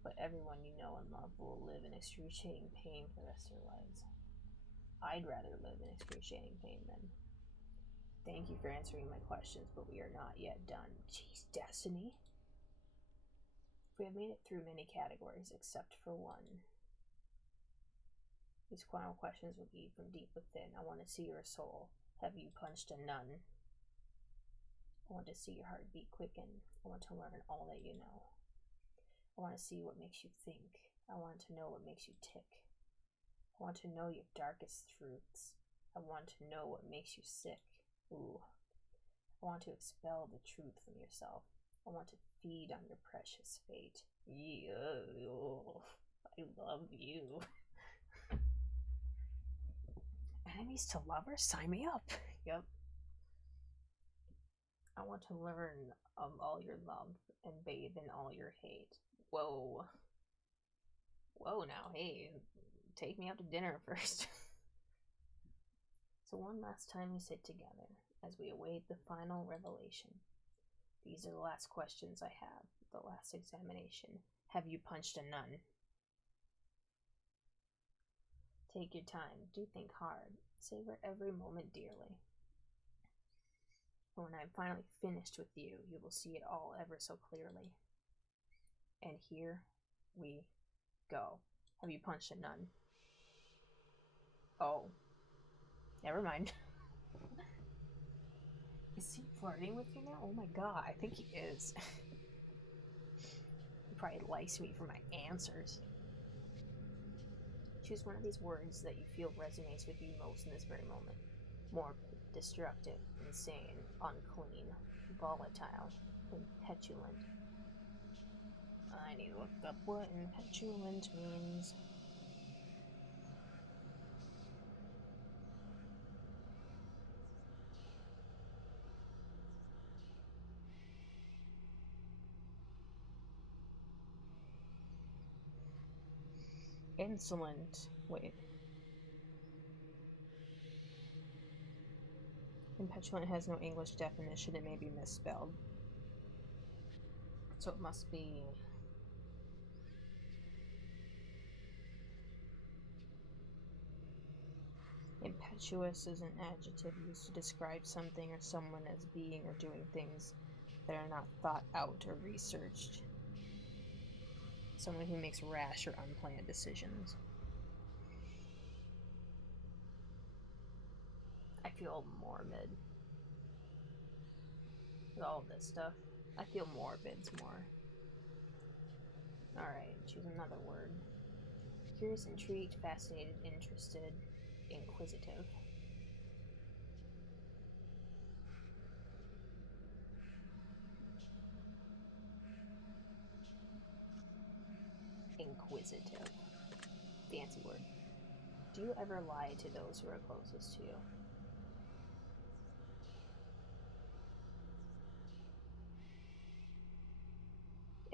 but everyone you know and love will live in excruciating pain for the rest of their lives? I'd rather live in excruciating pain then. Thank you for answering my questions, but we are not yet done. Jeez, Destiny. We have made it through many categories except for one. These final questions will be from deep within. I want to see your soul. Have you punched a nun? I want to see your heartbeat quicken. I want to learn all that you know. I want to see what makes you think. I want to know what makes you tick. I want to know your darkest truths. I want to know what makes you sick. Ooh. I want to expel the truth from yourself. I want to feed on your precious fate. Yo, I love you. Enemies to lovers? Sign me up. Yep. I want to learn of all your love and bathe in all your hate. Whoa. Whoa now, hey, take me out to dinner first. So one last time we sit together as we await the final revelation. These are the last questions I have, the last examination. Have you punched a nun? Take your time, do think hard, savor every moment dearly. When I'm finally finished with you, you will see it all ever so clearly. And here we go. Have you punched a nun? Oh. Never mind. Is he flirting with you now? Oh my god, I think he is. He probably likes me for my answers. Choose one of these words that you feel resonates with you most in this very moment. Morbid, destructive, insane, unclean, volatile, impetulant. I need to look up what impetulant means. Insolent. Wait. Impetulant has no English definition. It may be misspelled. So it must be... Impetuous is an adjective used to describe something or someone as being or doing things that are not thought out or researched. Someone who makes rash or unplanned decisions. I feel morbid with all this stuff. I feel morbid's more. Alright, choose another word. Curious, intrigued, fascinated, interested, inquisitive. Inquisitive. Fancy word. Do you ever lie to those who are closest to you?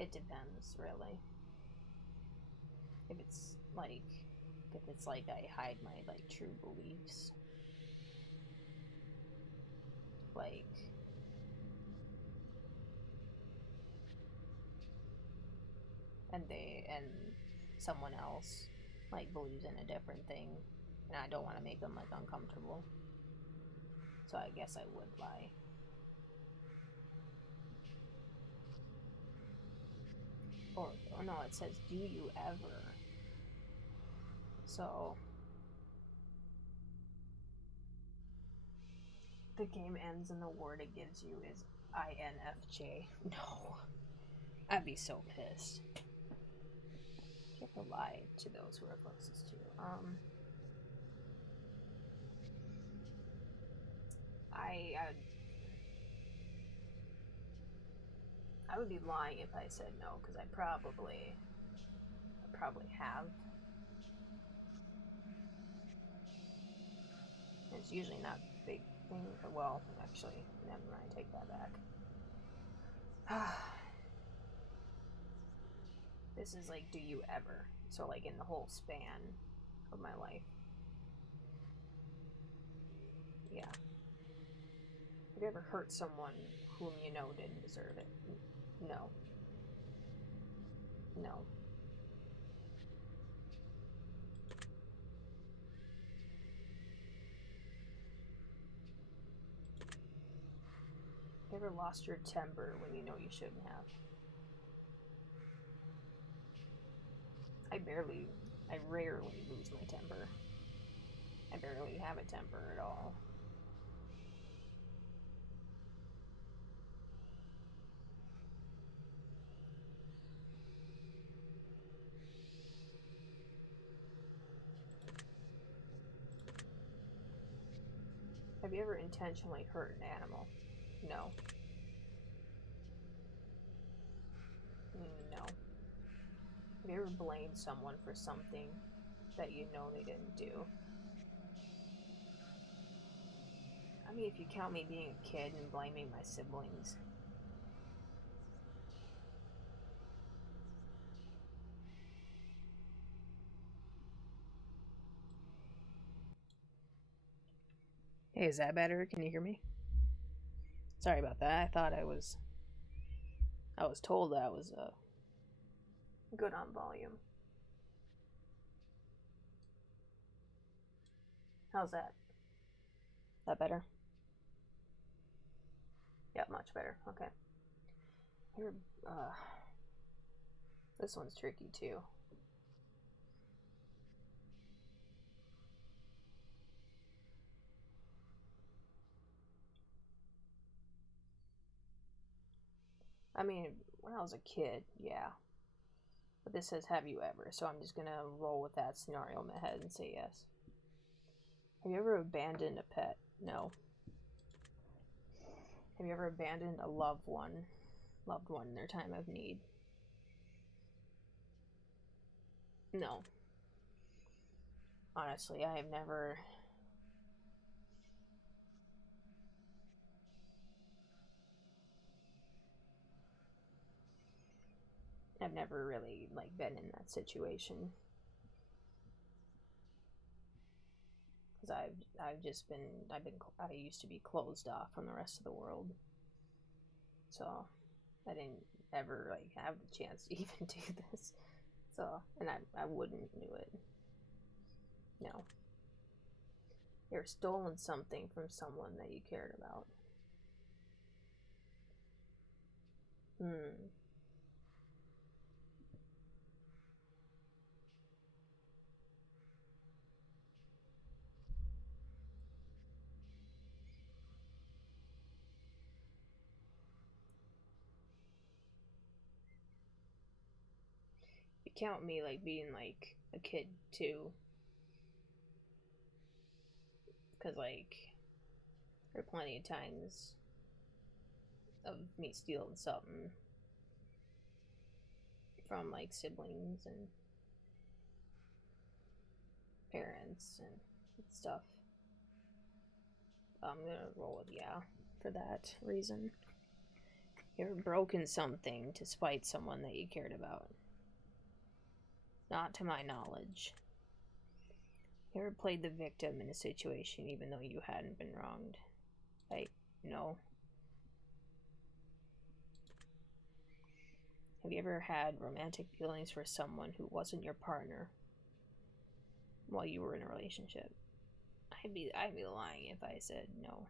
It depends, really. If it's like I hide my like true beliefs, like and someone else like believes in a different thing, and I don't want to make them like uncomfortable, so I guess I would lie. Or no, it says, do you ever? So the game ends and the word it gives you is INFJ. No. I'd be so pissed. You have to lie to those who are closest to you. I would be lying if I said no, because I probably have. It's usually not a big thing. Well, actually, never mind. Take that back. This is like, do you ever? So like in the whole span of my life. Yeah. Have you ever hurt someone whom you know didn't deserve it? No. No. You ever lost your temper when you know you shouldn't have? I rarely lose my temper. I barely have a temper at all. Have you ever intentionally hurt an animal? No. No. Have you ever blamed someone for something that you know they didn't do? I mean, if you count me being a kid and blaming my siblings. Hey, is that better? Can you hear me? Sorry about that. I thought I was told that I was good on volume. How's that? That better? Yeah, much better. Okay. Here, this one's tricky too. I mean, when I was a kid, yeah. But this says, have you ever? So I'm just gonna roll with that scenario in my head and say yes. Have you ever abandoned a pet? No. Have you ever abandoned a loved one in their time of need? No. Honestly, I have never. I've never really like been in that situation because I used to be closed off from the rest of the world, so I didn't ever like have the chance to even do this. So, and I wouldn't do it. No. You ever stolen something from someone that you cared about? Hmm. You count me like being like a kid too, because like there are plenty of times of me stealing something from like siblings and parents and stuff. I'm gonna roll with yeah for that reason. You ever broken something to spite someone that you cared about? Not to my knowledge. You ever played the victim in a situation even though you hadn't been wronged? No. Have you ever had romantic feelings for someone who wasn't your partner while you were in a relationship? I'd be lying if I said no.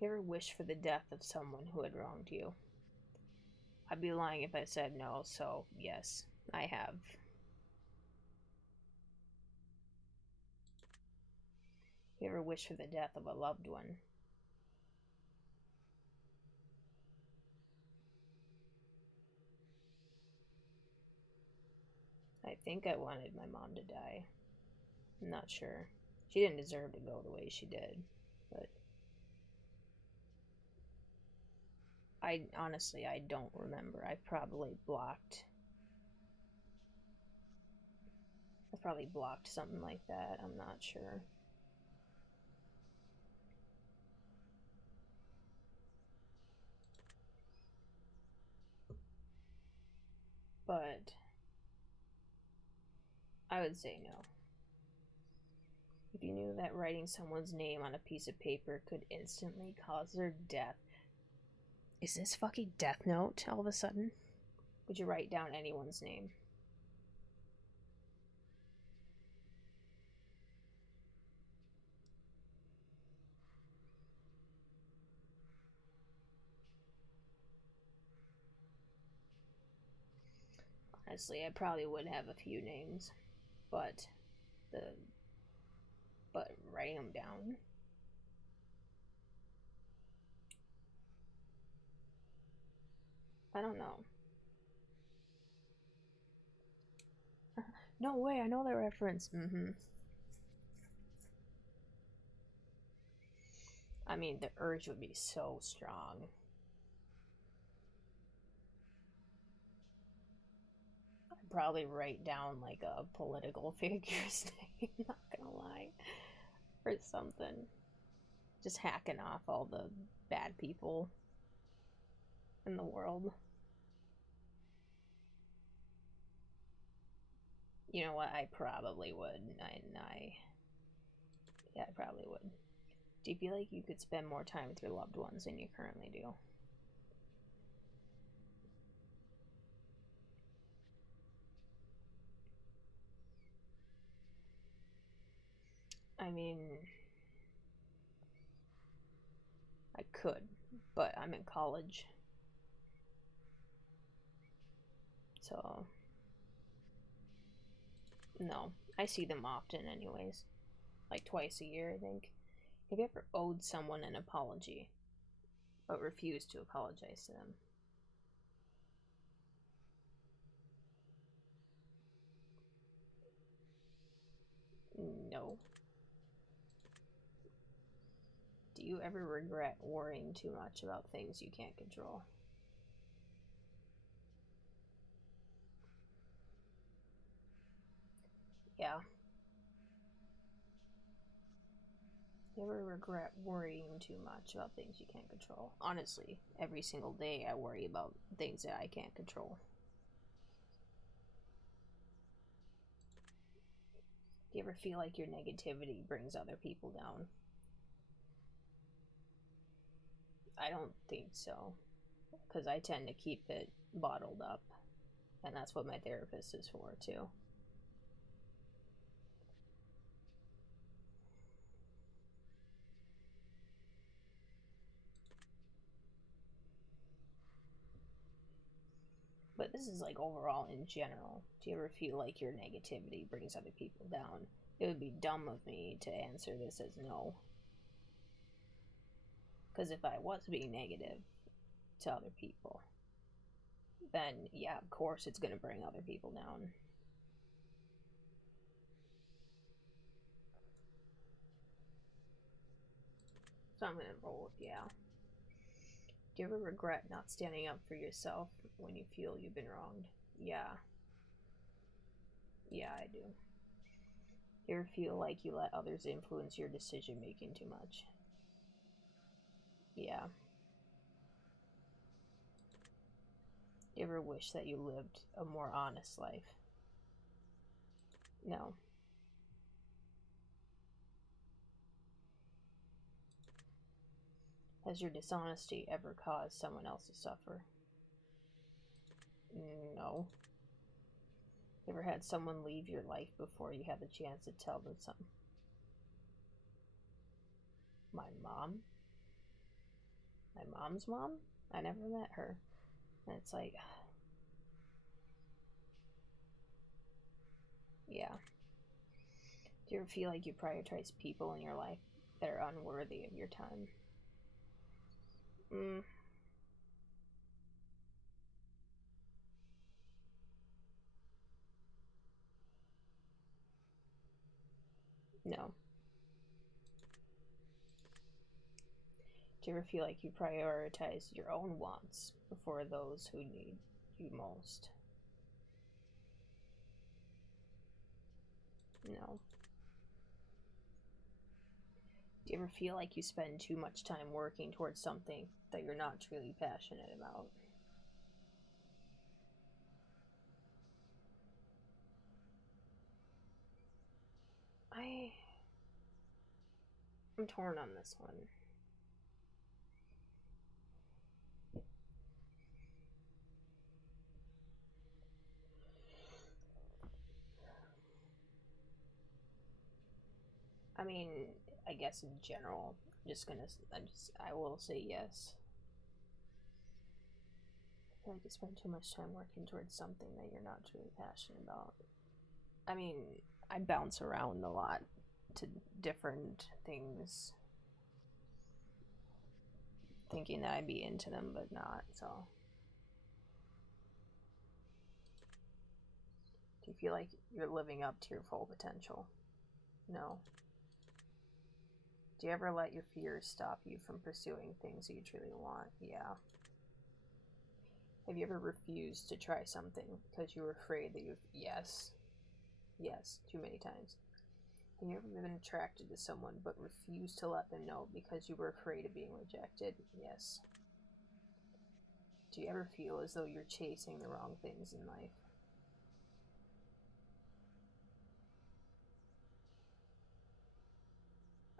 You ever wished for the death of someone who had wronged you? I'd be lying if I said no, so yes, I have. You ever wished for the death of a loved one? I think I wanted my mom to die. I'm not sure. She didn't deserve to go the way she did, but I honestly don't remember. I probably blocked something like that. I'm not sure. But I would say no. If you knew that writing someone's name on a piece of paper could instantly cause their death. Is this fucking Death Note all of a sudden? Would you write down anyone's name? Honestly, I probably would have a few names, but the but writing them down. I don't know. No way, I know that reference. I mean, the urge would be so strong. I'd probably write down like a political figure's name, not gonna lie. Or something. Just hacking off all the bad people in the world. You know what? I probably would. Yeah, I probably would. Do you feel like you could spend more time with your loved ones than you currently do? I mean, I could, but I'm in college. So, no. I see them often, anyways. Like twice a year, I think. Have you ever owed someone an apology, but refused to apologize to them? No. Do you ever regret worrying too much about things you can't control? Yeah. You ever regret worrying too much about things you can't control? Honestly, every single day I worry about things that I can't control. Do you ever feel like your negativity brings other people down? I don't think so, because I tend to keep it bottled up, and that's what my therapist is for, too. But this is like overall in general. Do you ever feel like your negativity brings other people down? It would be dumb of me to answer this as no. Because if I was being negative to other people, then yeah, of course it's going to bring other people down. So I'm going to roll with yeah. Do you ever regret not standing up for yourself when you feel you've been wronged? Yeah. Yeah, I do. You ever feel like you let others influence your decision making too much? Yeah. You ever wish that you lived a more honest life? No. Has your dishonesty ever caused someone else to suffer? No. You ever had someone leave your life before you had the chance to tell them something? My mom? My mom's mom? I never met her. And it's like, yeah. Do you ever feel like you prioritize people in your life that are unworthy of your time? Mm, no. Do you ever feel like you prioritize your own wants before those who need you most? No. Do you ever feel like you spend too much time working towards something that you're not truly passionate about? I I'm torn on this one. I mean, I guess in general, I will say yes. I feel like you spend too much time working towards something that you're not truly passionate about. I mean, I bounce around a lot to different things, thinking that I'd be into them, but not. So, do you feel like you're living up to your full potential? No. Do you ever let your fears stop you from pursuing things that you truly want? Yeah. Have you ever refused to try something because you were afraid that you... Yes. Yes, too many times. Have you ever been attracted to someone but refused to let them know because you were afraid of being rejected? Yes. Do you ever feel as though you're chasing the wrong things in life?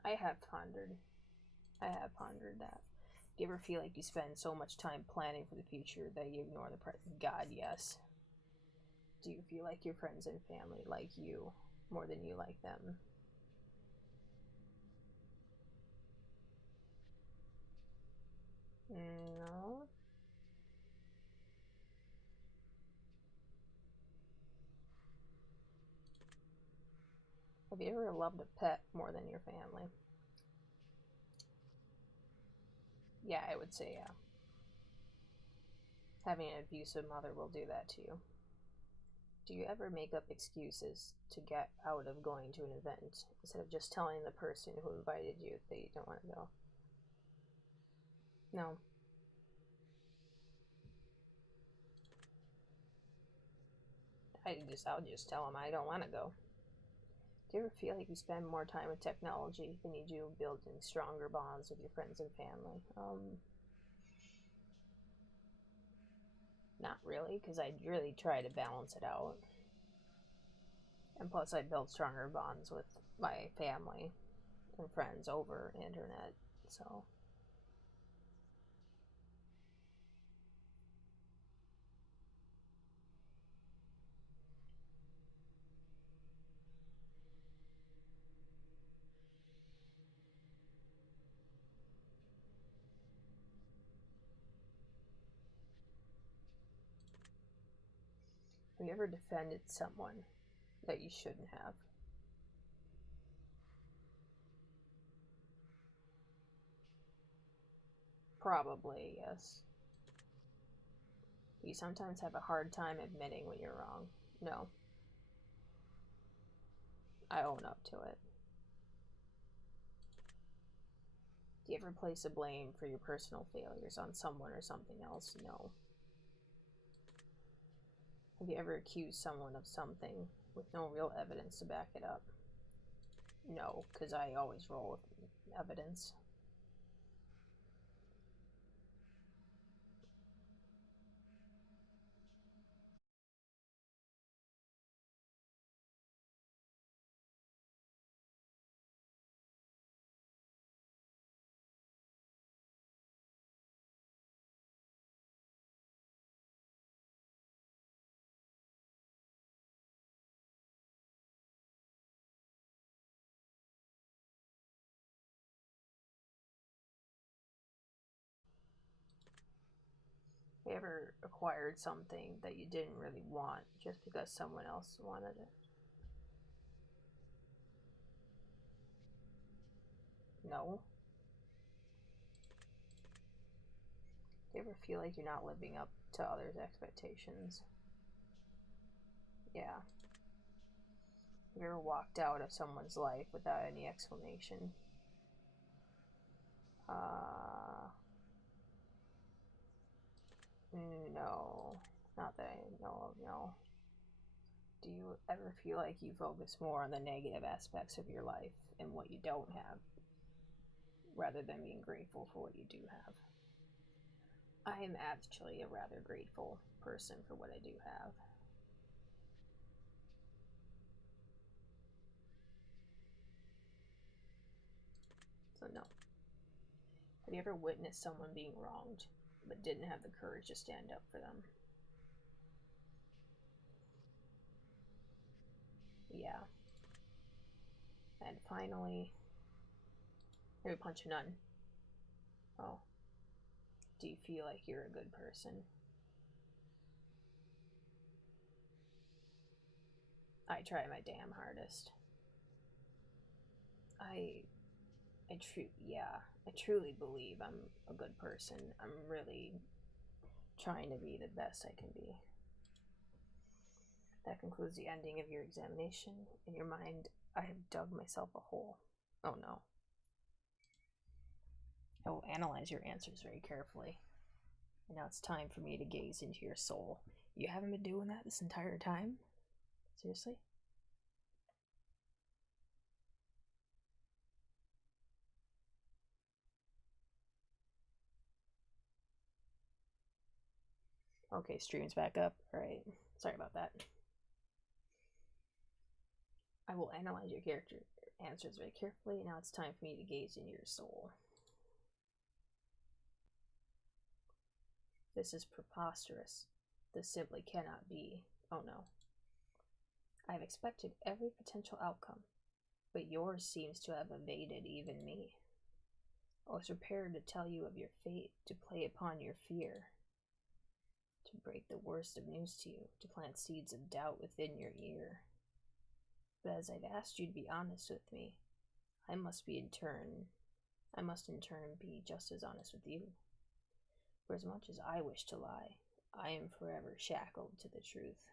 I have pondered. I have pondered that. Do you ever feel like you spend so much time planning for the future that you ignore the present? God, yes. Do you feel like your friends and family like you more than you like them? No. Have you ever loved a pet more than your family? Yeah, I would say yeah. Having an abusive mother will do that to you. Do you ever make up excuses to get out of going to an event instead of just telling the person who invited you that you don't want to go? No. I'll just tell them I don't want to go. Do you ever feel like you spend more time with technology than you do building stronger bonds with your friends and family? Not really, because I really try to balance it out. And plus, I build stronger bonds with my family and friends over internet. So, have you ever defended someone that you shouldn't have? Probably, yes. You sometimes have a hard time admitting when you're wrong. No, I own up to it. Do you ever place a blame for your personal failures on someone or something else? No. Have you ever accused someone of something with no real evidence to back it up? No, because I always roll with evidence. Have you ever acquired something that you didn't really want just because someone else wanted it? No. Do you ever feel like you're not living up to others' expectations? Yeah. Have you ever walked out of someone's life without any explanation? No. Not that I know of, no. Do you ever feel like you focus more on the negative aspects of your life and what you don't have, rather than being grateful for what you do have? I am actually a rather grateful person for what I do have. So, no. Have you ever witnessed someone being wronged, but didn't have the courage to stand up for them? Yeah. And finally, maybe punch a nun. Oh. Do you feel like you're a good person? I try my damn hardest. I I truly believe I'm a good person. I'm really trying to be the best I can be. That concludes the ending of your examination. In your mind, I have dug myself a hole. Oh no. I will analyze your answers very carefully. And now it's time for me to gaze into your soul. You haven't been doing that this entire time? Seriously? Okay, stream's back up. Alright. Sorry about that. I will analyze your character answers very carefully. Now it's time for me to gaze into your soul. This is preposterous. This simply cannot be. Oh no. I have expected every potential outcome, but yours seems to have evaded even me. I was prepared to tell you of your fate, to play upon your fear, to break the worst of news to you, to plant seeds of doubt within your ear. But as I've asked you to be honest with me, I must in turn be just as honest with you. For as much as I wish to lie, I am forever shackled to the truth.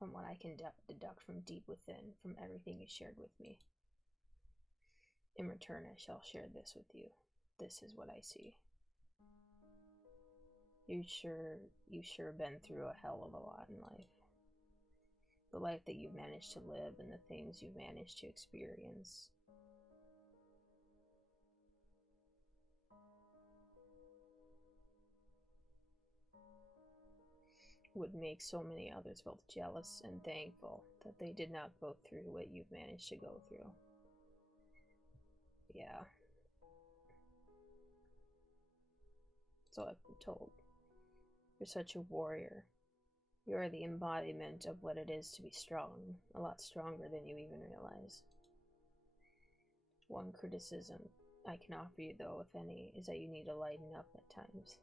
From what I can deduct from deep within, from everything you shared with me. In return, I shall share this with you. This is what I see. You sure been through a hell of a lot in life. The life that you've managed to live and the things you've managed to experience. Would make so many others feel jealous and thankful that they did not go through what you've managed to go through. Yeah. So I've been told. You're such a warrior. You are the embodiment of what it is to be strong, a lot stronger than you even realize. One criticism I can offer you, though, if any, is that you need to lighten up at times.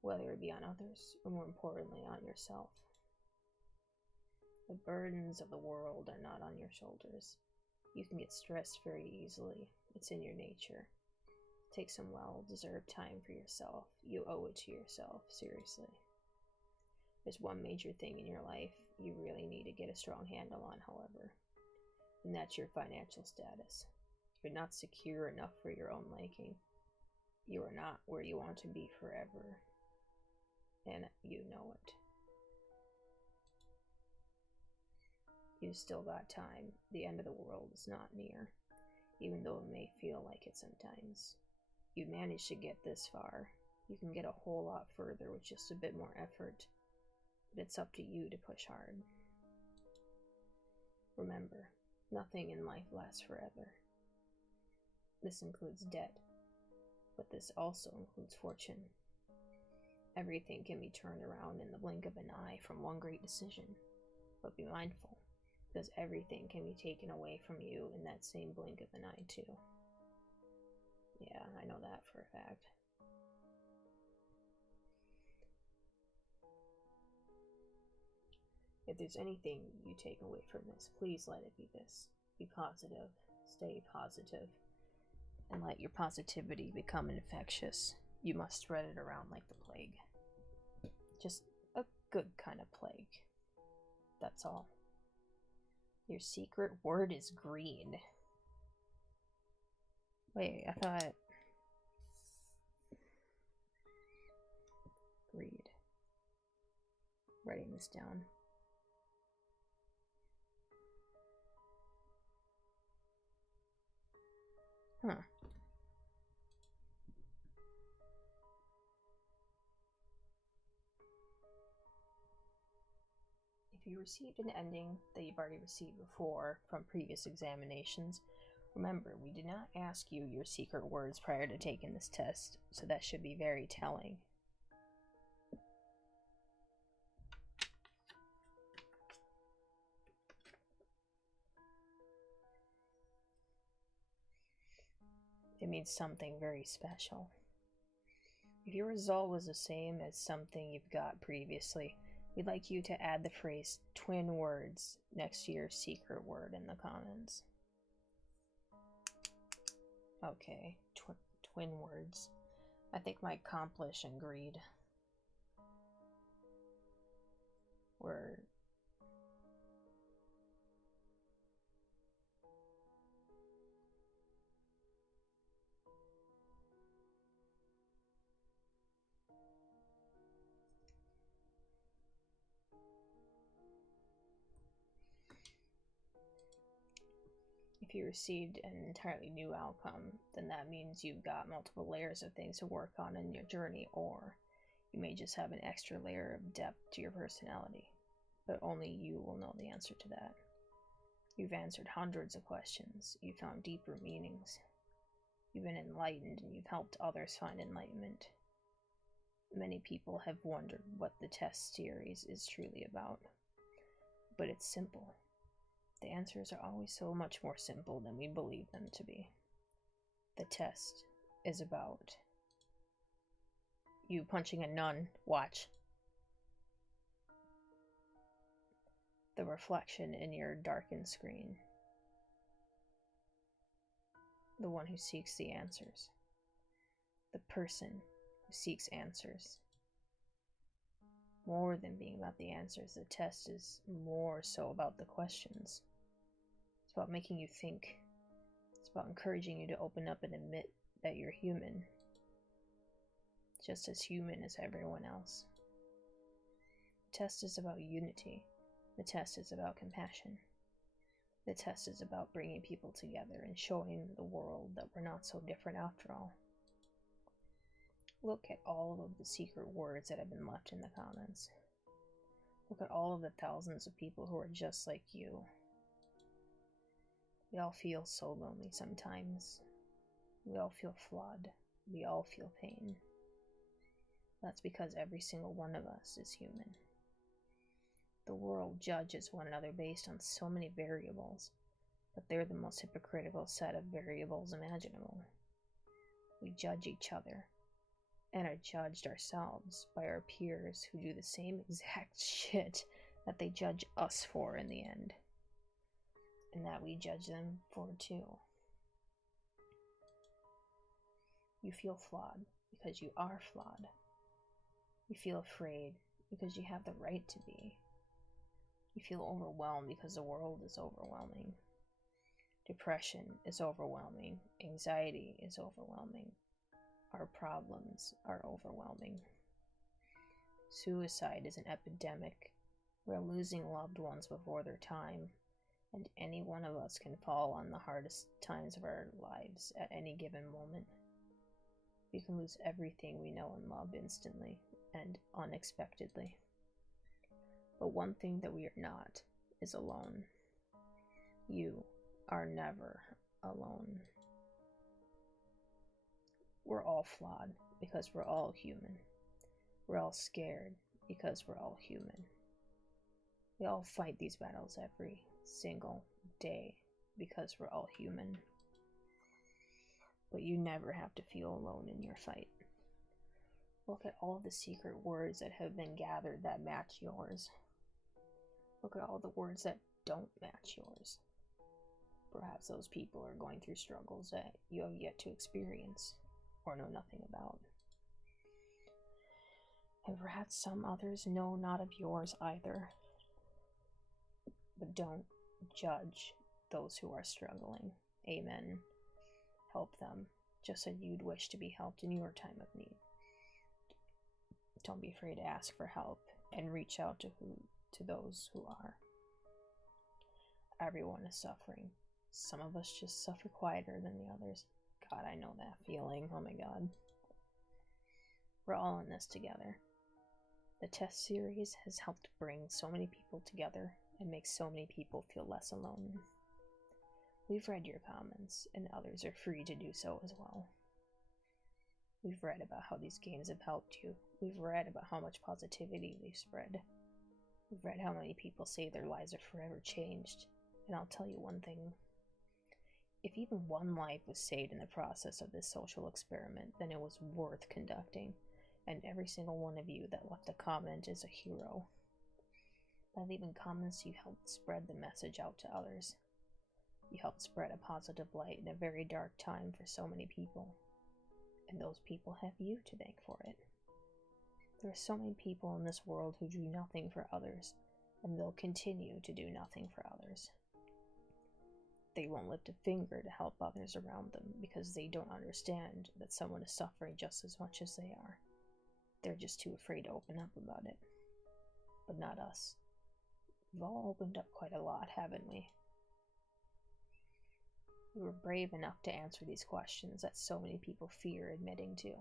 Whether it be on others, or more importantly, on yourself. The burdens of the world are not on your shoulders. You can get stressed very easily. It's in your nature. Take some well-deserved time for yourself. You owe it to yourself, seriously. There's one major thing in your life you really need to get a strong handle on, however, and that's your financial status. You're not secure enough for your own liking. You are not where you want to be forever. and you know it. You've still got time. The end of the world is not near, even though it may feel like it sometimes. You've managed to get this far. You can get a whole lot further with just a bit more effort, but it's up to you to push hard. Remember, nothing in life lasts forever. This includes debt, but this also includes fortune. Everything can be turned around in the blink of an eye from one great decision, but be mindful, because everything can be taken away from you in that same blink of an eye too. Yeah, I know that for a fact. If there's anything you take away from this, please let it be this. Be positive, stay positive, and let your positivity become infectious. You must spread it around like the plague. Just a good kind of plague. That's all. Your secret word is green. Wait, I thought... Greed. Writing this down. Huh. If you received an ending that you've already received before from previous examinations, remember, we did not ask you your secret words prior to taking this test, so that should be very telling. It means something very special. If your result was the same as something you've got previously, we'd like you to add the phrase twin words next to your secret word in the comments. Okay, twin words. I think my accomplish and greed were... If you received an entirely new outcome, then that means you've got multiple layers of things to work on in your journey, or you may just have an extra layer of depth to your personality, but only you will know the answer to that. You've answered hundreds of questions, you've found deeper meanings, you've been enlightened, and you've helped others find enlightenment. Many people have wondered what the test series is truly about, but it's simple. The answers are always so much more simple than we believe them to be. The test is about you punching a nun. Watch. The reflection in your darkened screen. The one who seeks the answers. The person who seeks answers. More than being about the answers, the test is more so about the questions. It's about making you think. It's about encouraging you to open up and admit that you're human. Just as human as everyone else. The test is about unity. The test is about compassion. The test is about bringing people together and showing the world that we're not so different after all. Look at all of the secret words that have been left in the comments. Look at all of the thousands of people who are just like you. We all feel so lonely sometimes. We all feel flawed. We all feel pain. That's because every single one of us is human. The world judges one another based on so many variables, but they're the most hypocritical set of variables imaginable. We judge each other, and are judged ourselves by our peers who do the same exact shit that they judge us for in the end. And that we judge them for too. You feel flawed because you are flawed. You feel afraid because you have the right to be. You feel overwhelmed because the world is overwhelming. Depression is overwhelming. Anxiety is overwhelming. Our problems are overwhelming. Suicide is an epidemic. We're losing loved ones before their time, and any one of us can fall on the hardest times of our lives at any given moment. We can lose everything we know and love instantly and unexpectedly. But one thing that we are not is alone. You are never alone. We're all flawed because we're all human. We're all scared because we're all human. We all fight these battles every single day because we're all human. But you never have to feel alone in your fight. Look at all the secret words that have been gathered that match yours. Look at all the words that don't match yours. Perhaps those people are going through struggles that you have yet to experience or know nothing about. And perhaps some others know not of yours either. But don't judge those who are struggling. Amen. Help them, just as you'd wish to be helped in your time of need. Don't be afraid to ask for help and reach out to those who are. Everyone is suffering. Some of us just suffer quieter than the others. God, I know that feeling. Oh my God. We're all in this together. The test series has helped bring so many people together and make so many people feel less alone. We've read your comments, and others are free to do so as well. We've read about how these games have helped you. We've read about how much positivity they've spread. We've read how many people say their lives are forever changed. And I'll tell you one thing. If even one life was saved in the process of this social experiment, then it was worth conducting. And every single one of you that left a comment is a hero. By leaving comments, you helped spread the message out to others. You helped spread a positive light in a very dark time for so many people. And those people have you to thank for it. There are so many people in this world who do nothing for others, and they'll continue to do nothing for others. They won't lift a finger to help others around them because they don't understand that someone is suffering just as much as they are. They're just too afraid to open up about it. But not us. We've all opened up quite a lot, haven't we? We were brave enough to answer these questions that so many people fear admitting to.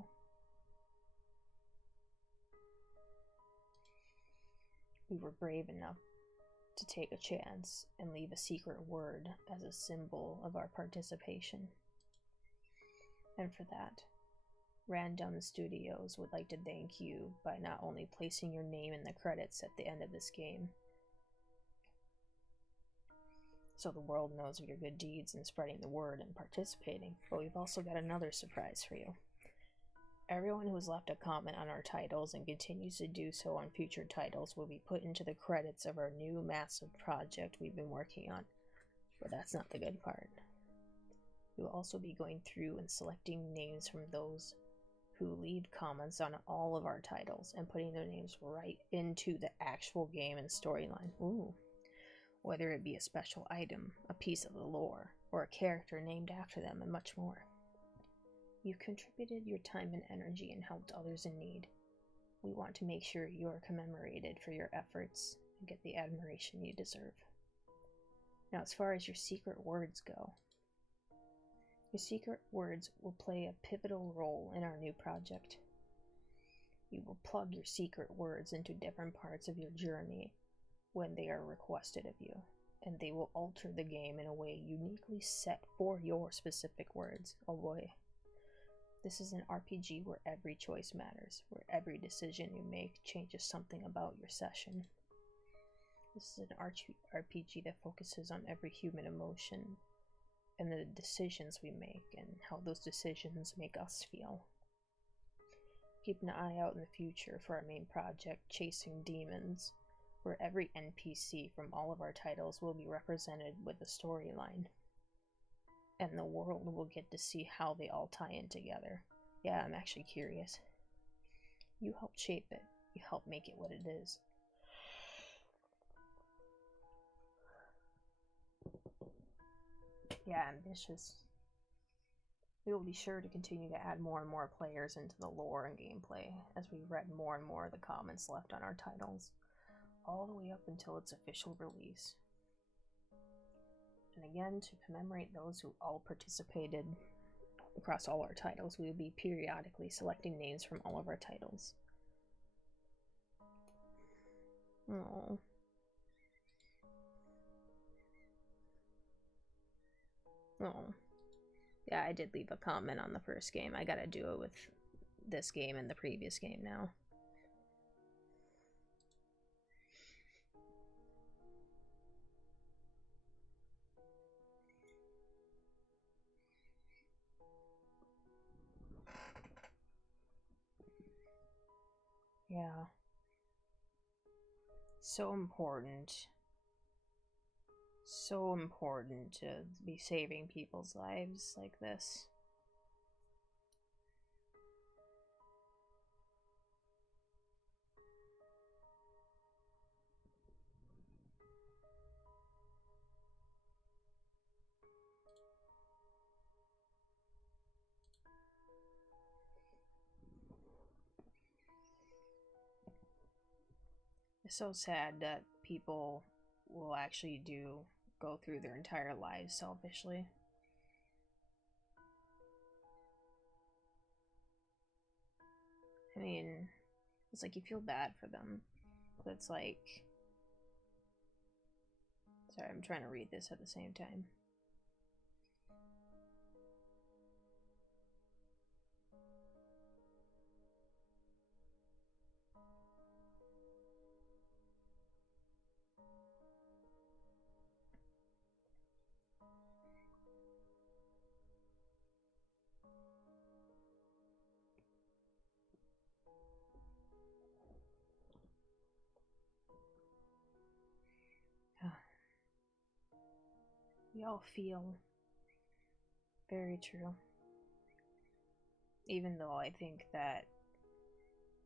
We were brave enough to take a chance and leave a secret word as a symbol of our participation. And for that, Random Studios would like to thank you by not only placing your name in the credits at the end of this game, so the world knows of your good deeds in spreading the word and participating, but we've also got another surprise for you. Everyone who has left a comment on our titles and continues to do so on future titles will be put into the credits of our new massive project we've been working on. But that's not the good part. We will also be going through and selecting names from those who leave comments on all of our titles and putting their names right into the actual game and storyline. Ooh. Whether it be a special item, a piece of the lore, or a character named after them, and much more. You've contributed your time and energy and helped others in need. We want to make sure you are commemorated for your efforts and get the admiration you deserve. Now, as far as your secret words go, your secret words will play a pivotal role in our new project. You will plug your secret words into different parts of your journey when they are requested of you, and they will alter the game in a way uniquely set for your specific words. Oh boy. This is an RPG where every choice matters, where every decision you make changes something about your session. This is an RPG that focuses on every human emotion and the decisions we make and how those decisions make us feel. Keep an eye out in the future for our main project, Chasing Demons, where every NPC from all of our titles will be represented with a storyline. And the world will get to see how they all tie in together. Yeah, I'm actually curious. You helped shape it. You helped make it what it is. Yeah, ambitious. We will be sure to continue to add more and more players into the lore and gameplay as we read more and more of the comments left on our titles, all the way up until its official release. And again, to commemorate those who all participated across all our titles, we will be periodically selecting names from all of our titles. Oh. Oh. Yeah, I did leave a comment on the first game. I gotta do it with this game and the previous game now. Yeah. So important. So important to be saving people's lives like this. It's so sad that people will actually go through their entire lives selfishly. I mean, it's like you feel bad for them, but it's like... Sorry, I'm trying to read this at the same time. We all feel. Very true. Even though I think that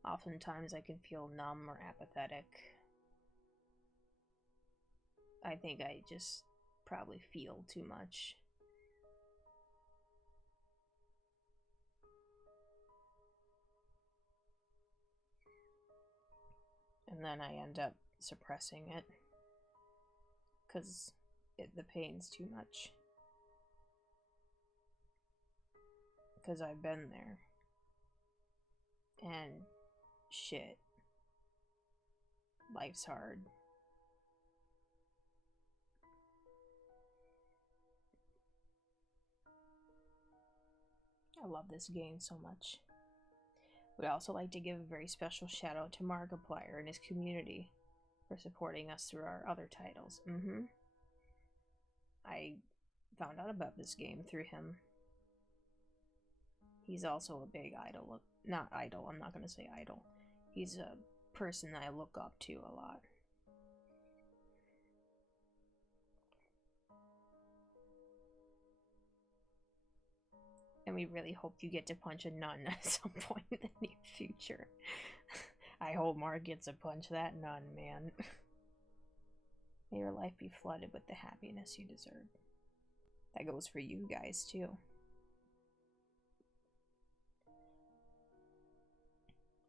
oftentimes I can feel numb or apathetic, I think I just probably feel too much. And then I end up suppressing it because the pain's too much. Because I've been there. And shit. Life's hard. I love this game so much. We'd also like to give a very special shout out to Markiplier and his community for supporting us through our other titles. I found out about this game through him. He's also a big idol. Not idol, I'm not going to say idol. He's a person that I look up to a lot. And we really hope you get to punch a nun at some point in the near future. I hope Mark gets to punch that nun, man. May your life be flooded with the happiness you deserve. That goes for you guys, too.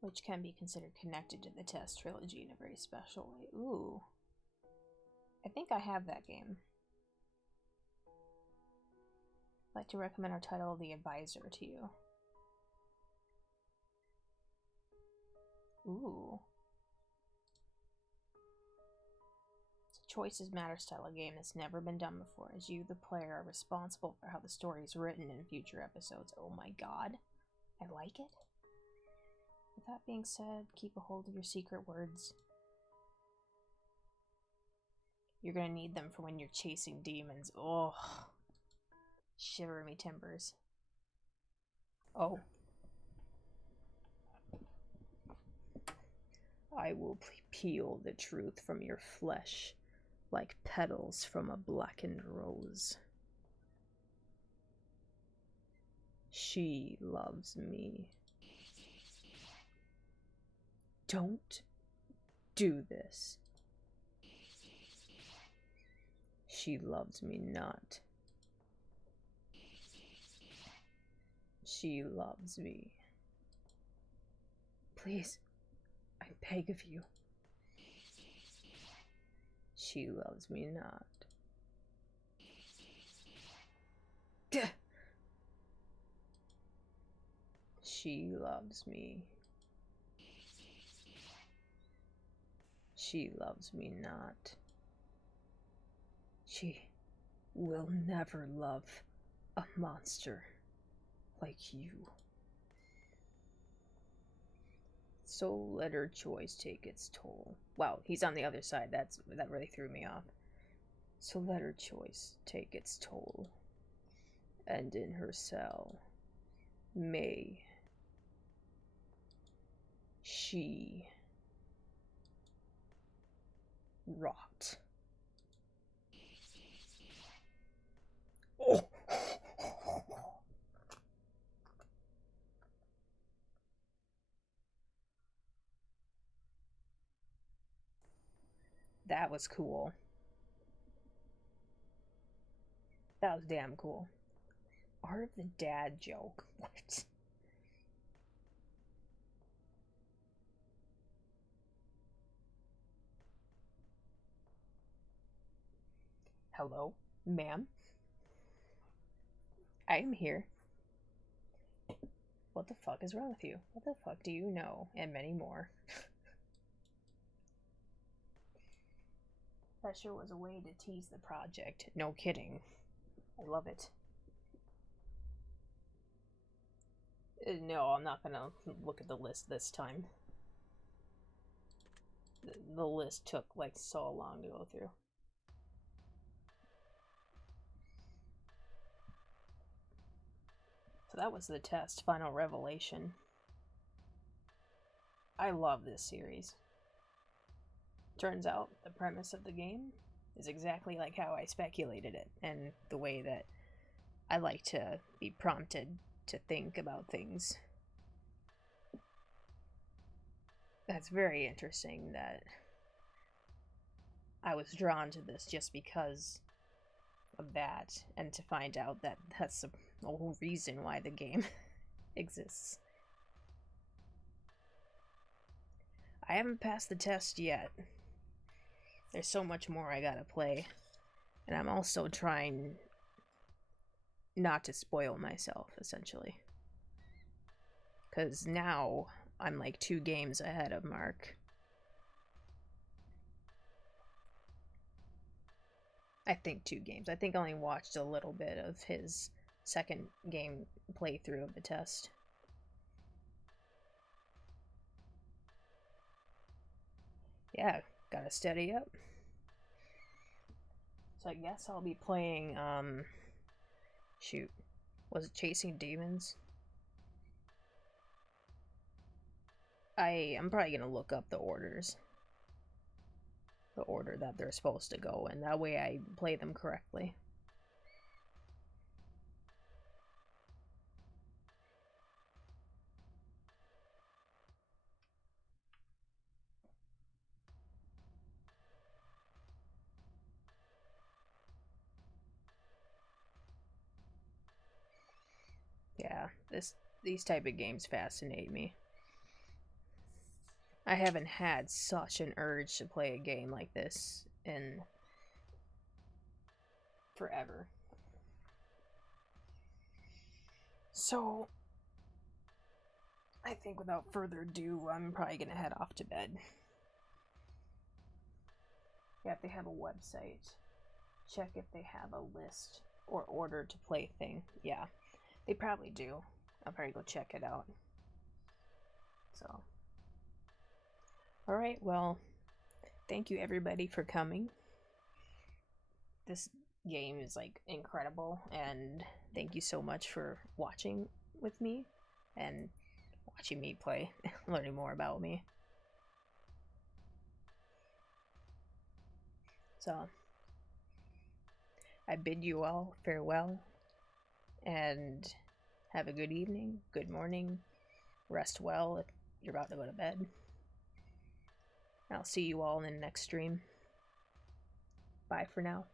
Which can be considered connected to the Test trilogy in a very special way. Ooh. I think I have that game. I'd like to recommend our title, The Advisor, to you. Ooh. It's a Choices Matter style of game that's never been done before, as you, the player, are responsible for how the story is written in future episodes. Oh my god. I like it. With that being said, keep a hold of your secret words. You're gonna need them for when you're chasing demons. Oh. Shiver me timbers. Oh. I will peel the truth from your flesh like petals from a blackened rose. She loves me. Don't do this. She loves me not. She loves me. Please, I beg of you. She loves me not. Gah! She loves me. She loves me not. She will never love a monster like you. So let her choice take its toll. Wow, he's on the other side. That really threw me off. So let her choice take its toll. And in her cell, may she rot. Oh. That was cool. That was damn cool. Art of the dad joke. What? Hello, ma'am? I'm here. What the fuck is wrong with you? What the fuck do you know? And many more. That sure was a way to tease the project. No kidding. I love it. No, I'm not gonna look at the list this time. The list took like so long to go through. So that was the test, Final Revelation. I love this series. Turns out the premise of the game is exactly like how I speculated it, and the way that I like to be prompted to think about things. That's very interesting that I was drawn to this just because of that, and to find out that that's the whole reason why the game exists. I haven't passed the test yet. There's so much more I gotta play, and I'm also trying not to spoil myself, essentially. Because now I'm like 2 games ahead of Mark. I think 2 games. I think I only watched a little bit of his second game playthrough of the test. Yeah, gotta steady up. So I guess I'll be playing, shoot. Was it Chasing Demons? I'm probably gonna look up the orders. The order that they're supposed to go in. That way I play them correctly. Yeah, these type of games fascinate me. I haven't had such an urge to play a game like this in forever. So, I think without further ado, I'm probably gonna head off to bed. Yeah, if they have a website, check if they have a list or order to play thing. Yeah, they probably do. I'll probably go check it out. So, alright, well, thank you everybody for coming. This game is like incredible, and thank you so much for watching with me and watching me play, learning more about me. So, I bid you all farewell, and have a good evening, good morning, rest well if you're about to go to bed. I'll see you all in the next stream. Bye for now.